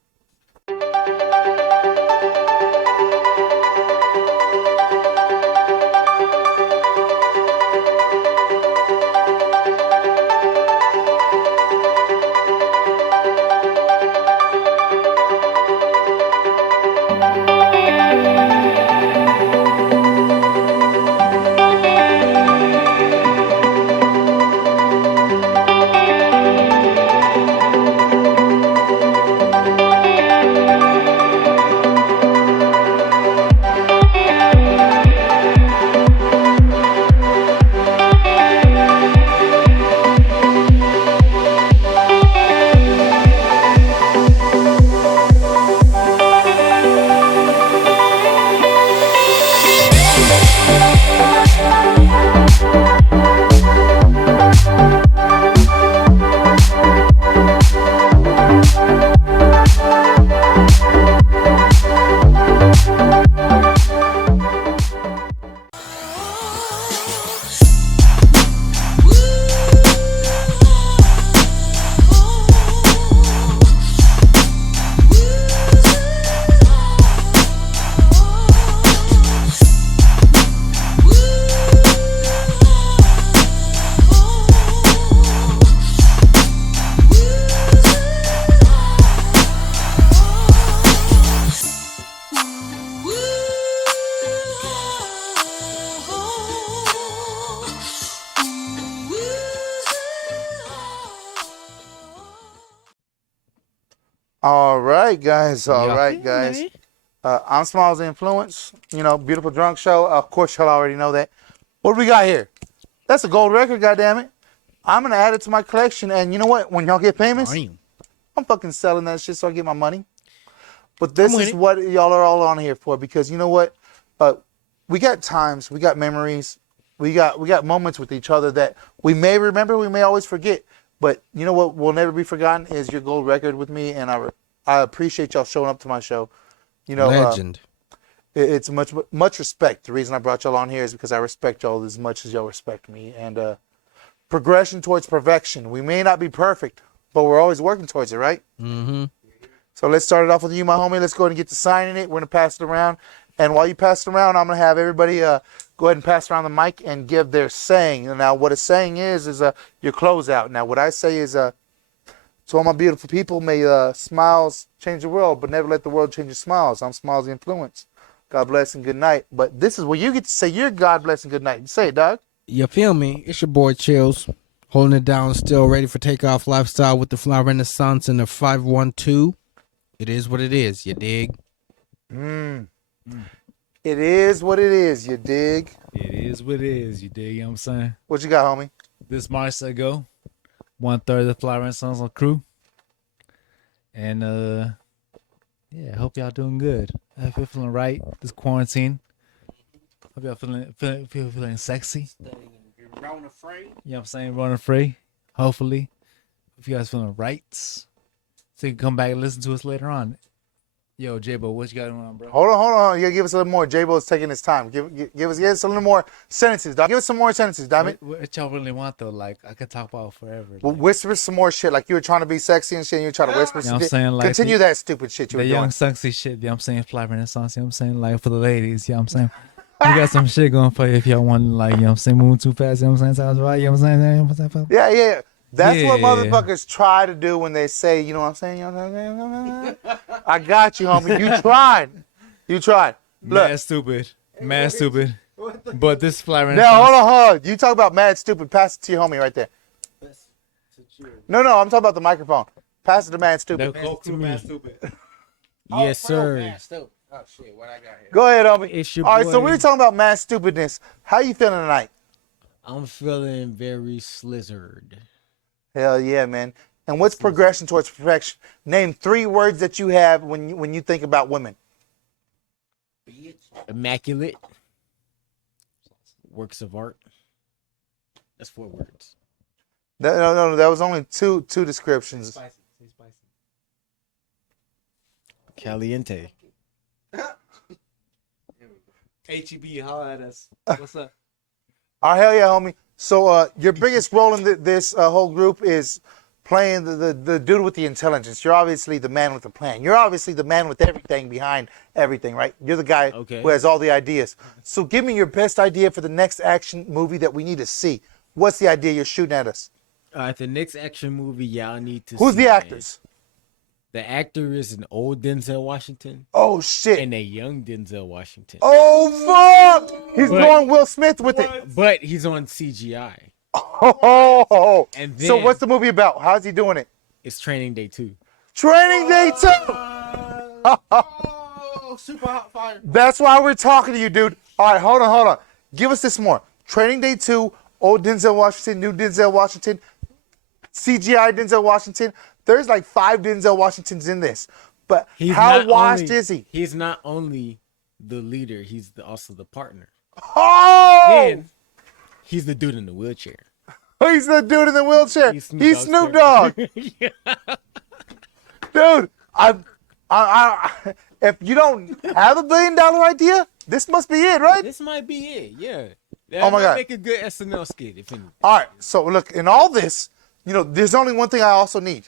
All right, guys. All right, guys. I'm Smiles Influence. You know, beautiful drunk show. Of course, y'all already know that. What do we got here? That's a gold record, goddammit. I'm gonna add it to my collection, and you know what? When y'all get famous, I'm fucking selling that shit so I get my money. But this is what y'all are all on here for, because you know what? We got times, we got memories, we got moments with each other that we may remember, we may always forget. But you know what will never be forgotten is your gold record with me, and I appreciate y'all showing up to my show. You know, legend. It's much respect. The reason I brought y'all on here is because I respect y'all as much as y'all respect me, and progression towards perfection. We may not be perfect, but we're always working towards it, right? Mm-hmm. So let's start it off with you, my homie. Let's go ahead and get to signing it. We're gonna pass it around, and while you pass it around, I'm gonna have everybody go ahead and pass around the mic and give their saying. And now, what a saying is your closeout. Now, what I say is, to all my beautiful people, may smiles change the world, but never let the world change your smiles. I'm Smiles the Influence. God bless and good night. But this is where you get to say your God bless and good night. Say it, dog. You feel me? It's your boy Chills, holding it down, still ready for takeoff lifestyle with the Fly Renaissance and the 512. It is what it is, you dig? It is what it is, you dig? It is what it is, you dig? You know what I'm saying? What you got, homie? This March ago, 1/3 of the Fly Renaissance crew. And yeah, I hope y'all doing good. I hope you're feeling right this quarantine. Hope y'all feeling sexy. You know what I'm saying? Running free. Hopefully. If you guys feeling right. So you can come back and listen to us later on. Yo, J-Bo, what you got going on, bro? Hold on. You gotta give us a little more. J-Bo's taking his time. Give us a little more sentences, dog. Give us some more sentences, damn it. What y'all really want, though? Like, I could talk about forever. Well, whisper some more shit. Like you were trying to be sexy and shit, and you were trying to whisper some shit. Saying, like, continue that stupid shit you were the doing. young, sexy shit, you know what I'm saying? Fly Renaissance, you know what I'm saying? Like, for the ladies, you know what I'm saying? We got some shit going for you if y'all want to, like, you know what I'm saying? Move too fast, you know what I'm saying? Sounds right, you know what I'm saying? Yeah. That's what motherfuckers try to do when they say, you know what I'm saying? You know what I'm saying? I got you, homie. You tried. Look. Mad stupid. But this Fly Renaissance. Now, hold on. You talk about mad stupid. Pass it to your homie right there. No, I'm talking about the microphone. Pass it to mad stupid. Mad stupid. Yes, sir. Oh shit, what I got here? Go ahead, homie. It's your All right, boy. so we're talking about mad stupidness. How you feeling tonight? I'm feeling very slizzard. Hell yeah, man. And what's progression towards perfection? Name 3 words that you have when you think about women. Immaculate. Works of art. That's 4 words. No, that was only two descriptions. Spicy. Caliente. HEB, holla at us. What's up? Oh, hell yeah, homie. So your biggest role in this whole group is playing the dude with the intelligence. You're obviously the man with the plan. You're obviously the man with everything behind everything, right? You're the guy who has all the ideas. So give me your best idea for the next action movie that we need to see. What's the idea you're shooting at us? The next action movie y'all need to Who's see, the actors? Man. The actor is an old Denzel Washington. Oh, shit. And a young Denzel Washington. Oh, fuck! He's going Will Smith with it. But he's on CGI. Oh, and so what's the movie about? How's he doing it? It's Training Day 2. Training Day 2! Super hot fire. That's why we're talking to you, dude. All right, hold on. Give us this more. Training Day 2, old Denzel Washington, new Denzel Washington, CGI Denzel Washington. There's like 5 Denzel Washingtons in this. But how washed is he? He's not only the leader, he's also the partner. Oh! And he's the dude in the wheelchair. He's the dude in the wheelchair. He's Snoop Dogg. Yeah. Dude, if you don't have $1 billion idea, this must be it, right? This might be it, yeah. Oh my God. Make a good SNL skit, if anything. All right, so look, in all this, there's only one thing I also need.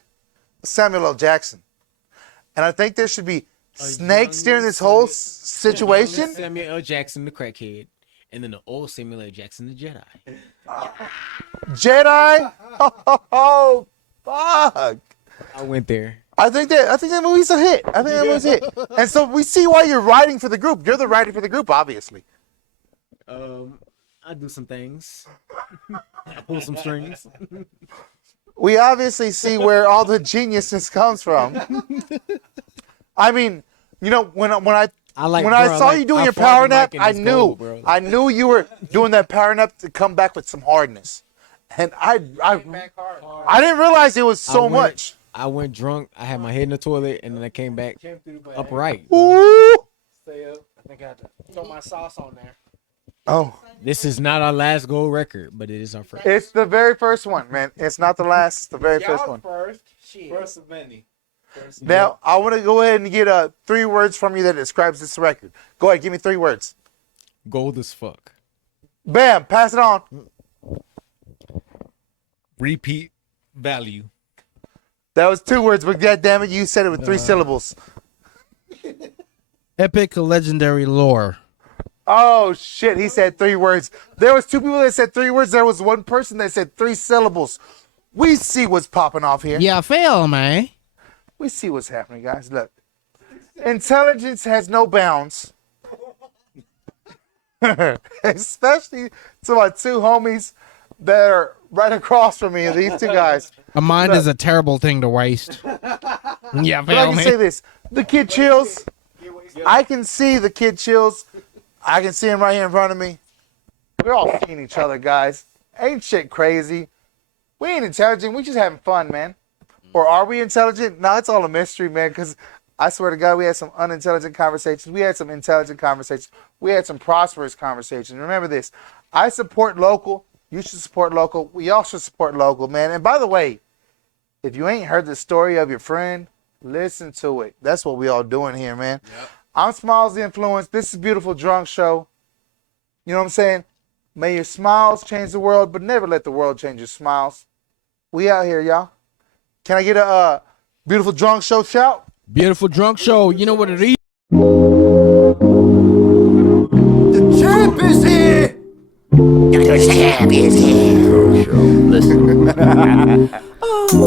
Samuel L. Jackson. And I think there should be snakes during this whole situation. Samuel L. Jackson, the crackhead. And then the old Samuel L. Jackson, the Jedi. Jedi? Oh, fuck. I went there. I think that movie's a hit. And so we see why you're writing for the group. You're the writer for the group, obviously. I do some things. I pull some strings. We obviously see where all the geniusness comes from. I mean, when I saw you doing your power nap, I knew you were doing that power nap to come back with some hardness. And I didn't realize it was so much. I went drunk. I had my head in the toilet, and then I came back upright. Ooh. Stay up. I think I had to throw my sauce on there. Oh. This is not our last gold record, but it is our first. It's the very first one, man. It's not the last. It's the very first one. First of many. Now, I want to go ahead and get 3 words from you that describes this record. Go ahead, give me 3 words. Gold as fuck. Bam, pass it on. Repeat value. That was 2 words, but goddammit, you said it with 3 syllables. Epic legendary lore. Oh, shit, he said 3 words. There was 2 people that said 3 words. There was 1 person that said 3 syllables. We see what's popping off here. Yeah, fail, man. We see what's happening, guys. Look. Intelligence has no bounds. Especially to my 2 homies that are right across from me. These 2 guys. A mind is a terrible thing to waste. Yeah, but I can say this. The kid chills. I can see the kid chills. I can see him right here in front of me. We're all seeing each other, guys. Ain't shit crazy. We ain't intelligent. We just having fun, man. Or are we intelligent? No, it's all a mystery, man, because I swear to God, we had some unintelligent conversations. We had some intelligent conversations. We had some prosperous conversations. Remember this. I support local. You should support local. We all should support local, man. And by the way, if you ain't heard the story of your friend, listen to it. That's what we all doing here, man. Yep. I'm Smiles the Influence. This is Beautiful Drunk Show. You know what I'm saying? May your smiles change the world, but never let the world change your smiles. We out here, y'all. Can I get a Beautiful Drunk Show shout? Beautiful Drunk Show. You know what it is? The champ is here! The champ is here! Listen.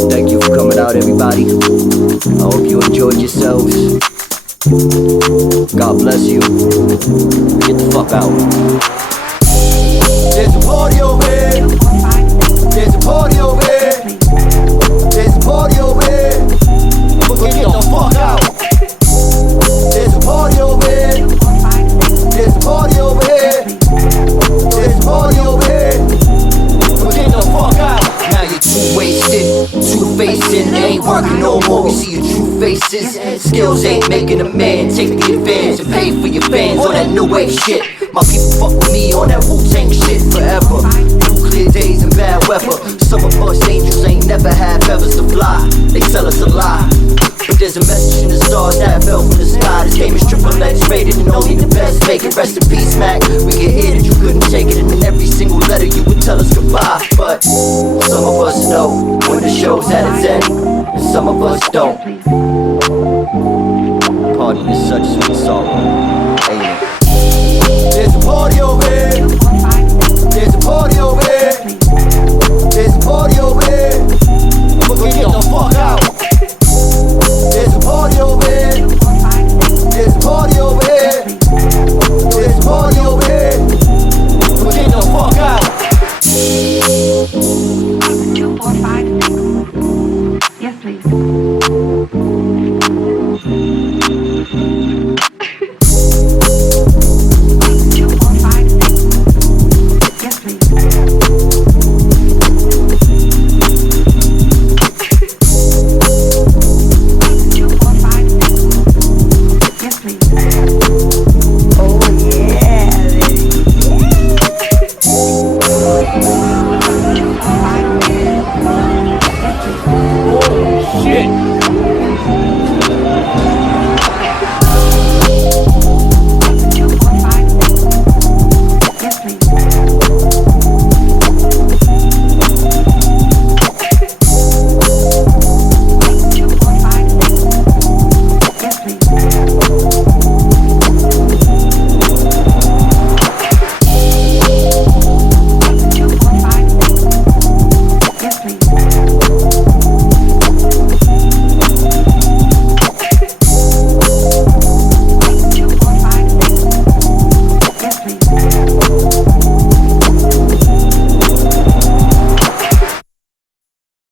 Thank you for coming out, everybody. I hope you enjoyed yourselves. God bless you. Get the fuck out. There's a party over here. There's a party over here. There's a party over here. We're gonna get the fuck out. There's a party over here. There's a party over here. There's a party over here. advances. Skills ain't making a man. Take the advantage and pay for your fans on that new wave shit. My people fuck with me on that Wu-Tang shit forever. Nuclear days and bad weather. Some of us angels ain't never had feathers to fly. They tell us a lie, but there's a message in the stars that fell from the sky. This game is triple X rated and only the best make it. Rest in peace, Mac. We can hear that you couldn't take it, and in every single letter you would tell us goodbye. But some of us know when the show's at its end, and some of us don't. Pardon this such sweet sorrow, ain't it? There's a party over here. There's a party over here. There's a party over here. I'ma get the fuck out. There's a party over here. There's a party over here. There's a party over here. I'ma get the fuck out. 2, 4, 5, 6. Yes, please. 2, 4, 5, 6. Yes, please. 2, 4, 5, 6. Yes, please. Oh yeah, baby. 2, 4, 5, 6. Yes, please. Oh shit.